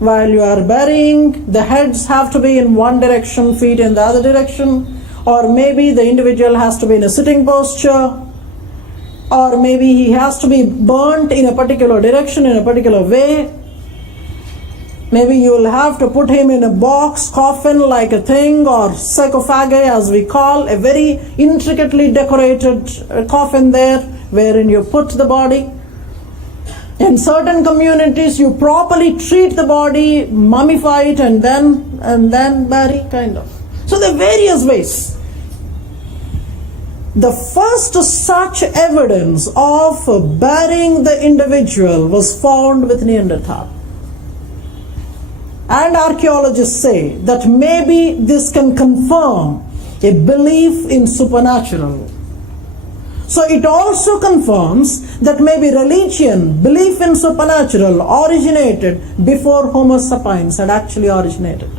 While you are burying, the heads have to be in one direction, feet in the other direction, or maybe the individual has to be in a sitting posture, or maybe he has to be burnt in a particular direction, in a particular way. Maybe you will have to put him in a box, coffin like a thing, or sarcophagi as we call, a very intricately decorated coffin there, wherein you put the body. In certain communities, you properly treat the body, mummify it, and then bury, kind of. So there are various ways. The first such evidence of burying the individual was found with Neanderthal. And archaeologists say that maybe this can confirm a belief in supernatural. So it also confirms that maybe religion, belief in supernatural, originated before Homo sapiens had actually originated.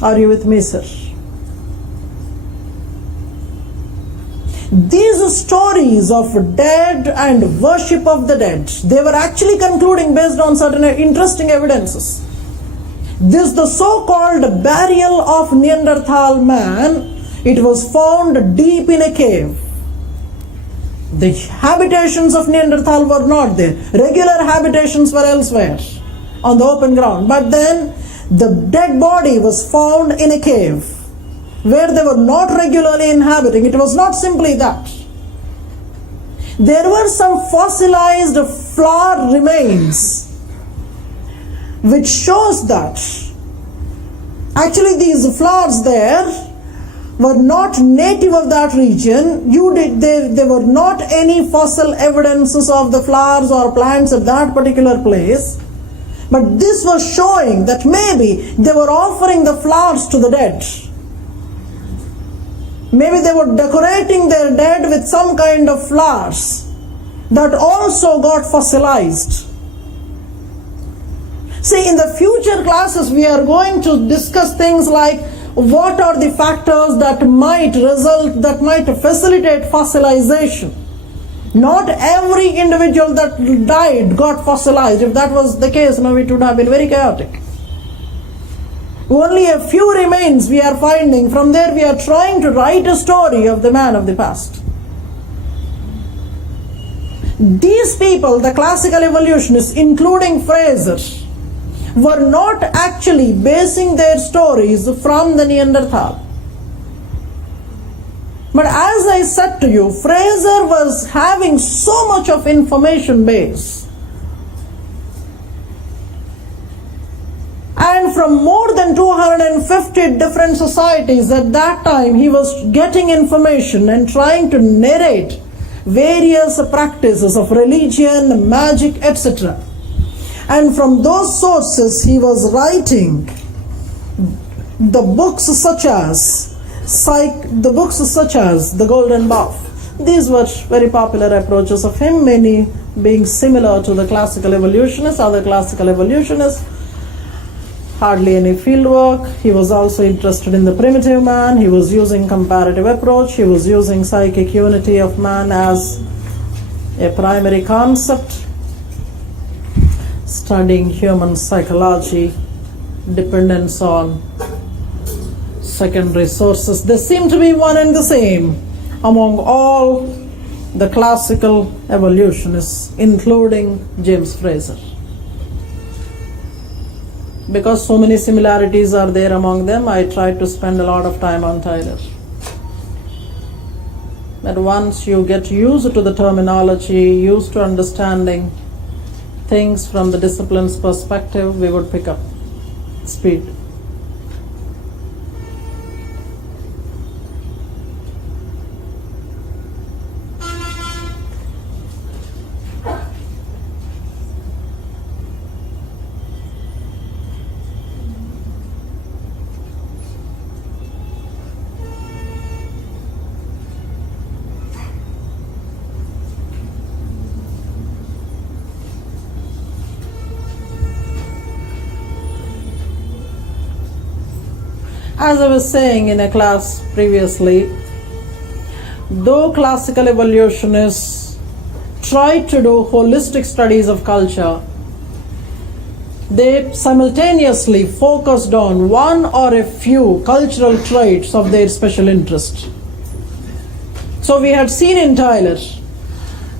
Are you with me, sir? These stories of dead and worship of the dead, they were actually concluding based on certain interesting evidences. This, the so-called burial of Neanderthal man, it was found deep in a cave. The habitations of Neanderthal were not there. Regular habitations were elsewhere on the open ground. But then the dead body was found in a cave. where they were not regularly inhabiting. It was not simply that. There were some fossilized flower remains which shows that actually these flowers there were not native of that region. There were not any fossil evidences of the flowers or plants at that particular place. But this was showing that maybe they were offering the flowers to the dead. Maybe they were decorating their dead with some kind of flowers that also got fossilized. See, in the future classes we are going to discuss things like what are the factors that might facilitate fossilization. Not every individual that died got fossilized. If that was the case, now it would have been very chaotic. Only a few remains we are finding. From there we are trying to write a story of the man of the past. These people, the classical evolutionists, including Fraser, were not actually basing their stories from the Neanderthal. But as I said to you, Fraser was having so much of information base. And from more than 250 different societies at that time, he was getting information and trying to narrate various practices of religion, magic, etc. And from those sources, he was writing the books such as The Golden Bough. These were very popular approaches of him, many being similar to the classical evolutionists. Other classical evolutionists, hardly any field work. He was also interested in the primitive man. He was using comparative approach. He was using psychic unity of man as a primary concept, studying human psychology, dependence on secondary sources. They seem to be one and the same among all the classical evolutionists, including James Fraser. Because so many similarities are there among them, I tried to spend a lot of time on Tyler. But once you get used to the terminology, used to understanding things from the discipline's perspective, we would pick up speed. As I was saying in a class previously, though classical evolutionists tried to do holistic studies of culture, they simultaneously focused on one or a few cultural traits of their special interest. So we had seen in Tyler,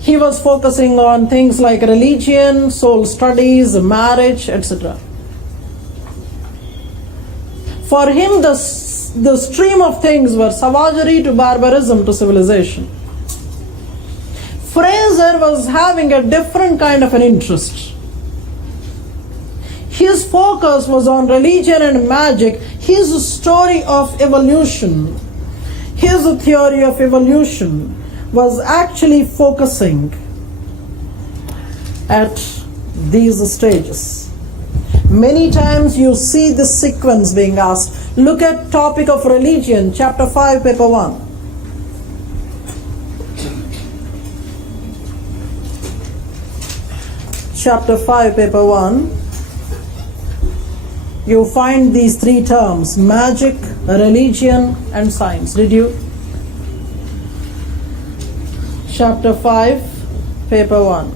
he was focusing on things like religion, soul studies, marriage, etc. For him, the stream of things were savagery to barbarism to civilization. Fraser was having a different kind of an interest. His focus was on religion and magic. His story of evolution, his theory of evolution was actually focusing at these stages. Many times you see this sequence being asked. Look at topic of religion, chapter 5, paper 1. Chapter 5, paper 1. You find these three terms, magic, religion, and science. Did you? Chapter 5, paper 1.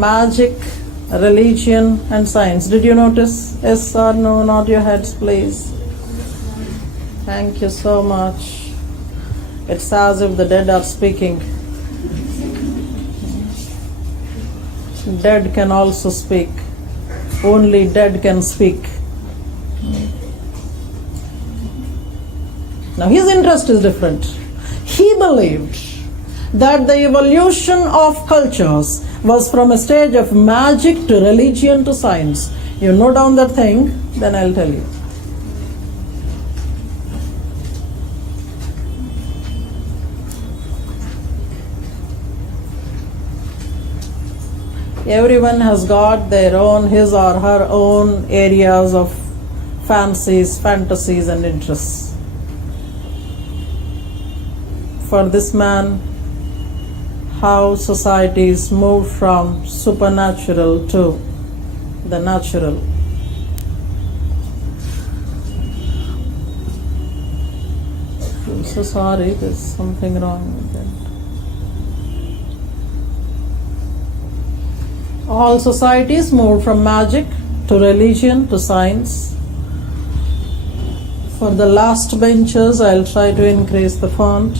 Magic, religion and science. Did you notice? Yes or no? Nod your heads, please. Thank you so much. It's as if the dead are speaking. Dead can also speak. Only dead can speak. Now his interest is different. He believed that the evolution of cultures was from a stage of magic to religion to science. You note down that thing, then I'll tell you. Everyone has got their own, his or her own areas of fancies, fantasies and interests. For this man, how societies move from supernatural to the natural. I'm so sorry, there's something wrong with that. All societies moved from magic to religion to science. For the last benches, I'll try to increase the font.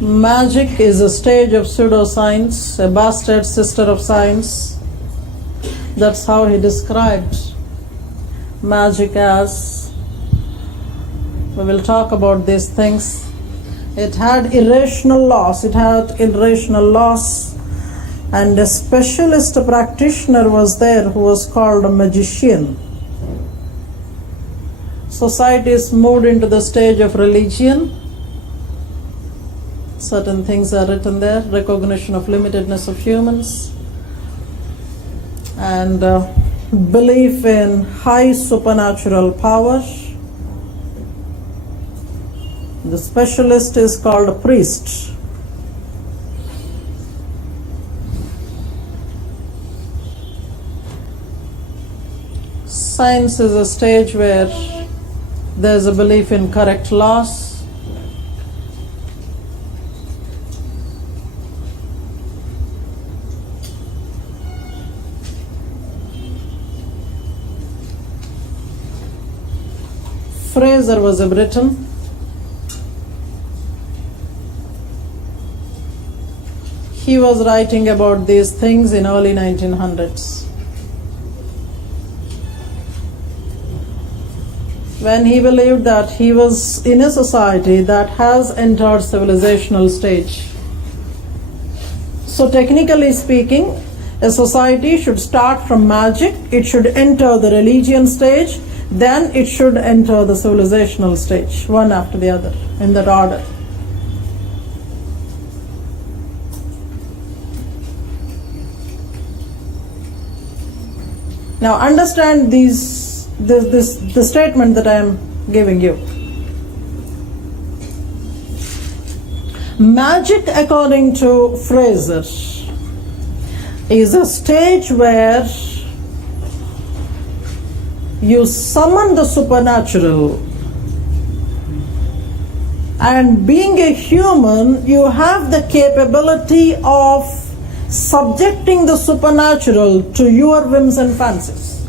Magic is a stage of pseudoscience, a bastard sister of science. That's how he described magic as. We will talk about these things. It had irrational laws. And a specialist practitioner was there who was called a magician. Societies moved into the stage of religion. Certain things are written there. Recognition of limitedness of humans. And belief in high supernatural power. The specialist is called a priest. Science is a stage where there's a belief in correct laws. Fraser was a Briton. He was writing about these things in early 1900s. When he believed that he was in a society that has entered civilizational stage. So technically speaking, a society should start from magic, it should enter the religion stage, then it should enter the civilizational stage, one after the other, in that order. Now understand the statement that I am giving you. Magic, according to Fraser, is a stage where you summon the supernatural, and being a human, you have the capability of subjecting the supernatural to your whims and fancies.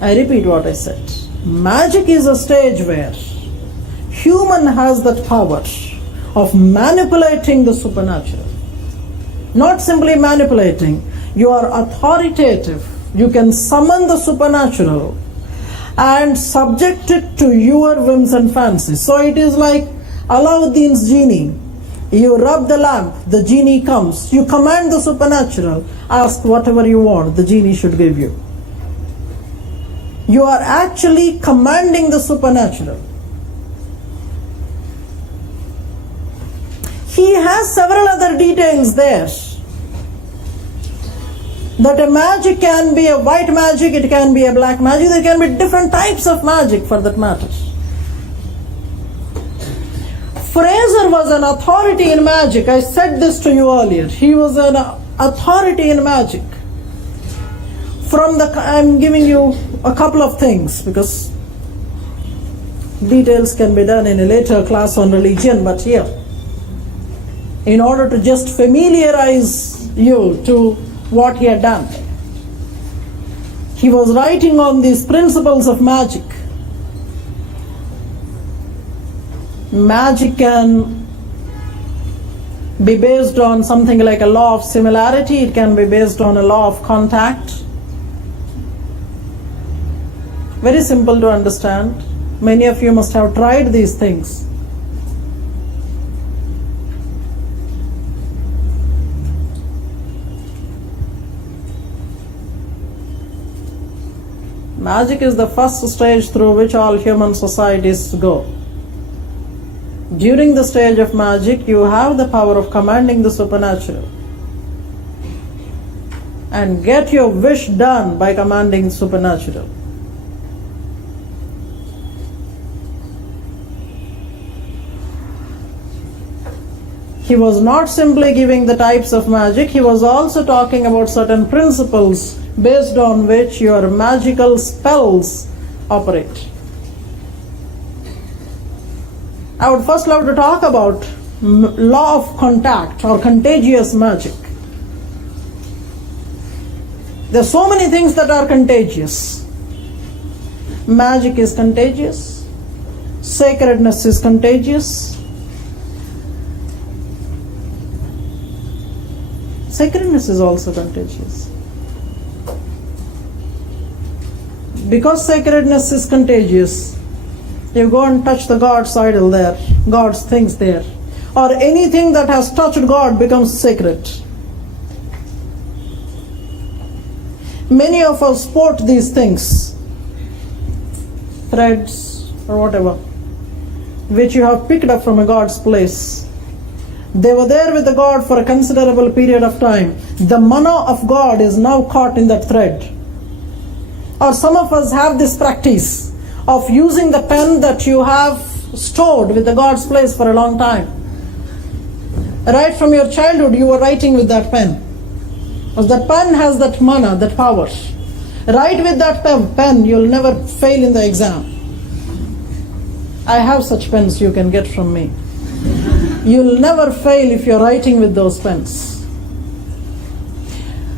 I repeat what I said. Magic is a stage where human has that power of manipulating the supernatural. Not simply manipulating, you are authoritative. You can summon the supernatural and subject it to your whims and fancies. So it is like Aladdin's genie. You rub the lamp, the genie comes. You command the supernatural. Ask whatever you want, the genie should give you. You are actually commanding the supernatural. He has several other details there. That a magic can be a white magic, it can be a black magic, there can be different types of magic for that matter. Fraser was an authority in magic. I said this to you earlier. He was an authority in magic. I'm giving you a couple of things because details can be done in a later class on religion, but here, in order to just familiarize you to what he had done. He was writing on these principles of magic. Magic can be based on something like a law of similarity. It can be based on a law of contact. Very simple to understand. Many of you must have tried these things. Magic is the first stage through which all human societies go. During the stage of magic, you have the power of commanding the supernatural and get your wish done by commanding the supernatural. He was not simply giving the types of magic, he was also talking about certain principles based on which your magical spells operate. I would first love to talk about law of contact or contagious magic. There are so many things that are contagious. Magic is contagious. Sacredness is contagious. Sacredness is also contagious. Because sacredness is contagious, you go and touch the God's idol there, God's things there, or anything that has touched God becomes sacred. Many of us sport these things, threads or whatever, which you have picked up from a God's place. They were there with the God for a considerable period of time. The mana of God is now caught in that thread. Or some of us have this practice of using the pen that you have stored with the God's place for a long time. Right from your childhood you were writing with that pen. Because that pen has that mana, that power. Write with that pen, you'll never fail in the exam. I have such pens you can get from me. You'll never fail if you're writing with those pens.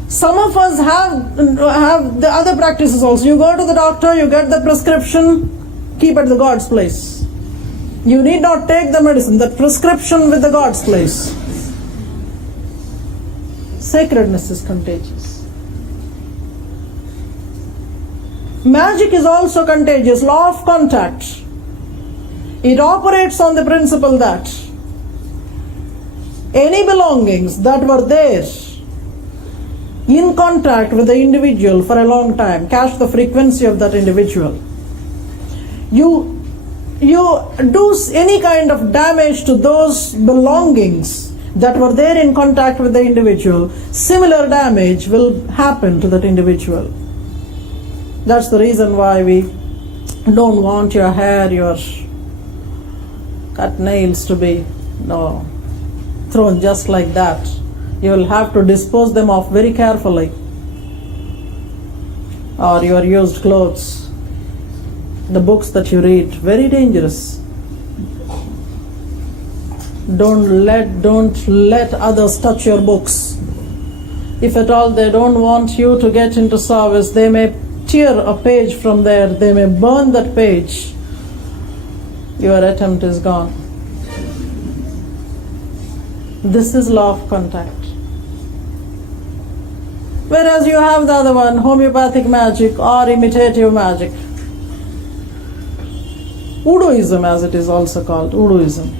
Some of us have the other practices also. You go to the doctor, you get the prescription, keep at the God's place. You need not take the medicine, the prescription with the God's place. Sacredness is contagious. Magic is also contagious. Law of contact. It operates on the principle that any belongings that were there in contact with the individual for a long time, catch the frequency of that individual. You do any kind of damage to those belongings that were there in contact with the individual, similar damage will happen to that individual. That's the reason why we don't want your hair, your cut nails to be thrown just like that. You will have to dispose them off very carefully. Or your used clothes, the books that you read, very dangerous. Don't let others touch your books. If at all they don't want you to get into service, they may tear a page from there, they may burn that page. Your attempt is gone. This is law of contact. Whereas you have the other one, homeopathic magic or imitative magic. Voodooism, as it is also called, voodooism.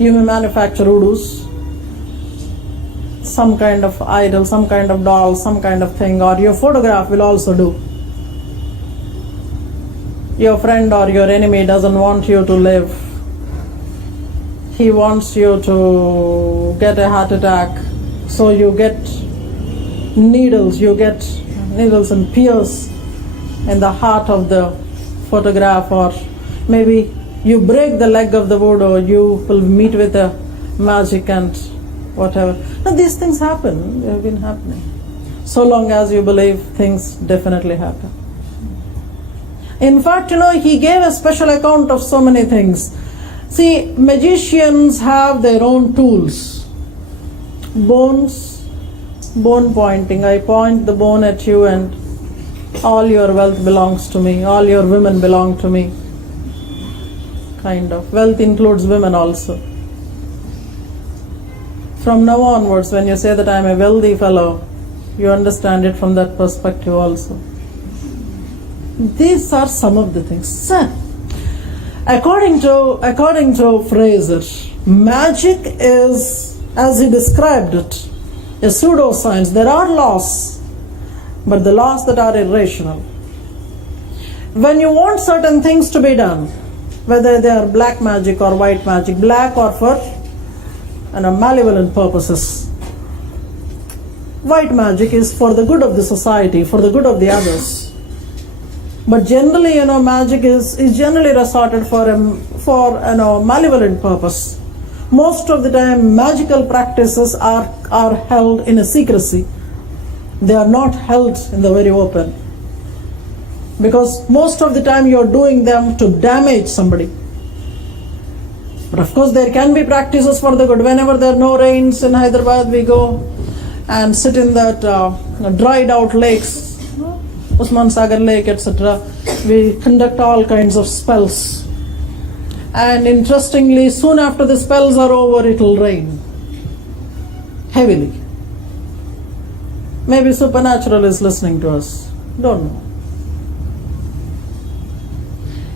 You may manufacture voodoos, some kind of idol, some kind of doll, some kind of thing, or your photograph will also do. Your friend or your enemy doesn't want you to live. He wants you to get a heart attack, so you get needles and pierce in the heart of the photograph, or maybe you break the leg of the voodoo, you will meet with a magic and whatever. Now these things happen, they have been happening. So long as you believe, things definitely happen. In fact, he gave a special account of so many things. See, magicians have their own tools. Bones, bone pointing. I point the bone at you and all your wealth belongs to me, all your women belong to me. Kind of. Wealth includes women also. From now onwards, when you say that I am a wealthy fellow, you understand it from that perspective also. These are some of the things. Sir, according to Fraser, magic is, as he described it, a pseudoscience. There are laws, but the laws that are irrational. When you want certain things to be done, whether they are black magic or white magic, black or for malevolent purposes, white magic is for the good of the society, for the good of the others. But generally, magic is generally resorted for malevolent purpose. Most of the time, magical practices are held in a secrecy. They are not held in the very open. Because most of the time you are doing them to damage somebody. But of course, there can be practices for the good. Whenever there are no rains in Hyderabad, we go and sit in that dried out lakes, Usman Sagar Lake, etc. We conduct all kinds of spells. And interestingly, soon after the spells are over, it will rain heavily. Maybe supernatural is listening to us. Don't know.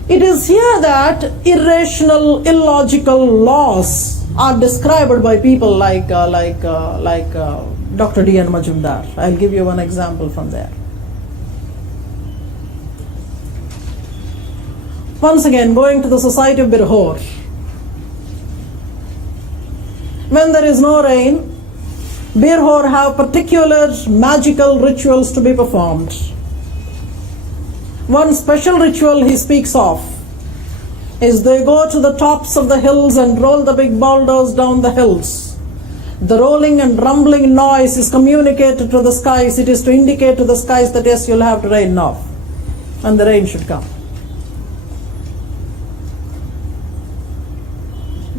It is here that irrational, illogical laws are described by people like Dr. D.N. Majumdar. I'll give you one example from there. Once again, going to the Society of Birhor. When there is no rain, Birhor have particular magical rituals to be performed. One special ritual he speaks of is they go to the tops of the hills and roll the big boulders down the hills. The rolling and rumbling noise is communicated to the skies. It is to indicate to the skies that yes, you'll have to rain now, and the rain should come.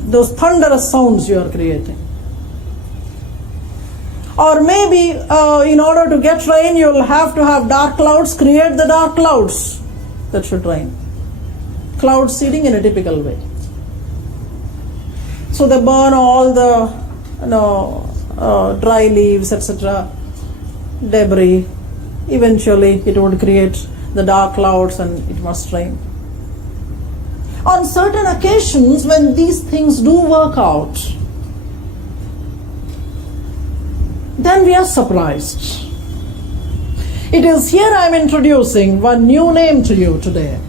Those thunderous sounds you are creating. Or maybe in order to get rain, you will have to have dark clouds. Create the dark clouds that should rain. Cloud seeding in a typical way. So they burn all the dry leaves, etc., debris. Eventually it would create the dark clouds and it must rain. On certain occasions, when these things do work out, then we are surprised. It is here I am introducing one new name to you today.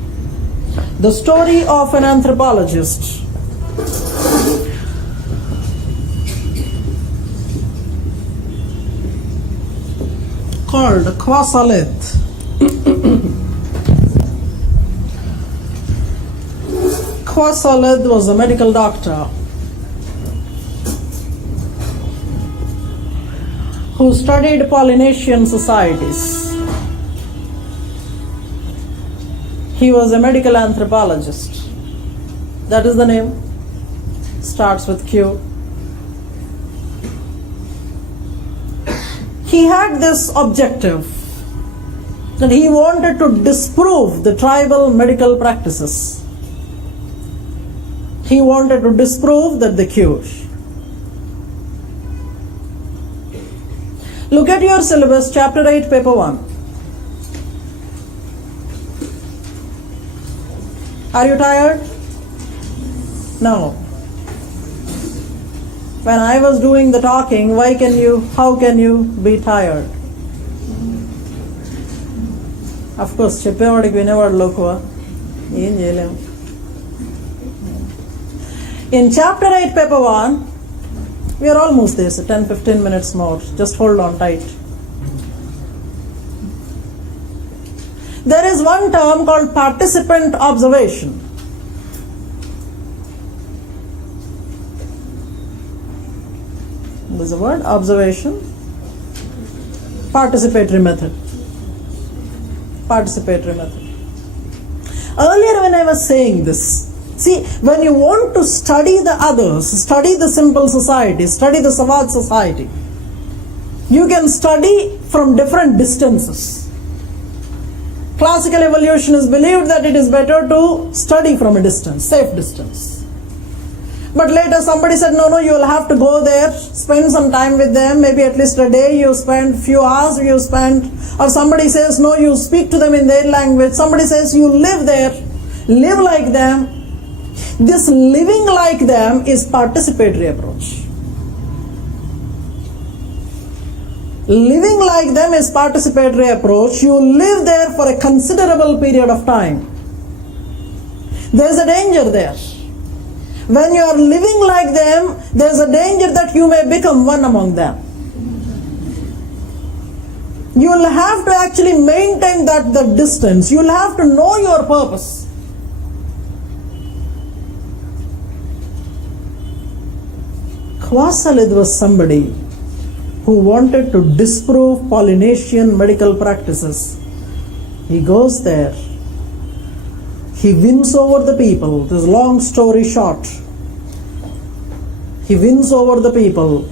The story of an anthropologist called Kwasalet. Kwasalet was a medical doctor who studied Polynesian societies. He was a medical anthropologist. That is the name. Starts with Q. He had this objective that he wanted to disprove the tribal medical practices. He wanted to disprove that the cure. Look at your syllabus, chapter 8, paper 1. Are you tired? No. When I was doing the talking, how can you be tired? Of course, చెప్పేవాడికి వినేవాడు లోకువ ఏం చేయలేము. In chapter 8, paper 1, we are almost there, so 10-15 minutes more. Just hold on tight. There is one term called participant observation. There's a word, observation. Participatory method. Participatory method. Earlier when I was saying this, see, when you want to study the others, study the simple society, study the Savad society, you can study from different distances. Classical evolution is believed that it is better to study from a distance, safe distance. But later somebody said, no, you will have to go there, spend some time with them, maybe at least a day you spend, few hours you spend. Or somebody says, no, you speak to them in their language. Somebody says, you live there, live like them. This living like them is participatory approach. Living like them is participatory approach. You live there for a considerable period of time. There's a danger there. When you are living like them, there's a danger that you may become one among them. You will have to actually maintain the distance. You will have to know your purpose. Kwasalid was somebody who wanted to disprove Polynesian medical practices. He goes there. He wins over the people. This is long story short. He wins over the people.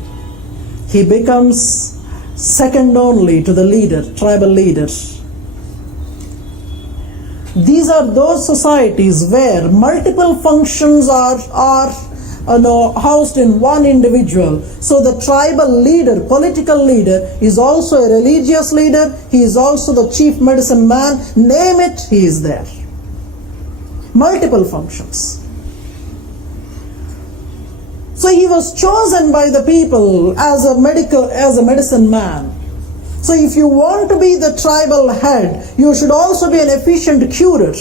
He becomes second only to the leader, tribal leader. These are those societies where multiple functions are housed in one individual. So the tribal leader, political leader, is also a religious leader. He is also the chief medicine man. Name it, he is there. Multiple functions. So he was chosen by the people as a medicine man. So if you want to be the tribal head, you should also be an efficient curer.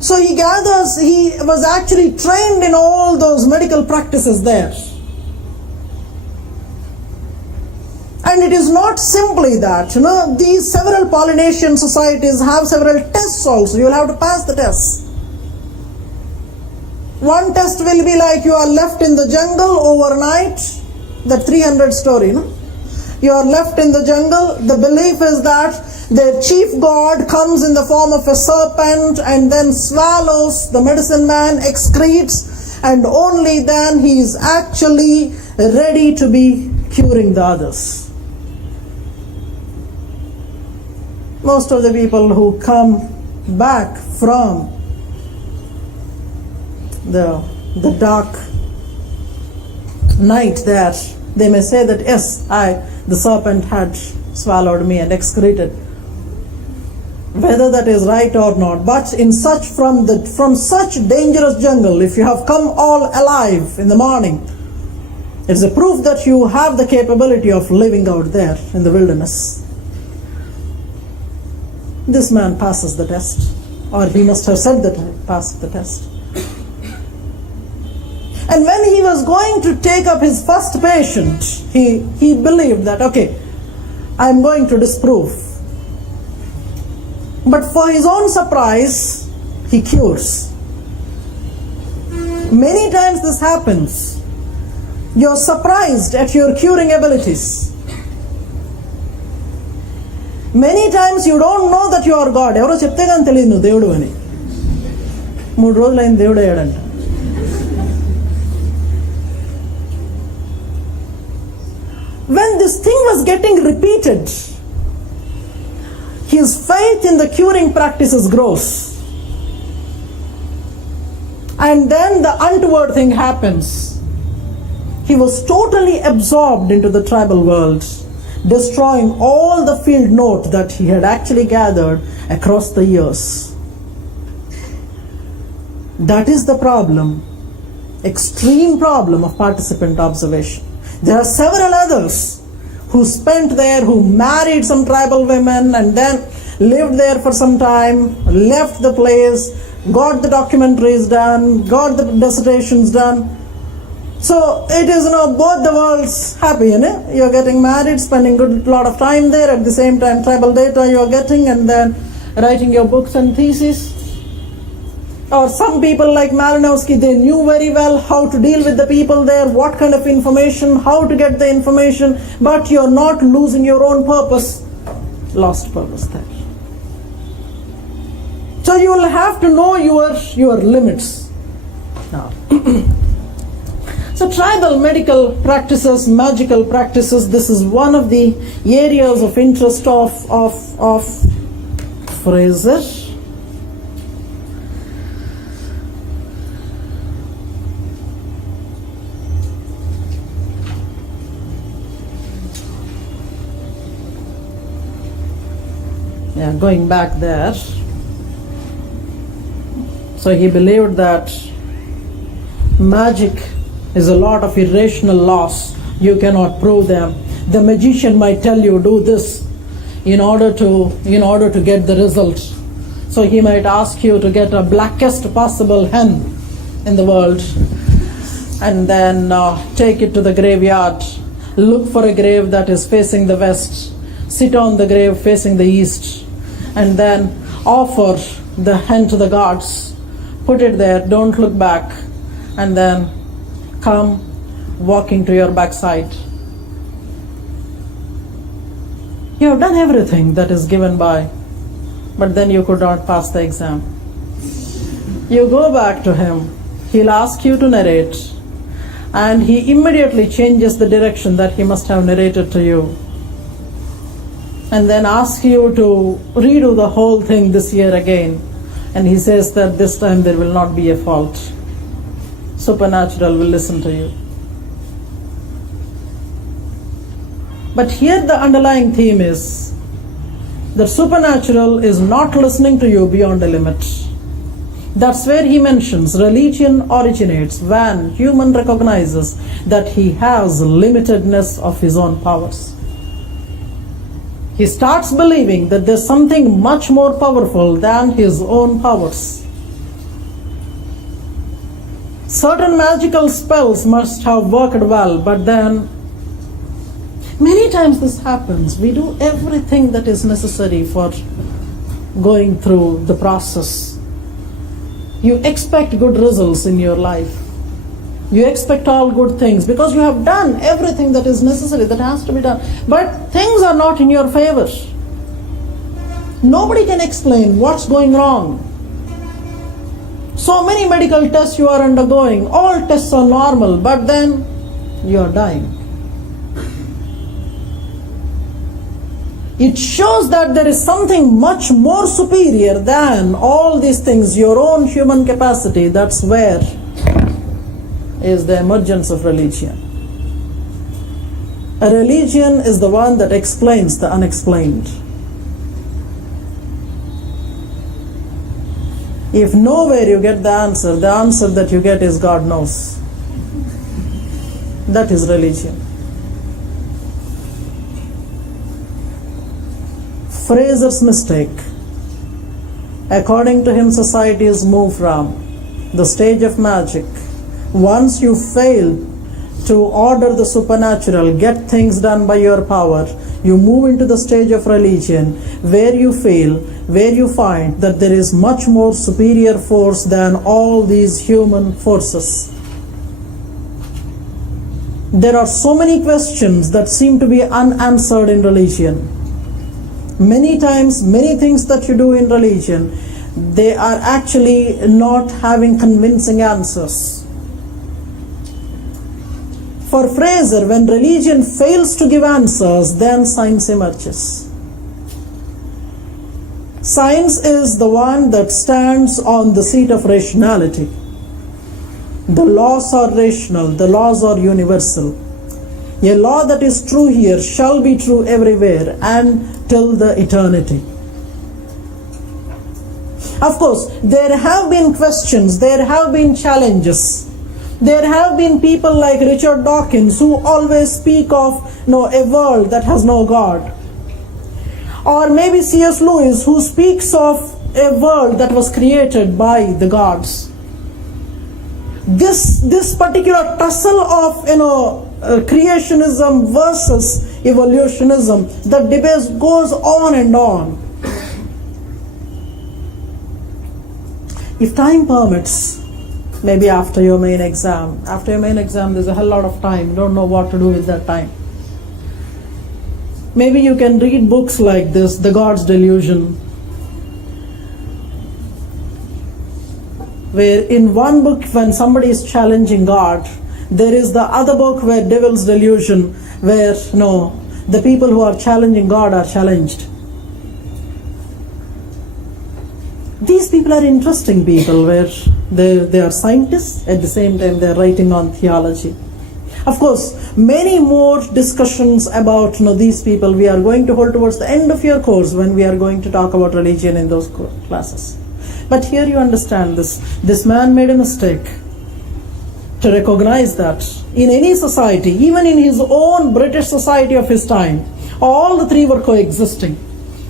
So he was actually trained in all those medical practices there. And it is not simply that, these several Polynesian societies have several tests also. You will have to pass the tests. One test will be like you are left in the jungle overnight, the 300 story, You are left in the jungle. The belief is that their chief god comes in the form of a serpent and then swallows the medicine man, excretes, and only then he is actually ready to be curing the others. Most of the people who come back from the dark night there, they may say that yes, the serpent had swallowed me and excreted. Whether that is right or not, but from such dangerous jungle, if you have come all alive in the morning, it's a proof that you have the capability of living out there in the wilderness. This man passes the test, or he must have said that he passed the test. And when he was going to take up his first patient, he believed that, okay, I'm going to disprove. But for his own surprise, he cures. Many times this happens. You're surprised at your curing abilities. Many times you don't know that you are God. ఎవరో చెప్తే కానీ తెలియదు నువ్వు దేవుడు అని. 3 రోజులు అయిన దేవుడు అయ్యాడంట. When this thing was getting repeated, his faith in the curing practices grows. And then the untoward thing happens. He was totally absorbed into the tribal world, destroying all the field note that he had actually gathered across the years. That is the problem, extreme problem of participant observation. There are several others who spent there, who married some tribal women and then lived there for some time, left the place, got the documentaries done, got the dissertations done. So it is, both the worlds happy, You're getting married, spending good lot of time there, at the same time tribal data you are getting, and then writing your books and thesis. Or some people like Malinowski, they knew very well how to deal with the people there, what kind of information, how to get the information, but you're not losing your own purpose. Lost purpose there. So you will have to know your limits. Now, so tribal medical practices, magical practices, this is one of the areas of interest of Fraser. Yeah, going back there. So he believed that magic is a lot of irrational laws. You cannot prove them. The magician might tell you do this in order to get the result. So he might ask you to get a blackest possible hen in the world and then take it to the graveyard. Look for a grave that is facing the west. Sit on the grave facing the east and then offer the hen to the gods. Put it there, don't look back, and then come walking to your backside. You have done everything that is given by, but then you could not pass the exam. You go back to him, he'll ask you to narrate, and he immediately changes the direction that he must have narrated to you, and then asks you to redo the whole thing this year again. And he says that this time there will not be a fault. Supernatural will listen to you. But here the underlying theme is that supernatural is not listening to you beyond a limit. That's where he mentions religion originates when human recognizes that he has limitedness of his own powers. He starts believing that there's something much more powerful than his own powers. Certain magical spells must have worked well, but then many times this happens. We do everything that is necessary for going through the process. You expect good results in your life. You expect all good things because you have done everything that is necessary, that has to be done. But things are not in your favor. Nobody can explain what's going wrong. So many medical tests you are undergoing, all tests are normal, but then you are dying. It shows that there is something much more superior than all these things, your own human capacity. That's where is the emergence of religion. A religion is the one that explains the unexplained. If nowhere you get the answer that you get is God knows. That is religion. Fraser's mistake. According to him, societies move from the stage of magic. Once you fail to order the supernatural, get things done by your power, you move into the stage of religion where you fail, where you find that there is much more superior force than all these human forces. There are so many questions that seem to be unanswered in religion. Many times, many things that you do in religion, they are actually not having convincing answers. For Fraser, when religion fails to give answers, then science emerges. Science is the one that stands on the seat of rationality. The laws are rational, the laws are universal. A law that is true here shall be true everywhere and till the eternity. Of course, there have been questions, there have been challenges. There have been people like Richard Dawkins who always speak of a world that has no God. Or maybe C.S. Lewis who speaks of a world that was created by the gods. This particular tussle of creationism versus evolutionism, the debate goes on and on. If time permits, maybe after your main exam. After your main exam, there's a hell lot of time. You don't know what to do with that time. Maybe you can read books like this, The God's Delusion, where in one book, when somebody is challenging God, there is the other book where Devil's Delusion, where the people who are challenging God are challenged. These people are interesting people, where they are scientists, at the same time they are writing on theology. Of course, many more discussions about these people we are going to hold towards the end of your course when we are going to talk about religion in those classes. But here you understand this man made a mistake to recognize that in any society, even in his own British society of his time, all the three were coexisting.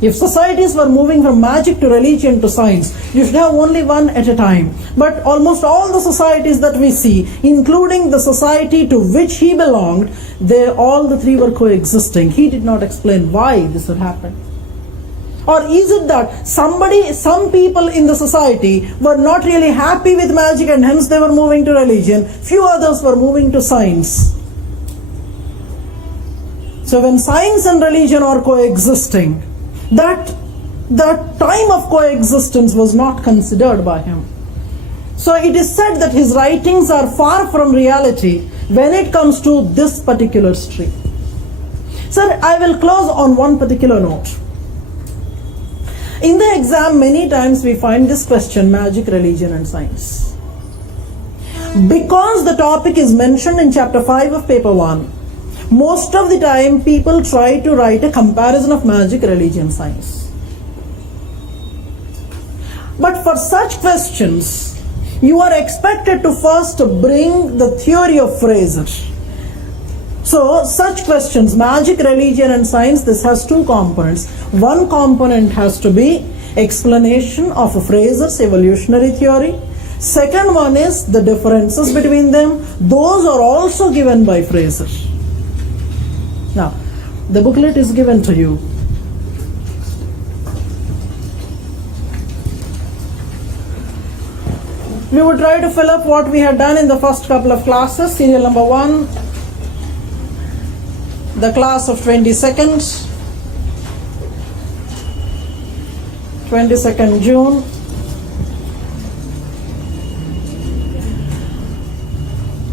If societies were moving from magic to religion to science, you should have only one at a time. But almost all the societies that we see, including the society to which he belonged, all the three were coexisting. He did not explain why this had happened. Or is it that some people in the society were not really happy with magic and hence they were moving to religion, few others were moving to science. So when science and religion are coexisting, that time of coexistence was not considered by him. So it is said that his writings are far from reality when it comes to this particular stream. Sir, I will close on one particular note. In the exam, many times we find this question, magic, religion and science. Because the topic is mentioned in chapter 5 of paper 1, most of the time people try to write a comparison of magic, religion, science. But for such questions, you are expected to first bring the theory of Fraser. So such questions, magic, religion and science, this has two components. One component has to be explanation of Fraser's evolutionary theory. Second one is the differences between them. Those are also given by Fraser. Now, the booklet is given to you. We would try to fill up what we had done in the first couple of classes. Serial number 1, the class of 22nd June.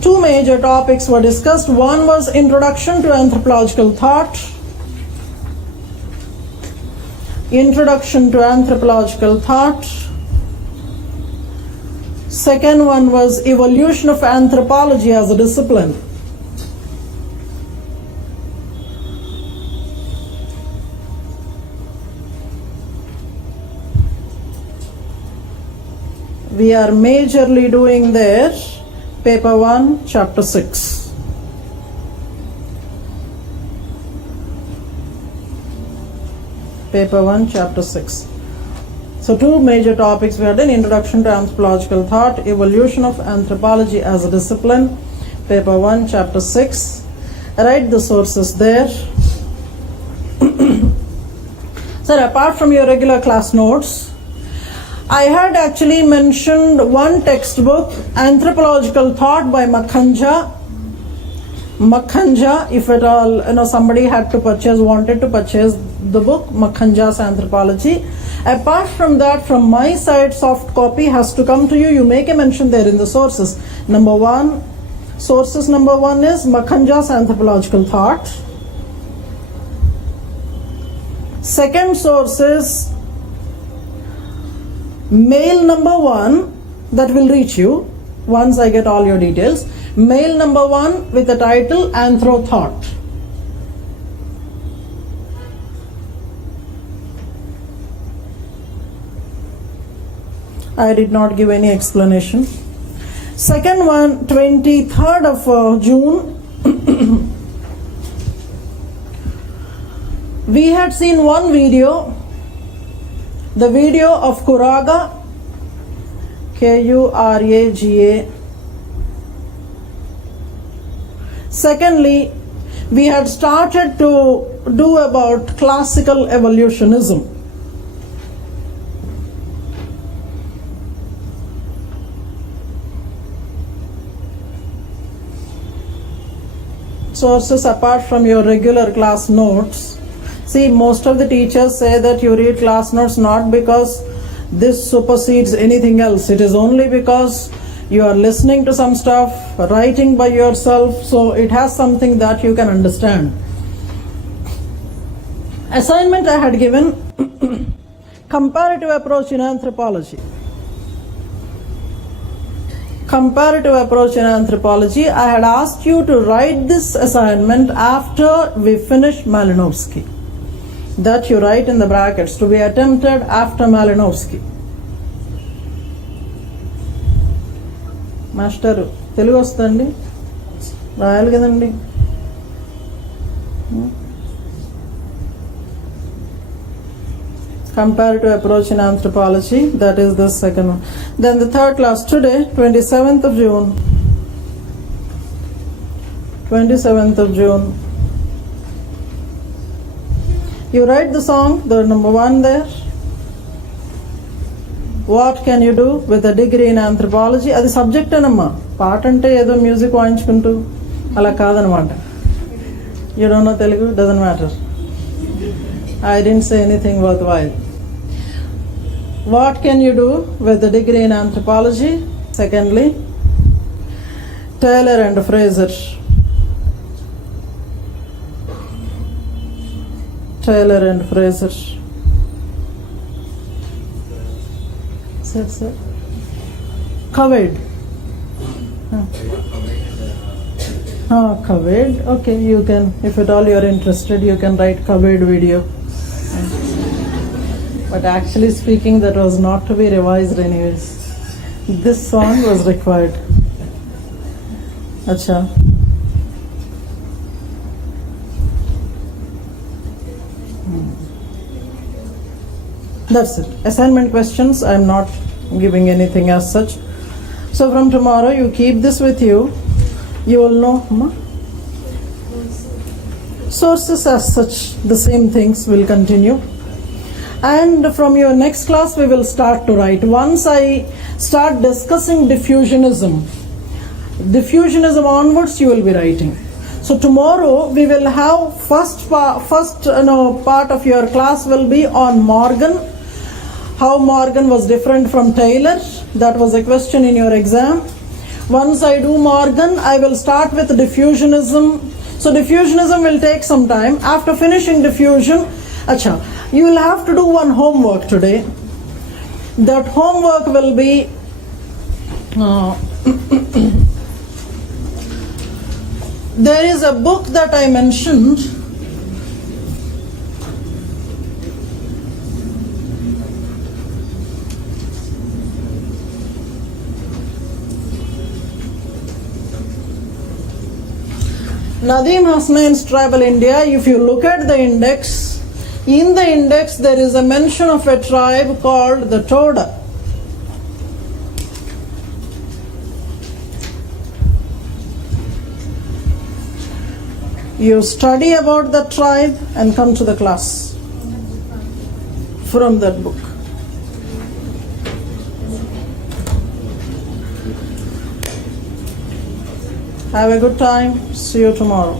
Two major topics were discussed. One was Introduction to Anthropological Thought. Introduction to Anthropological Thought. Second one was Evolution of Anthropology as a Discipline. We are majorly doing there paper 1, chapter 6. Paper 1, chapter 6. So two major topics we had in Introduction to Anthropological Thought, Evolution of Anthropology as a Discipline, paper 1, chapter 6. Write the sources there. Sir, apart from your regular class notes, I had actually mentioned one textbook, Anthropological Thought by Makhanja. If at all somebody had to purchase, wanted to purchase the book, Makhanja's Anthropology. Apart from that, from my side, soft copy has to come to you. You make a mention there in the sources. Sources number 1 is Makhanja's Anthropological Thought. Second source is mail number 1 that will reach you once I get all your details. Mail number 1 with the title Anthro Thought. I did not give any explanation. Second one, 23rd of June. We had seen one video, the video of Kuraga, K-U-R-A-G-A. Secondly, we had started to do about classical evolutionism. Sources apart from your regular class notes. See, most of the teachers say that you read class notes not because this supersedes anything else. It is only because you are listening to some stuff, writing by yourself, so it has something that you can understand. Assignment I had given, comparative approach in anthropology. comparative approach in anthropology. I had asked you to write this assignment after we finish Malinowski. That you write in the brackets, to be attempted after Malinowski. Master Telugu వస్తుందండి, రాయాలి కదండి. Comparative approach in anthropology, that is the second one. Then the third class today, 27th of June. 27th of June. You write the song, the number 1 there. What can you do with a degree in anthropology? అది subject అనమ్మా. పాట అంటే ఏదో music వాయించుకుంటూ అలా కాదనమాట. You don't know Telugu? Doesn't matter. I didn't say anything worthwhile. What can you do with a degree in anthropology? Secondly, Taylor and Fraser. Taylor and Fraser. Sir. Covered. Covered. Okay, you can, if at all you are interested, you can write covered video. But actually speaking, that was not to be revised anyways. This song was required. Acha. That's it. Assignment questions, I am not giving anything as such. So from tomorrow, you keep this with you. You will know sources as such, the same things will continue. And from your next class, we will start to write. Once I start discussing diffusionism onwards, you will be writing. So tomorrow we will have first part of your class will be on Morgan. How Morgan was different from Taylor. That was a question in your exam. Once I do Morgan, I will start with diffusionism. So diffusionism will take some time. After finishing diffusion, you will have to do one homework today. That homework will be there is a book that I mentioned. Nadeem Hasnain's Travel India. If you look at the index, in the index there is a mention of a tribe called the Toda. You study about the tribe and come to the class from that book. Have a good time. See you tomorrow.